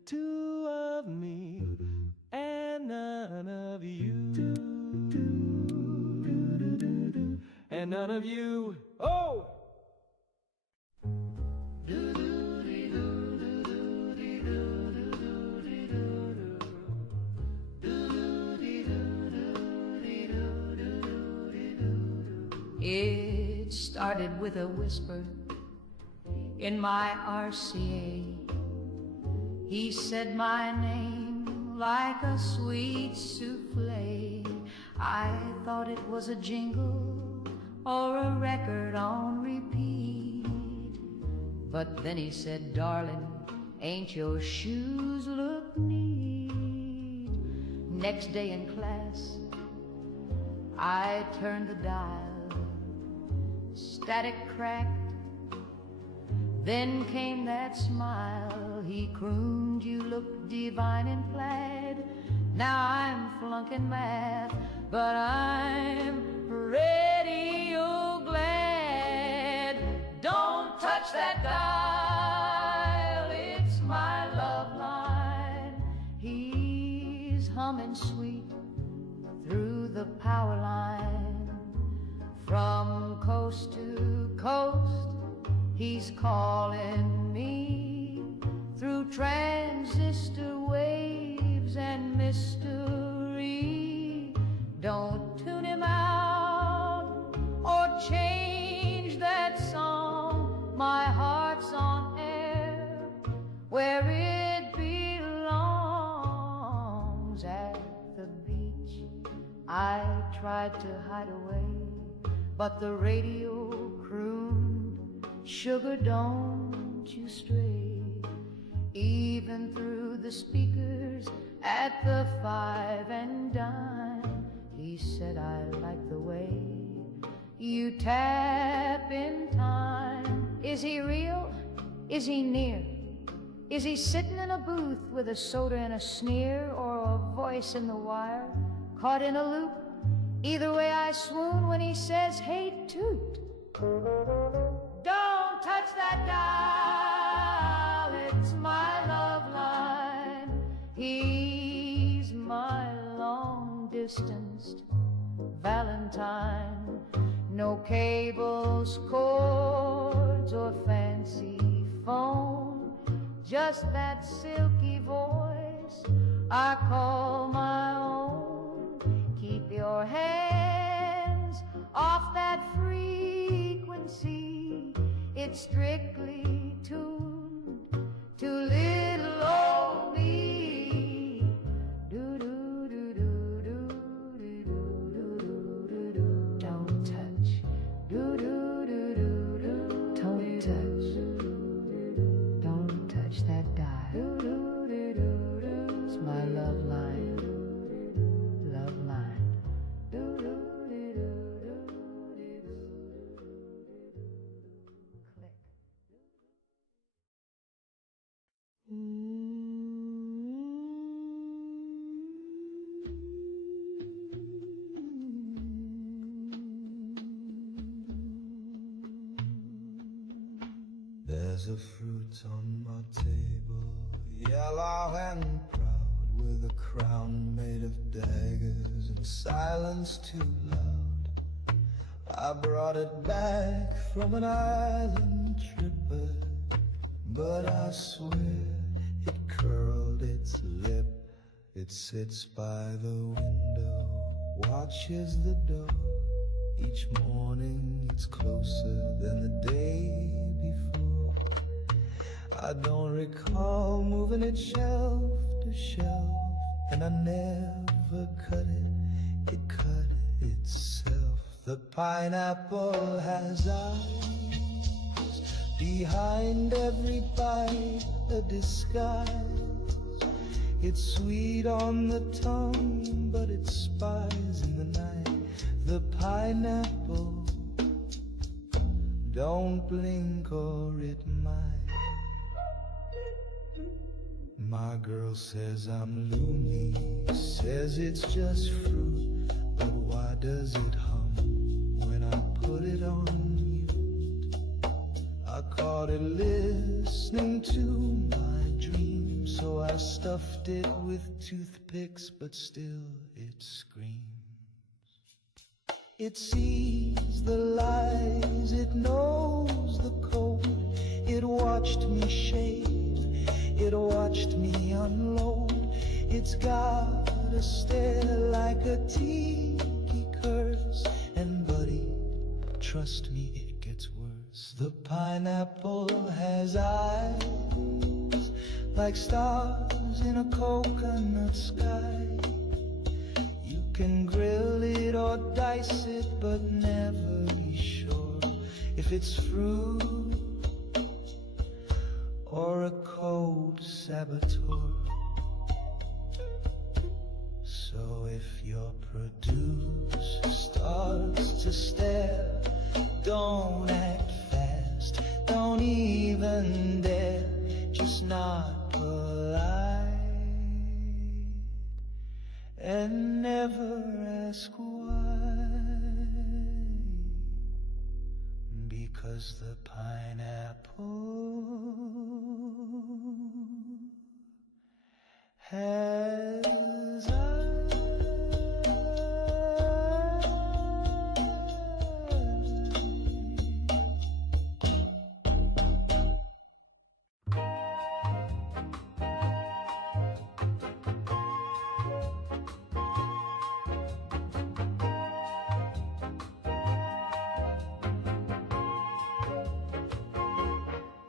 two of me and none of you. And none of you. Oh! It started with a whisper in my RCA. He said my name like a sweet souffle. I thought it was a jingle or a record on repeat. But then he said, darling, ain't your shoes look neat? Next day in class, I turned the dial. Static cracked, then came that smile. He crooned, you look divine in plaid. Now I'm flunking math, but I'm radio glad. Don't touch that dial, it's my love line. He's humming sweet through the power line. From coast to coast, he's calling me through transistor waves and mystery. Don't tune him out or change that song. My heart's on air where it belongs. At the beach, I tried to hide away, but the radio crooned, sugar, don't you stray. Even through the speakers at the Five and Dime, he said, I like the way you tap in time. Is he real? Is he near? Is he sitting in a booth with a soda and a sneer, or a voice in the wire caught in a loop? Either way I swoon when he says, hey, toot. Don't touch that dial, it's my love line. He's my long-distanced Valentine. No cables, cords, or fancy phone, just that silky voice I call my own. Keep your hands off that frequency. It's strictly tuned to little old me. Don't touch. Don't touch. Don't touch that dial. It's my love line. There's a fruit on my table, yellow and proud, with a crown made of daggers and silence too loud. I brought it back from an island tripper, but I swear it curled its lip. It sits by the window, watches the door. Each morning it's closer than the day before. I don't recall moving it shelf to shelf, and I never cut it, it cut itself. The pineapple has eyes, Behind every bite, a disguise. It's sweet on the tongue, but it spies in the night. The pineapple, don't blink or it might. My girl says I'm loony, says it's just fruit, but why does it hum when I put it on mute? I caught it listening to my dream, so I stuffed it with toothpicks, but still it screams. It sees the lies, it knows the code. It watched me shave, it watched me unload. It's got a stare like a tiki curse. And buddy, trust me, it gets worse. The pineapple has eyes like stars in a coconut sky. You can grill it or dice it, but never be sure if it's fruit or a cold saboteur. So if your produce starts to stare, don't act fast, don't even dare, just not polite, and never ask why, because the pineapple has eyes.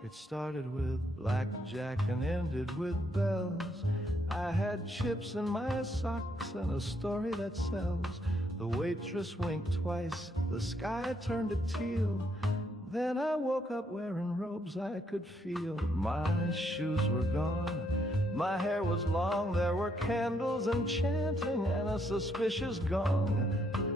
It started with blackjack and ended with bells. I had chips in my socks and a story that sells. The waitress winked twice, the sky turned to teal. Then I woke up wearing robes I could feel. My shoes were gone, my hair was long. There were candles and chanting and a suspicious gong.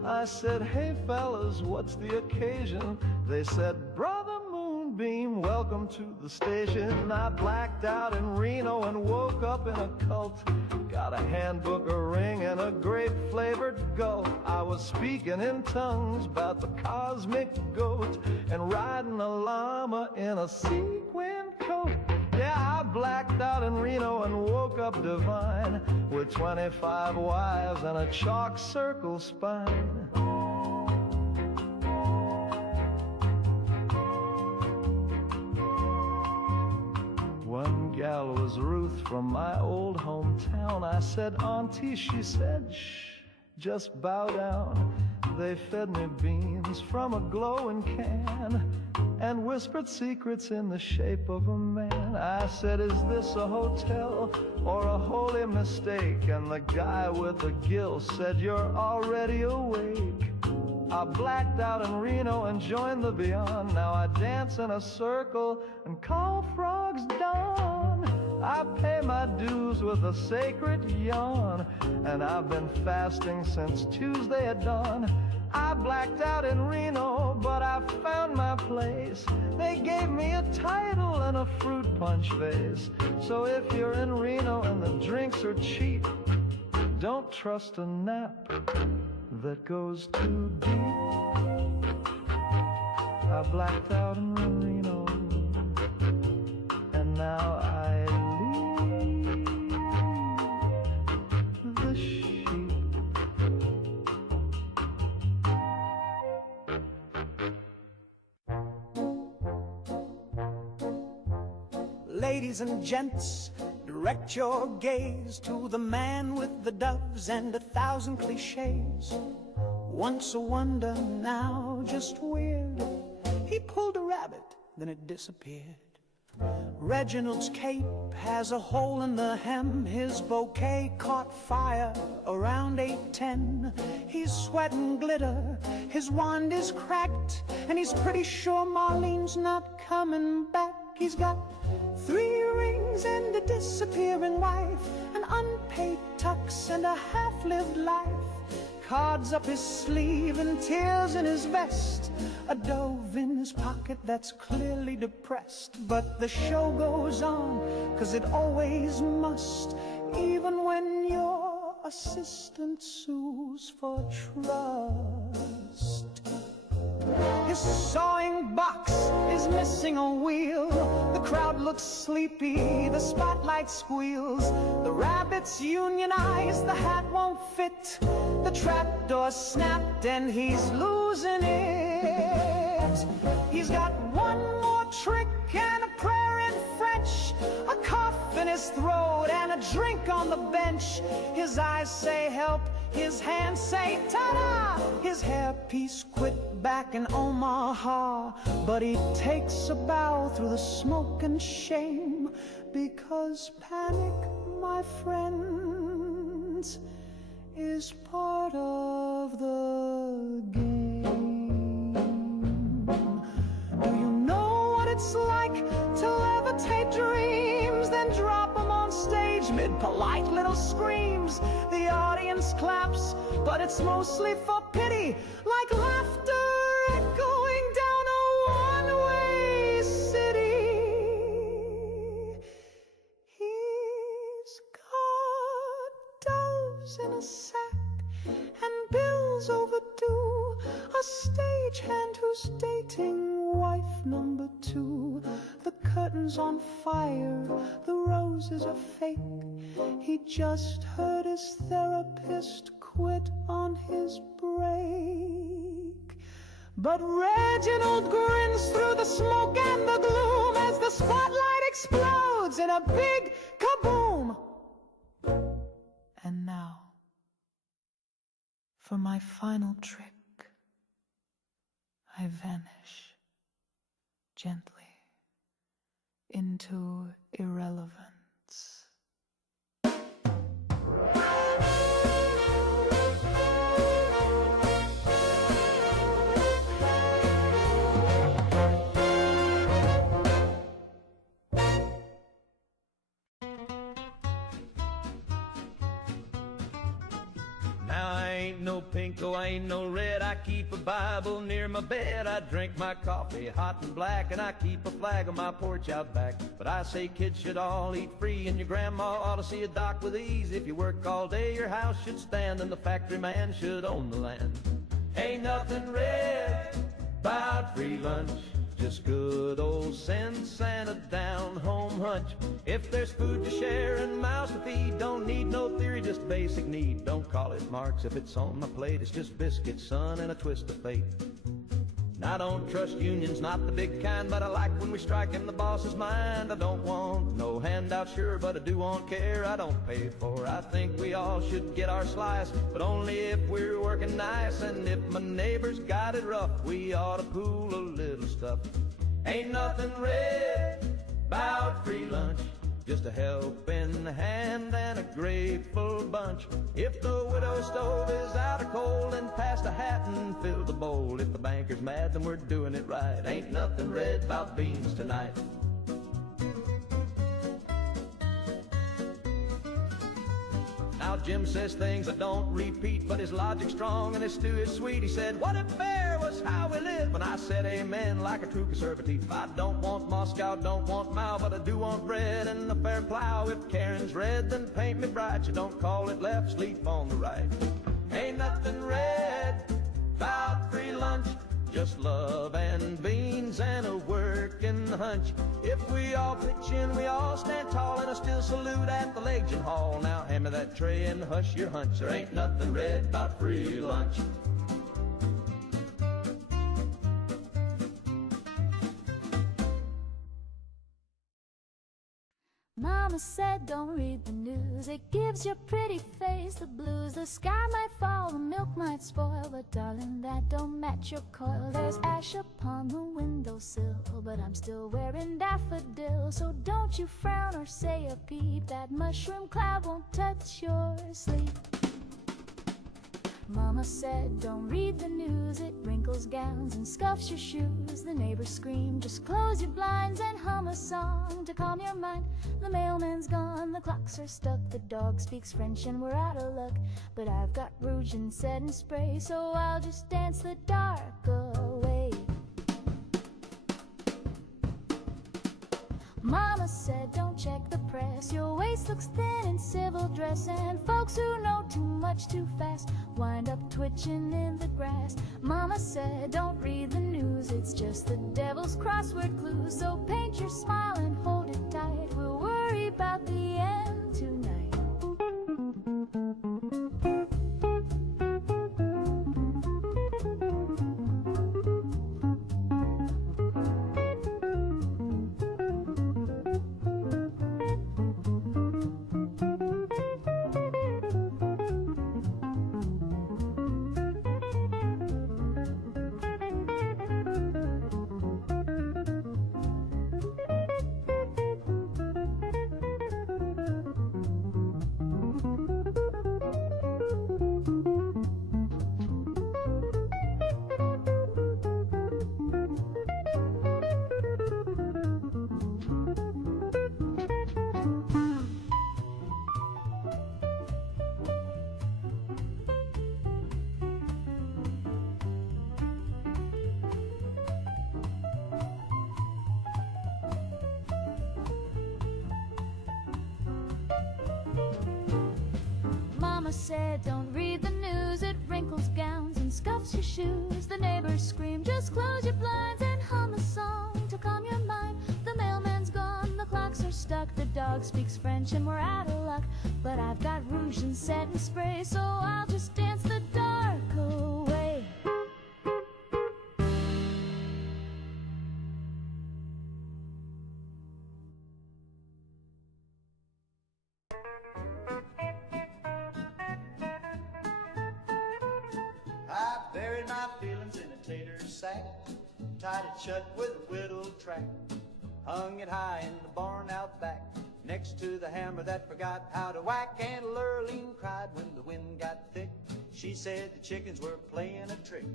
I said, hey fellas, what's the occasion? They said, brother Moonbeam, welcome to the station. I blacked out in Reno and woke up in a cult. Got a handbook, a ring, and a grape-flavored gulp. I was speaking in tongues about the cosmic goat and riding a llama in a sequin coat. Yeah, I blacked out in Reno and woke up divine with 25 wives and a chalk circle spine. One gal was Ruth from my old hometown. I said, Auntie, she said, shh, just bow down. They fed me beans from a glowing can and whispered secrets in the shape of a man. I said, is this a hotel or a holy mistake? And the guy with the gill said, you're already awake. I blacked out in Reno and joined the beyond. Now I dance in a circle and call frogs dawn. I pay my dues with a sacred yawn, and I've been fasting since Tuesday at dawn. I blacked out in Reno, but I found my place. They gave me a title and a fruit punch vase. So if you're in Reno and the drinks are cheap, don't trust a nap that goes too deep. I blacked out in Reno, and now I leave the sheep. Ladies and gents, direct your gaze to the man with the doves and 1,000 cliches. Once a wonder, now just weird. He pulled a rabbit, then it disappeared. Reginald's cape has a hole in the hem. His bouquet caught fire around 8:10. He's sweating glitter, his wand is cracked, and he's pretty sure Marlene's not coming back. He's got 3 rings and a disappearing wife, an unpaid tux and a half-lived life. Cards up his sleeve and tears in his vest, a dove in his pocket that's clearly depressed. But the show goes on, 'cause it always must, even when your assistant sues for trust. His sawing box is missing a wheel. The crowd looks sleepy, the spotlight squeals. The rabbits unionize, the hat won't fit. The trapdoor snapped and he's losing it. He's got one more trick and a prayer in French, a cough in his throat and a drink on the bench. His eyes say help, his hands say ta-da. His hairpiece quit back in Omaha, but he takes a bow through the smoke and shame, because panic, my friends, is part of the game. Do you know what it's like to levitate dreams, then drop them on stage mid polite little screams? The audience claps, but it's mostly for pity, like laughter echoing down a one-way city. He's got doves in a sack and bills overdue, a stagehand who's dating wife number 2. The curtain's on fire, the roses are fake. He just heard his therapist quit on his break. But Reginald grins through the smoke and the gloom as the spotlight explodes in a big kaboom. And now, for my final trick, I vanish gently into irrelevance. No pinko, I ain't no red. I keep a Bible near my bed. I drink my coffee hot and black, and I keep a flag on my porch out back. But I say kids should all eat free, and your grandma ought to see a doc with ease. If you work all day, your house should stand, and the factory man should own the land. Ain't nothing red about free lunch, just good old sense and a down-home hunch. If there's food to share and mouths to feed, don't need no theory, just basic need. Don't call it Marx if it's on my plate, it's just biscuits, son, and a twist of fate. Now I don't trust unions, not the big kind, but I like when we strike in the boss's mind. I don't want no handout, sure, but I do want care I don't pay for. I think we all should get our slice, but only if we're working nice. And if my neighbor's got it rough, we ought to pool a little stuff. Ain't nothing red about free lunch, just a helping hand and a grateful bunch. If the widow's stove is out of coal, then pass the hat and fill the bowl. If the banker's mad, then we're doing it right. Ain't nothing red about beans tonight. Now Jim says things I don't repeat, but his logic's strong and his stew is sweet. He said, what if fair was how we live? And I said amen like a true conservative. I don't want Moscow, don't want Mao, but I do want bread and a fair plow. If Karen's red, then paint me bright. You don't call it left, sleep on the right. Ain't nothing red about free lunch, just love and beans and a working hunch. If we all pitch in, we all stand tall, and I still salute at the Legion Hall. Now hand me that tray and hush your hunch. There ain't nothing red about free lunch. Mama said don't read the news, it gives your pretty face the blues. The sky might fall, the milk might spoil, but darling, that don't match your coil. There's ash upon the windowsill, but I'm still wearing daffodils. So don't you frown or say a peep, that mushroom cloud won't touch your sleep. Mama said don't read the news, it wrinkles gowns and scuffs your shoes. The neighbors scream, just close your blinds and hum a song to calm your mind. The mailman's gone, the clocks are stuck, the dog speaks French and we're out of luck. But I've got rouge and setting spray, so I'll just dance the dark away. Mama said don't check the press, your waist looks thin in civil dress, and folks who know too much too fast wind up twitching in the grass. Mama said don't read the news, it's just the devil's crossword clues. So paint your smile and hold it tight, we'll worry about the end tonight. Mama said don't read the news, it wrinkles gowns and scuffs your shoes. The neighbors scream, just close your blinds and hum a song to calm your mind. The mailman's gone, the clocks are stuck, the dog speaks French and we're out of luck. But I've got rouge and setting spray, so I'll just dance the dark away. I buried my feelings in a tater sack, tied it shut with a whittled track, hung it high in the barn out back, next to the hammer that forgot how to whack. And Lurleen cried when the wind got thick, she said the chickens were playing a trick.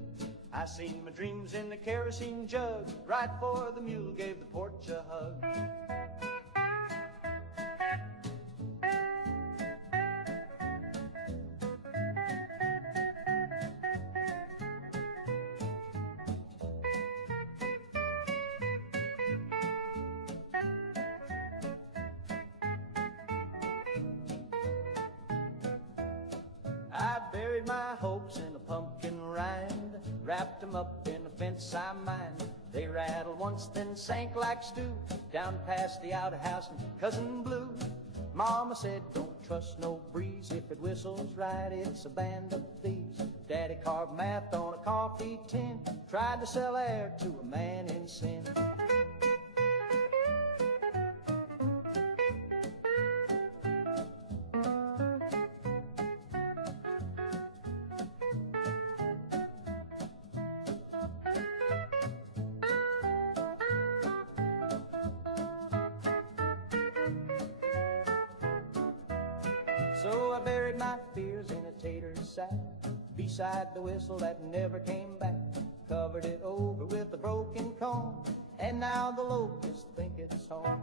I seen my dreams in the kerosene jug, right before the mule gave the porch a hug. I buried my hopes in a pumpkin rind, wrapped them up in a fence I mind. They rattled once, then sank like stew, down past the outhouse and Cousin Blue. Mama said, don't trust no breeze, if it whistles right, it's a band of thieves. Daddy carved math on a coffee tin, tried to sell air to a man in sin. So I buried my fears in a tater sack, beside the whistle that never came back, covered it over with a broken comb, and now the locusts think it's home.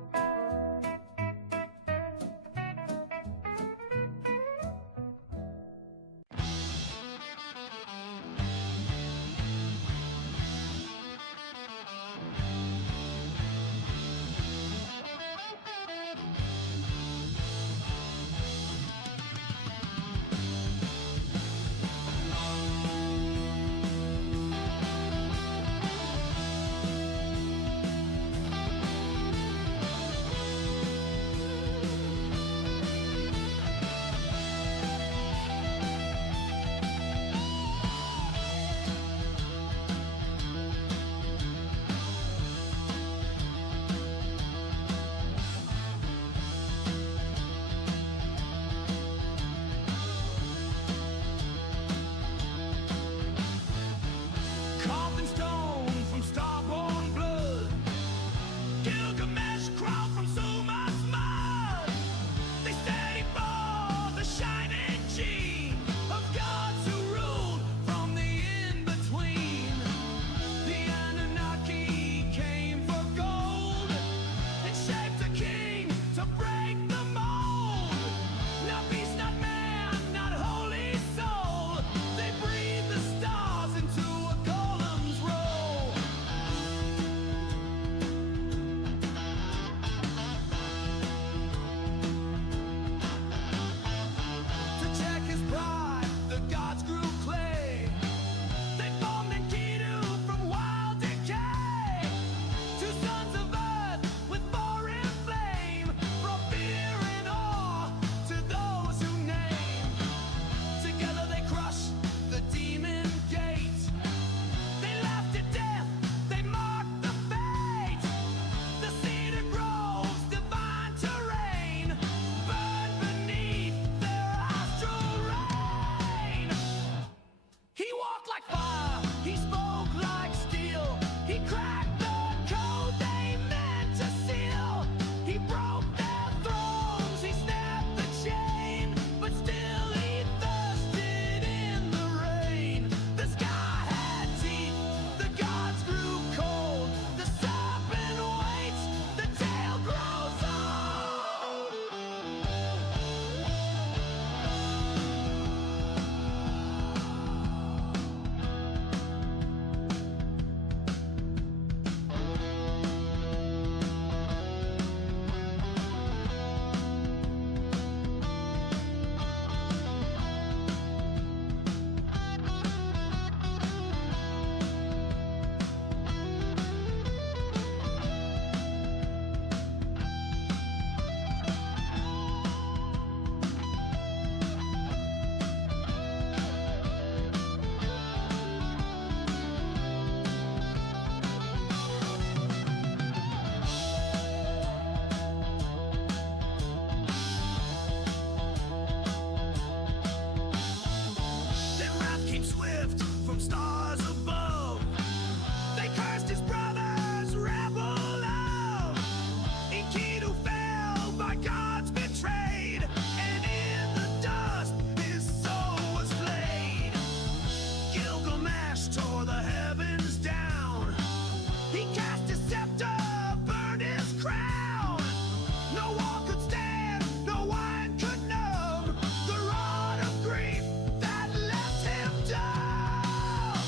No wall could stand, no wine could numb the rod of grief that left him dumb.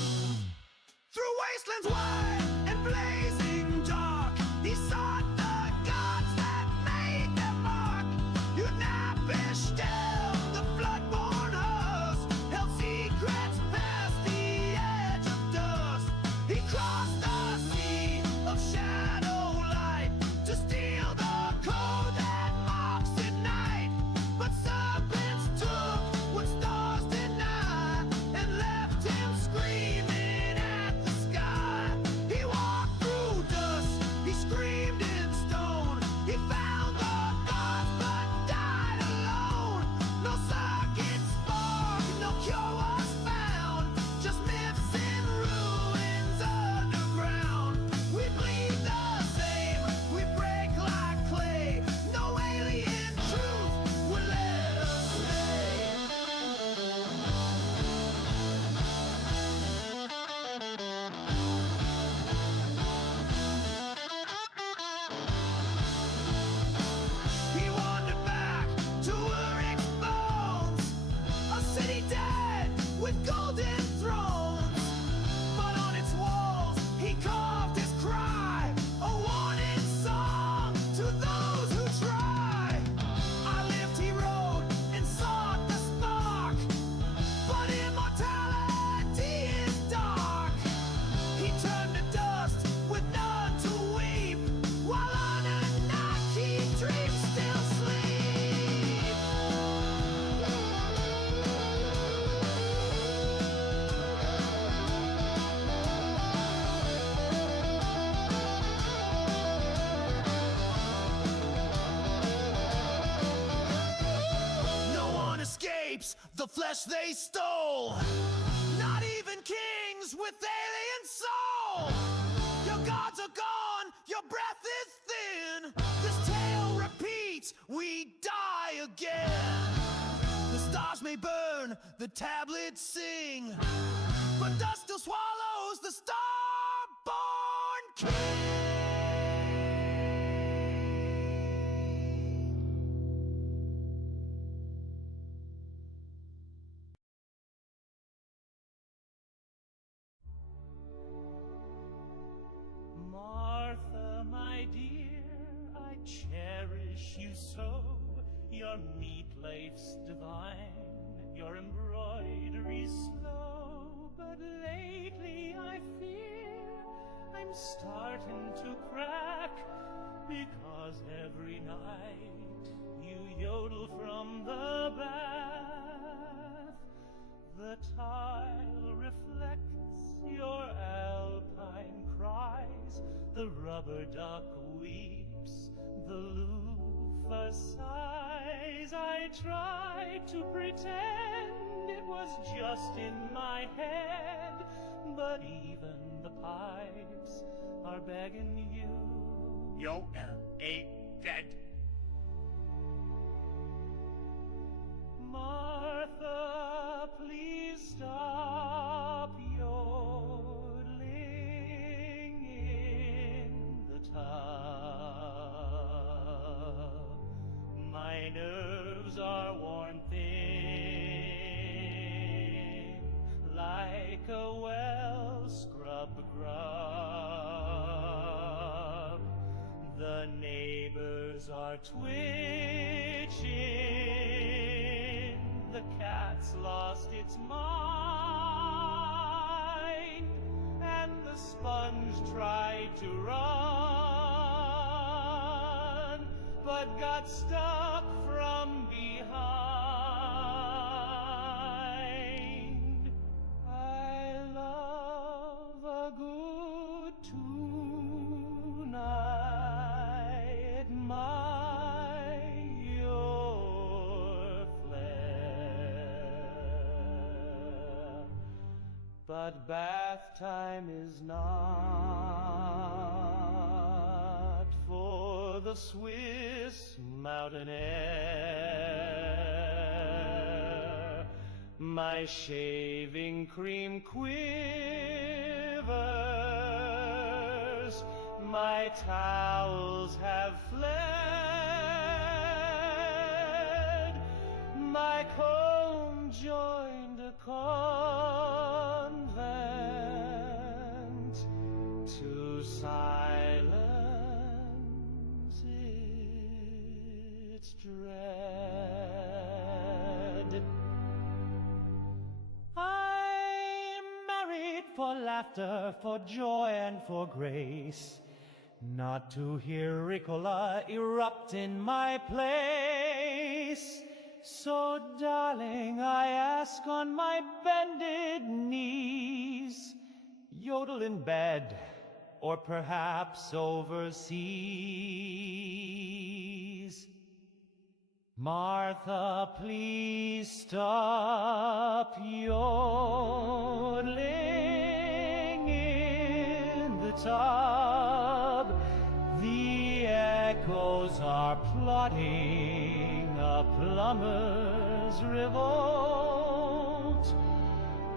Through wastelands wide and blazing dark, he sought the gods that made them mark. Unipish down the bloodborne host, held secrets past the edge of dust. He crossed the sea of shadow light to steal the code that mocks at night. But serpents took what stars deny and left him screaming at the sky. He walked through dust, he screamed in stone. He found the gods but died alone. No circuit spark, no cure was found. Just myths and ruins underground. We bleed the same, we break like clay. No alien truth will let us stay. He wandered back to Urik's bones, a city dead with golden thrones. But on its walls he carved his cry, a warning song to those who try. I lived, he wrote, and sought the spark, but immortality is dark. He turned to dust with none to weep, while Anunnaki dreams still sleep. No one escapes the flesh they stole, not even kings with alien soul. Your gods are gone, your breath is thin. This tale repeats, we die again. The stars may burn, the tablets sing, but dust still swallows the star-born king. Martha, my dear, I cherish you so. Your meat life's divine, your embroidery slow. But lately I fear I'm starting to crack, because every night you yodel from the bath. The tile reflects your alpine cries, the rubber duck weeps, the loofah sighs. I tried to pretend it was just in my head, but even the pipes are begging you. Yo ain't dead. Martha, please stop yodeling in the tub. My nerves are worn thin, like a well-scrubbed grub. The neighbors are twitching, the cat's lost its mind, and the sponge tried to run, but got stuck from behind. I love a good tonight. Admire your flair, but bath time is not for the Swiss mountain air. My shaving cream quivers, my towels have flared. its dread. I'm married for laughter, for joy, and for grace, not to hear Ricola erupt in my place. So, darling, I ask on my bended knees, yodel in bed, or perhaps overseas. Martha, please stop yodeling in the tub. The echoes are plotting a plumber's revolt.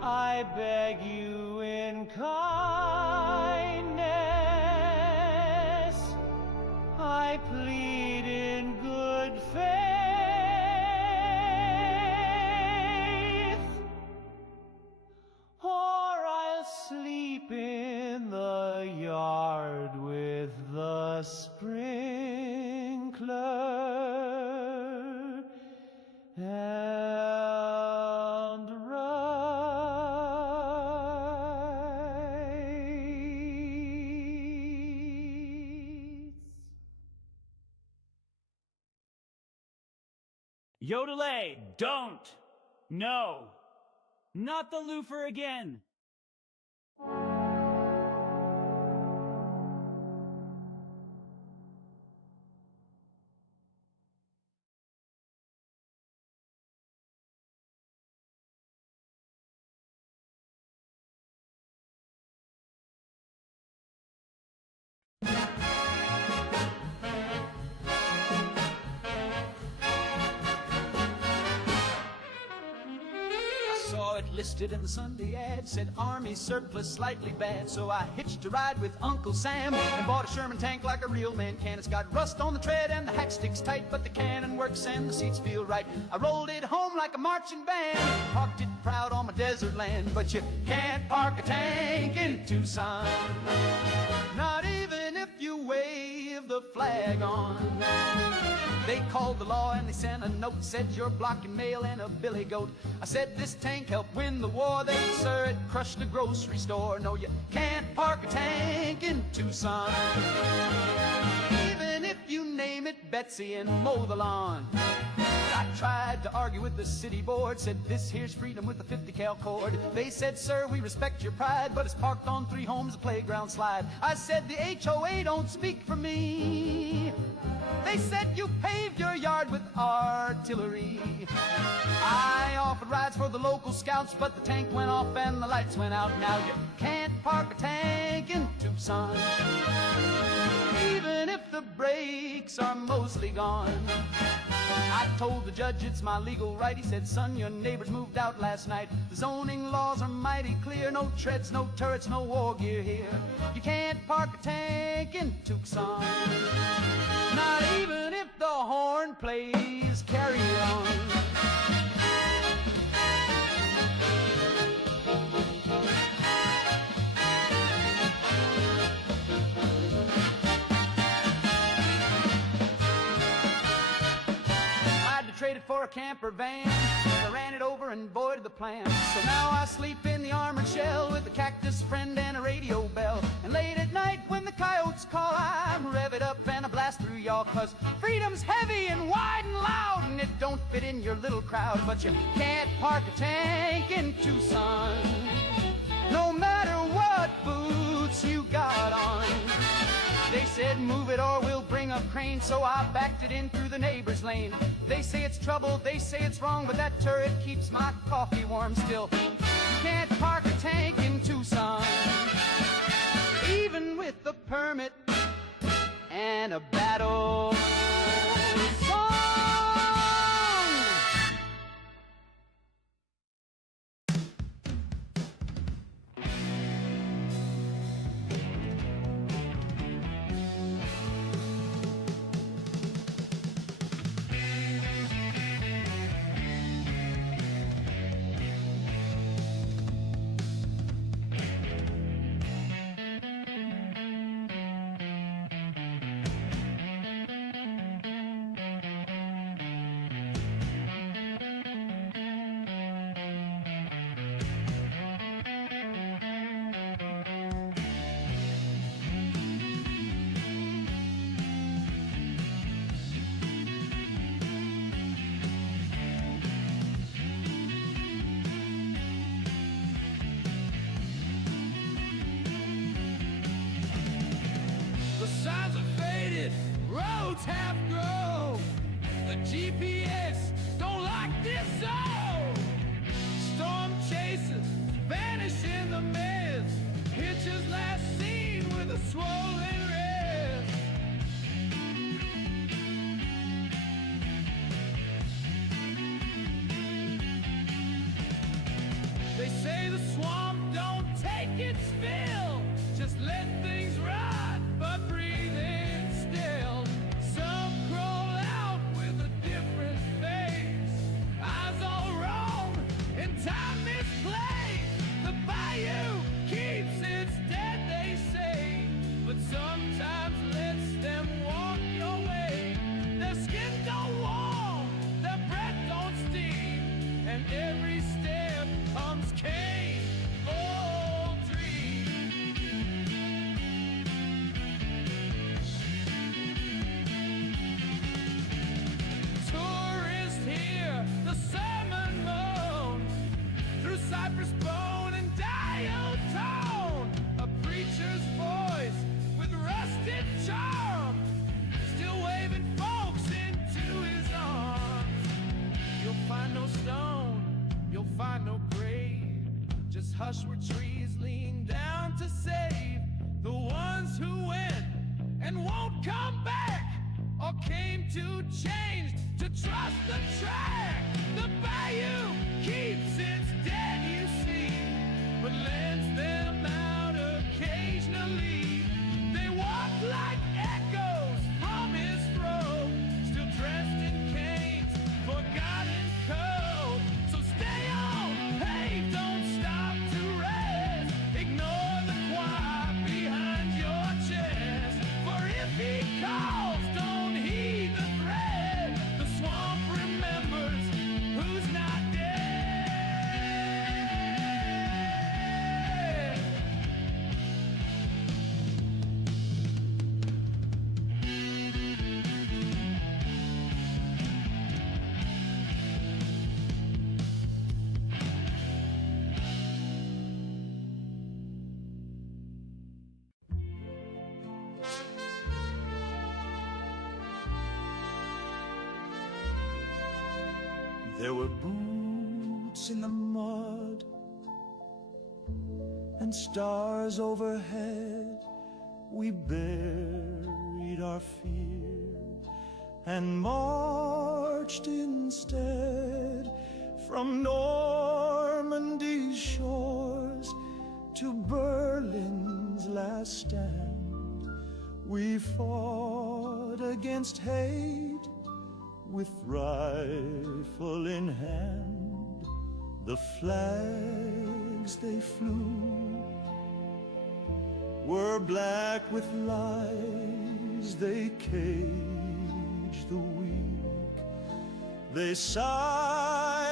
I beg you in kindness, I plead in good faith, or I'll sleep in the yard with the sprinkler and Yodelay, don't! No! Not the loofah again! Listed in the Sunday ad, said Army surplus slightly bad. So I hitched a ride with Uncle Sam and bought a Sherman tank like a real man can. It's got rust on the tread and the hack sticks tight, but the cannon works and the seats feel right. I rolled it home like a marching band, parked it proud on my desert land. But you can't park a tank in Tucson, not even if you wave the flag on. They called the law and they sent a note, said you're blocking mail and a billy goat. I said this tank helped win the war. They said, sir, it crushed a grocery store. No, you can't park a tank in Tucson, even if you name it Betsy and mow the lawn. I tried to argue with the city board, said this here's freedom with a 50 cal cord. They said, sir, we respect your pride, but it's parked on 3 homes, a playground slide. I said the HOA don't speak for me. They said you paved your yard with artillery. I offered rides for the local scouts, but the tank went off and the lights went out. Now you can't park a tank in Tucson, even if the brakes are mostly gone. I told the judge it's my legal right. He said, son, your neighbors moved out last night. The zoning laws are mighty clear. No treads, no turrets, no war gear here. You can't park a tank in Tucson, not even if the horn plays Carry On. Traded for a camper van, I ran it over and boy did the plan. So now I sleep in the armored shell with a cactus friend and a radio bell. And late at night when the coyotes call, I rev it up and I blast through y'all. Cause freedom's heavy and wide and loud, and it don't fit in your little crowd. But you can't park a tank in Tucson, no matter what boots you got on. They said move it or we'll bring a crane, so I backed it in through the neighbor's lane. They say it's trouble, they say it's wrong, but that turret keeps my coffee warm still. You can't park a tank in Tucson, even with a permit and a battle song. GPS don't like this zone. Storm chasers vanish in the mist. Pictures last seen with a swollen wrist. They say the swamp don't take its fill. Just let things rot, but breathe in still. Some crawl out with a different face. Eyes all wrong and time misplaced. The bayou keeps its dead, they say, but sometimes lets them walk your way. Their skin don't warm, their breath don't steam, and every step comes cane, old dream. Tourist here, the sermon moan through cypress bone and dial tone. A preacher's voice with rusted charm, still waving folks into his arms. You'll find no stone, you'll find no grave, just hush where trees lean down to save the ones who went and won't come back, or came to change, to trust the track. The bayou keeps its dead, you see, but lends them out occasionally. They walk like echoes from his throat, still dressed in canes, forgotten code. So stay on, hey, don't stop to rest. Ignore the choir behind your chest, for if he calls, don't heed the threat. The swamp remembers who's not dead. There were boots in the mud and stars overhead. We buried our fear and marched instead from Normandy's shores to Berlin's last stand. We fought against hate with rifle in hand. The flags they flew were black with lies. They caged the weak. They silenced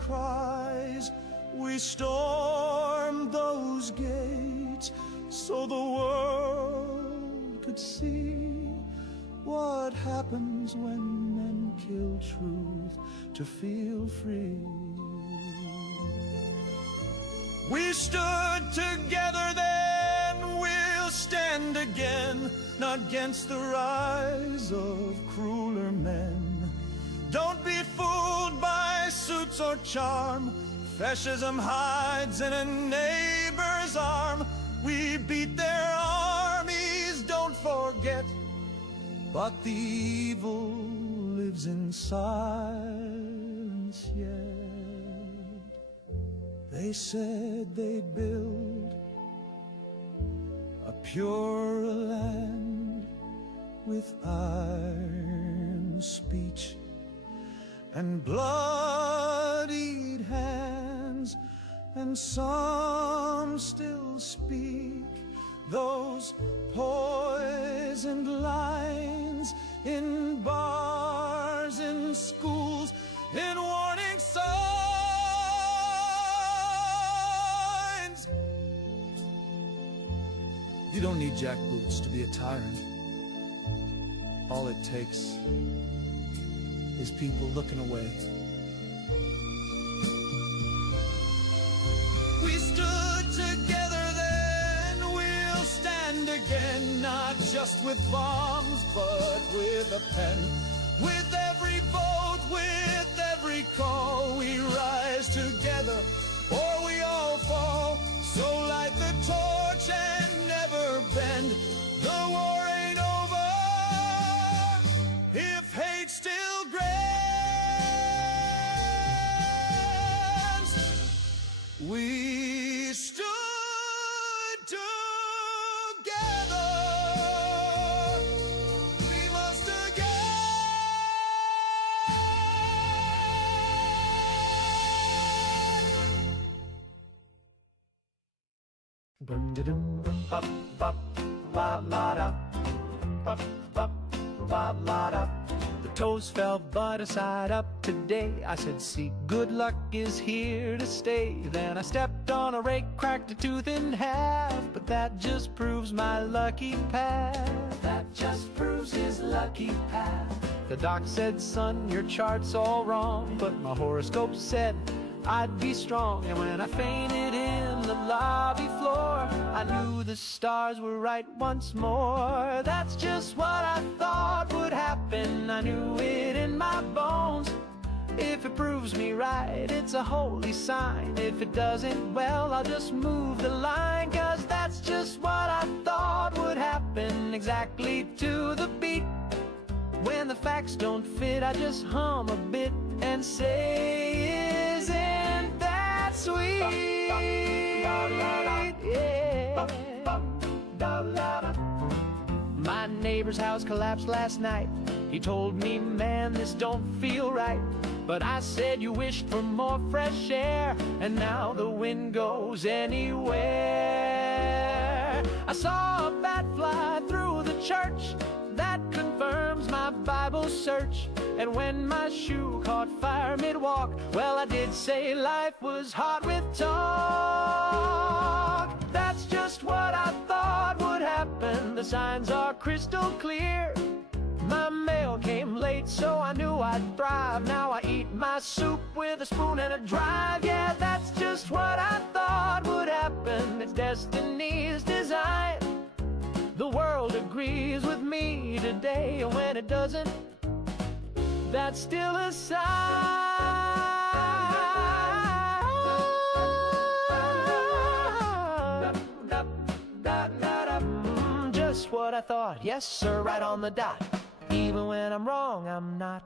cries. We stormed those gates so the world could see what happens when men kill truth to feel free. We stood together then, we'll stand again, not against the rise of crueler men. Don't be fooled by suits or charm. Fascism hides in a neighbor's arm. We beat their armies, don't forget. But the evil lives in silence yet. They said they'd build a purer land with iron speech and bloodied hands, and some still speak those poisoned lines in bars, in schools, in warning signs. You don't need jackboots to be a tyrant. All it takes is people looking away. We stood together then, we'll stand again, not just with bombs, but with a pen. With every voice So light the torch and never bend. The war ain't over if hate still grants. We stood together. We must The toes fell, but I side up today. I said, see, good luck is here to stay. Then I stepped on a rake, cracked a tooth in half. But that just proves my lucky path. That just proves his lucky path. The doc said, son, your chart's all wrong. But my horoscope said I'd be strong. And when I fainted in the lobby floor, I knew the stars were right once more. That's just what I thought would happen. I knew it in my bones. If it proves me right, it's a holy sign. If it doesn't, well, I'll just move the line. 'Cause that's just what I thought would happen, exactly to the beat. When the facts don't fit, I just hum a bit and say, isn't that sweet? Yeah. My neighbor's house collapsed last night. He told me, man, this don't feel right. But I said, you wished for more fresh air, and now the wind goes anywhere. I saw a bat fly through the church. That confirms my Bible search. And when my shoe caught fire mid-walk, well, I did say life was hard with talk. That's just what I thought would happen. The signs are crystal clear. My mail came late, so I knew I'd thrive. Now I eat my soup with a spoon and a drive. Yeah, that's just what I thought would happen. It's destiny's design. The world agrees with me today, and when it doesn't, that's still a sign. Just what I thought, yes sir, right on the dot. Even when I'm wrong, I'm not.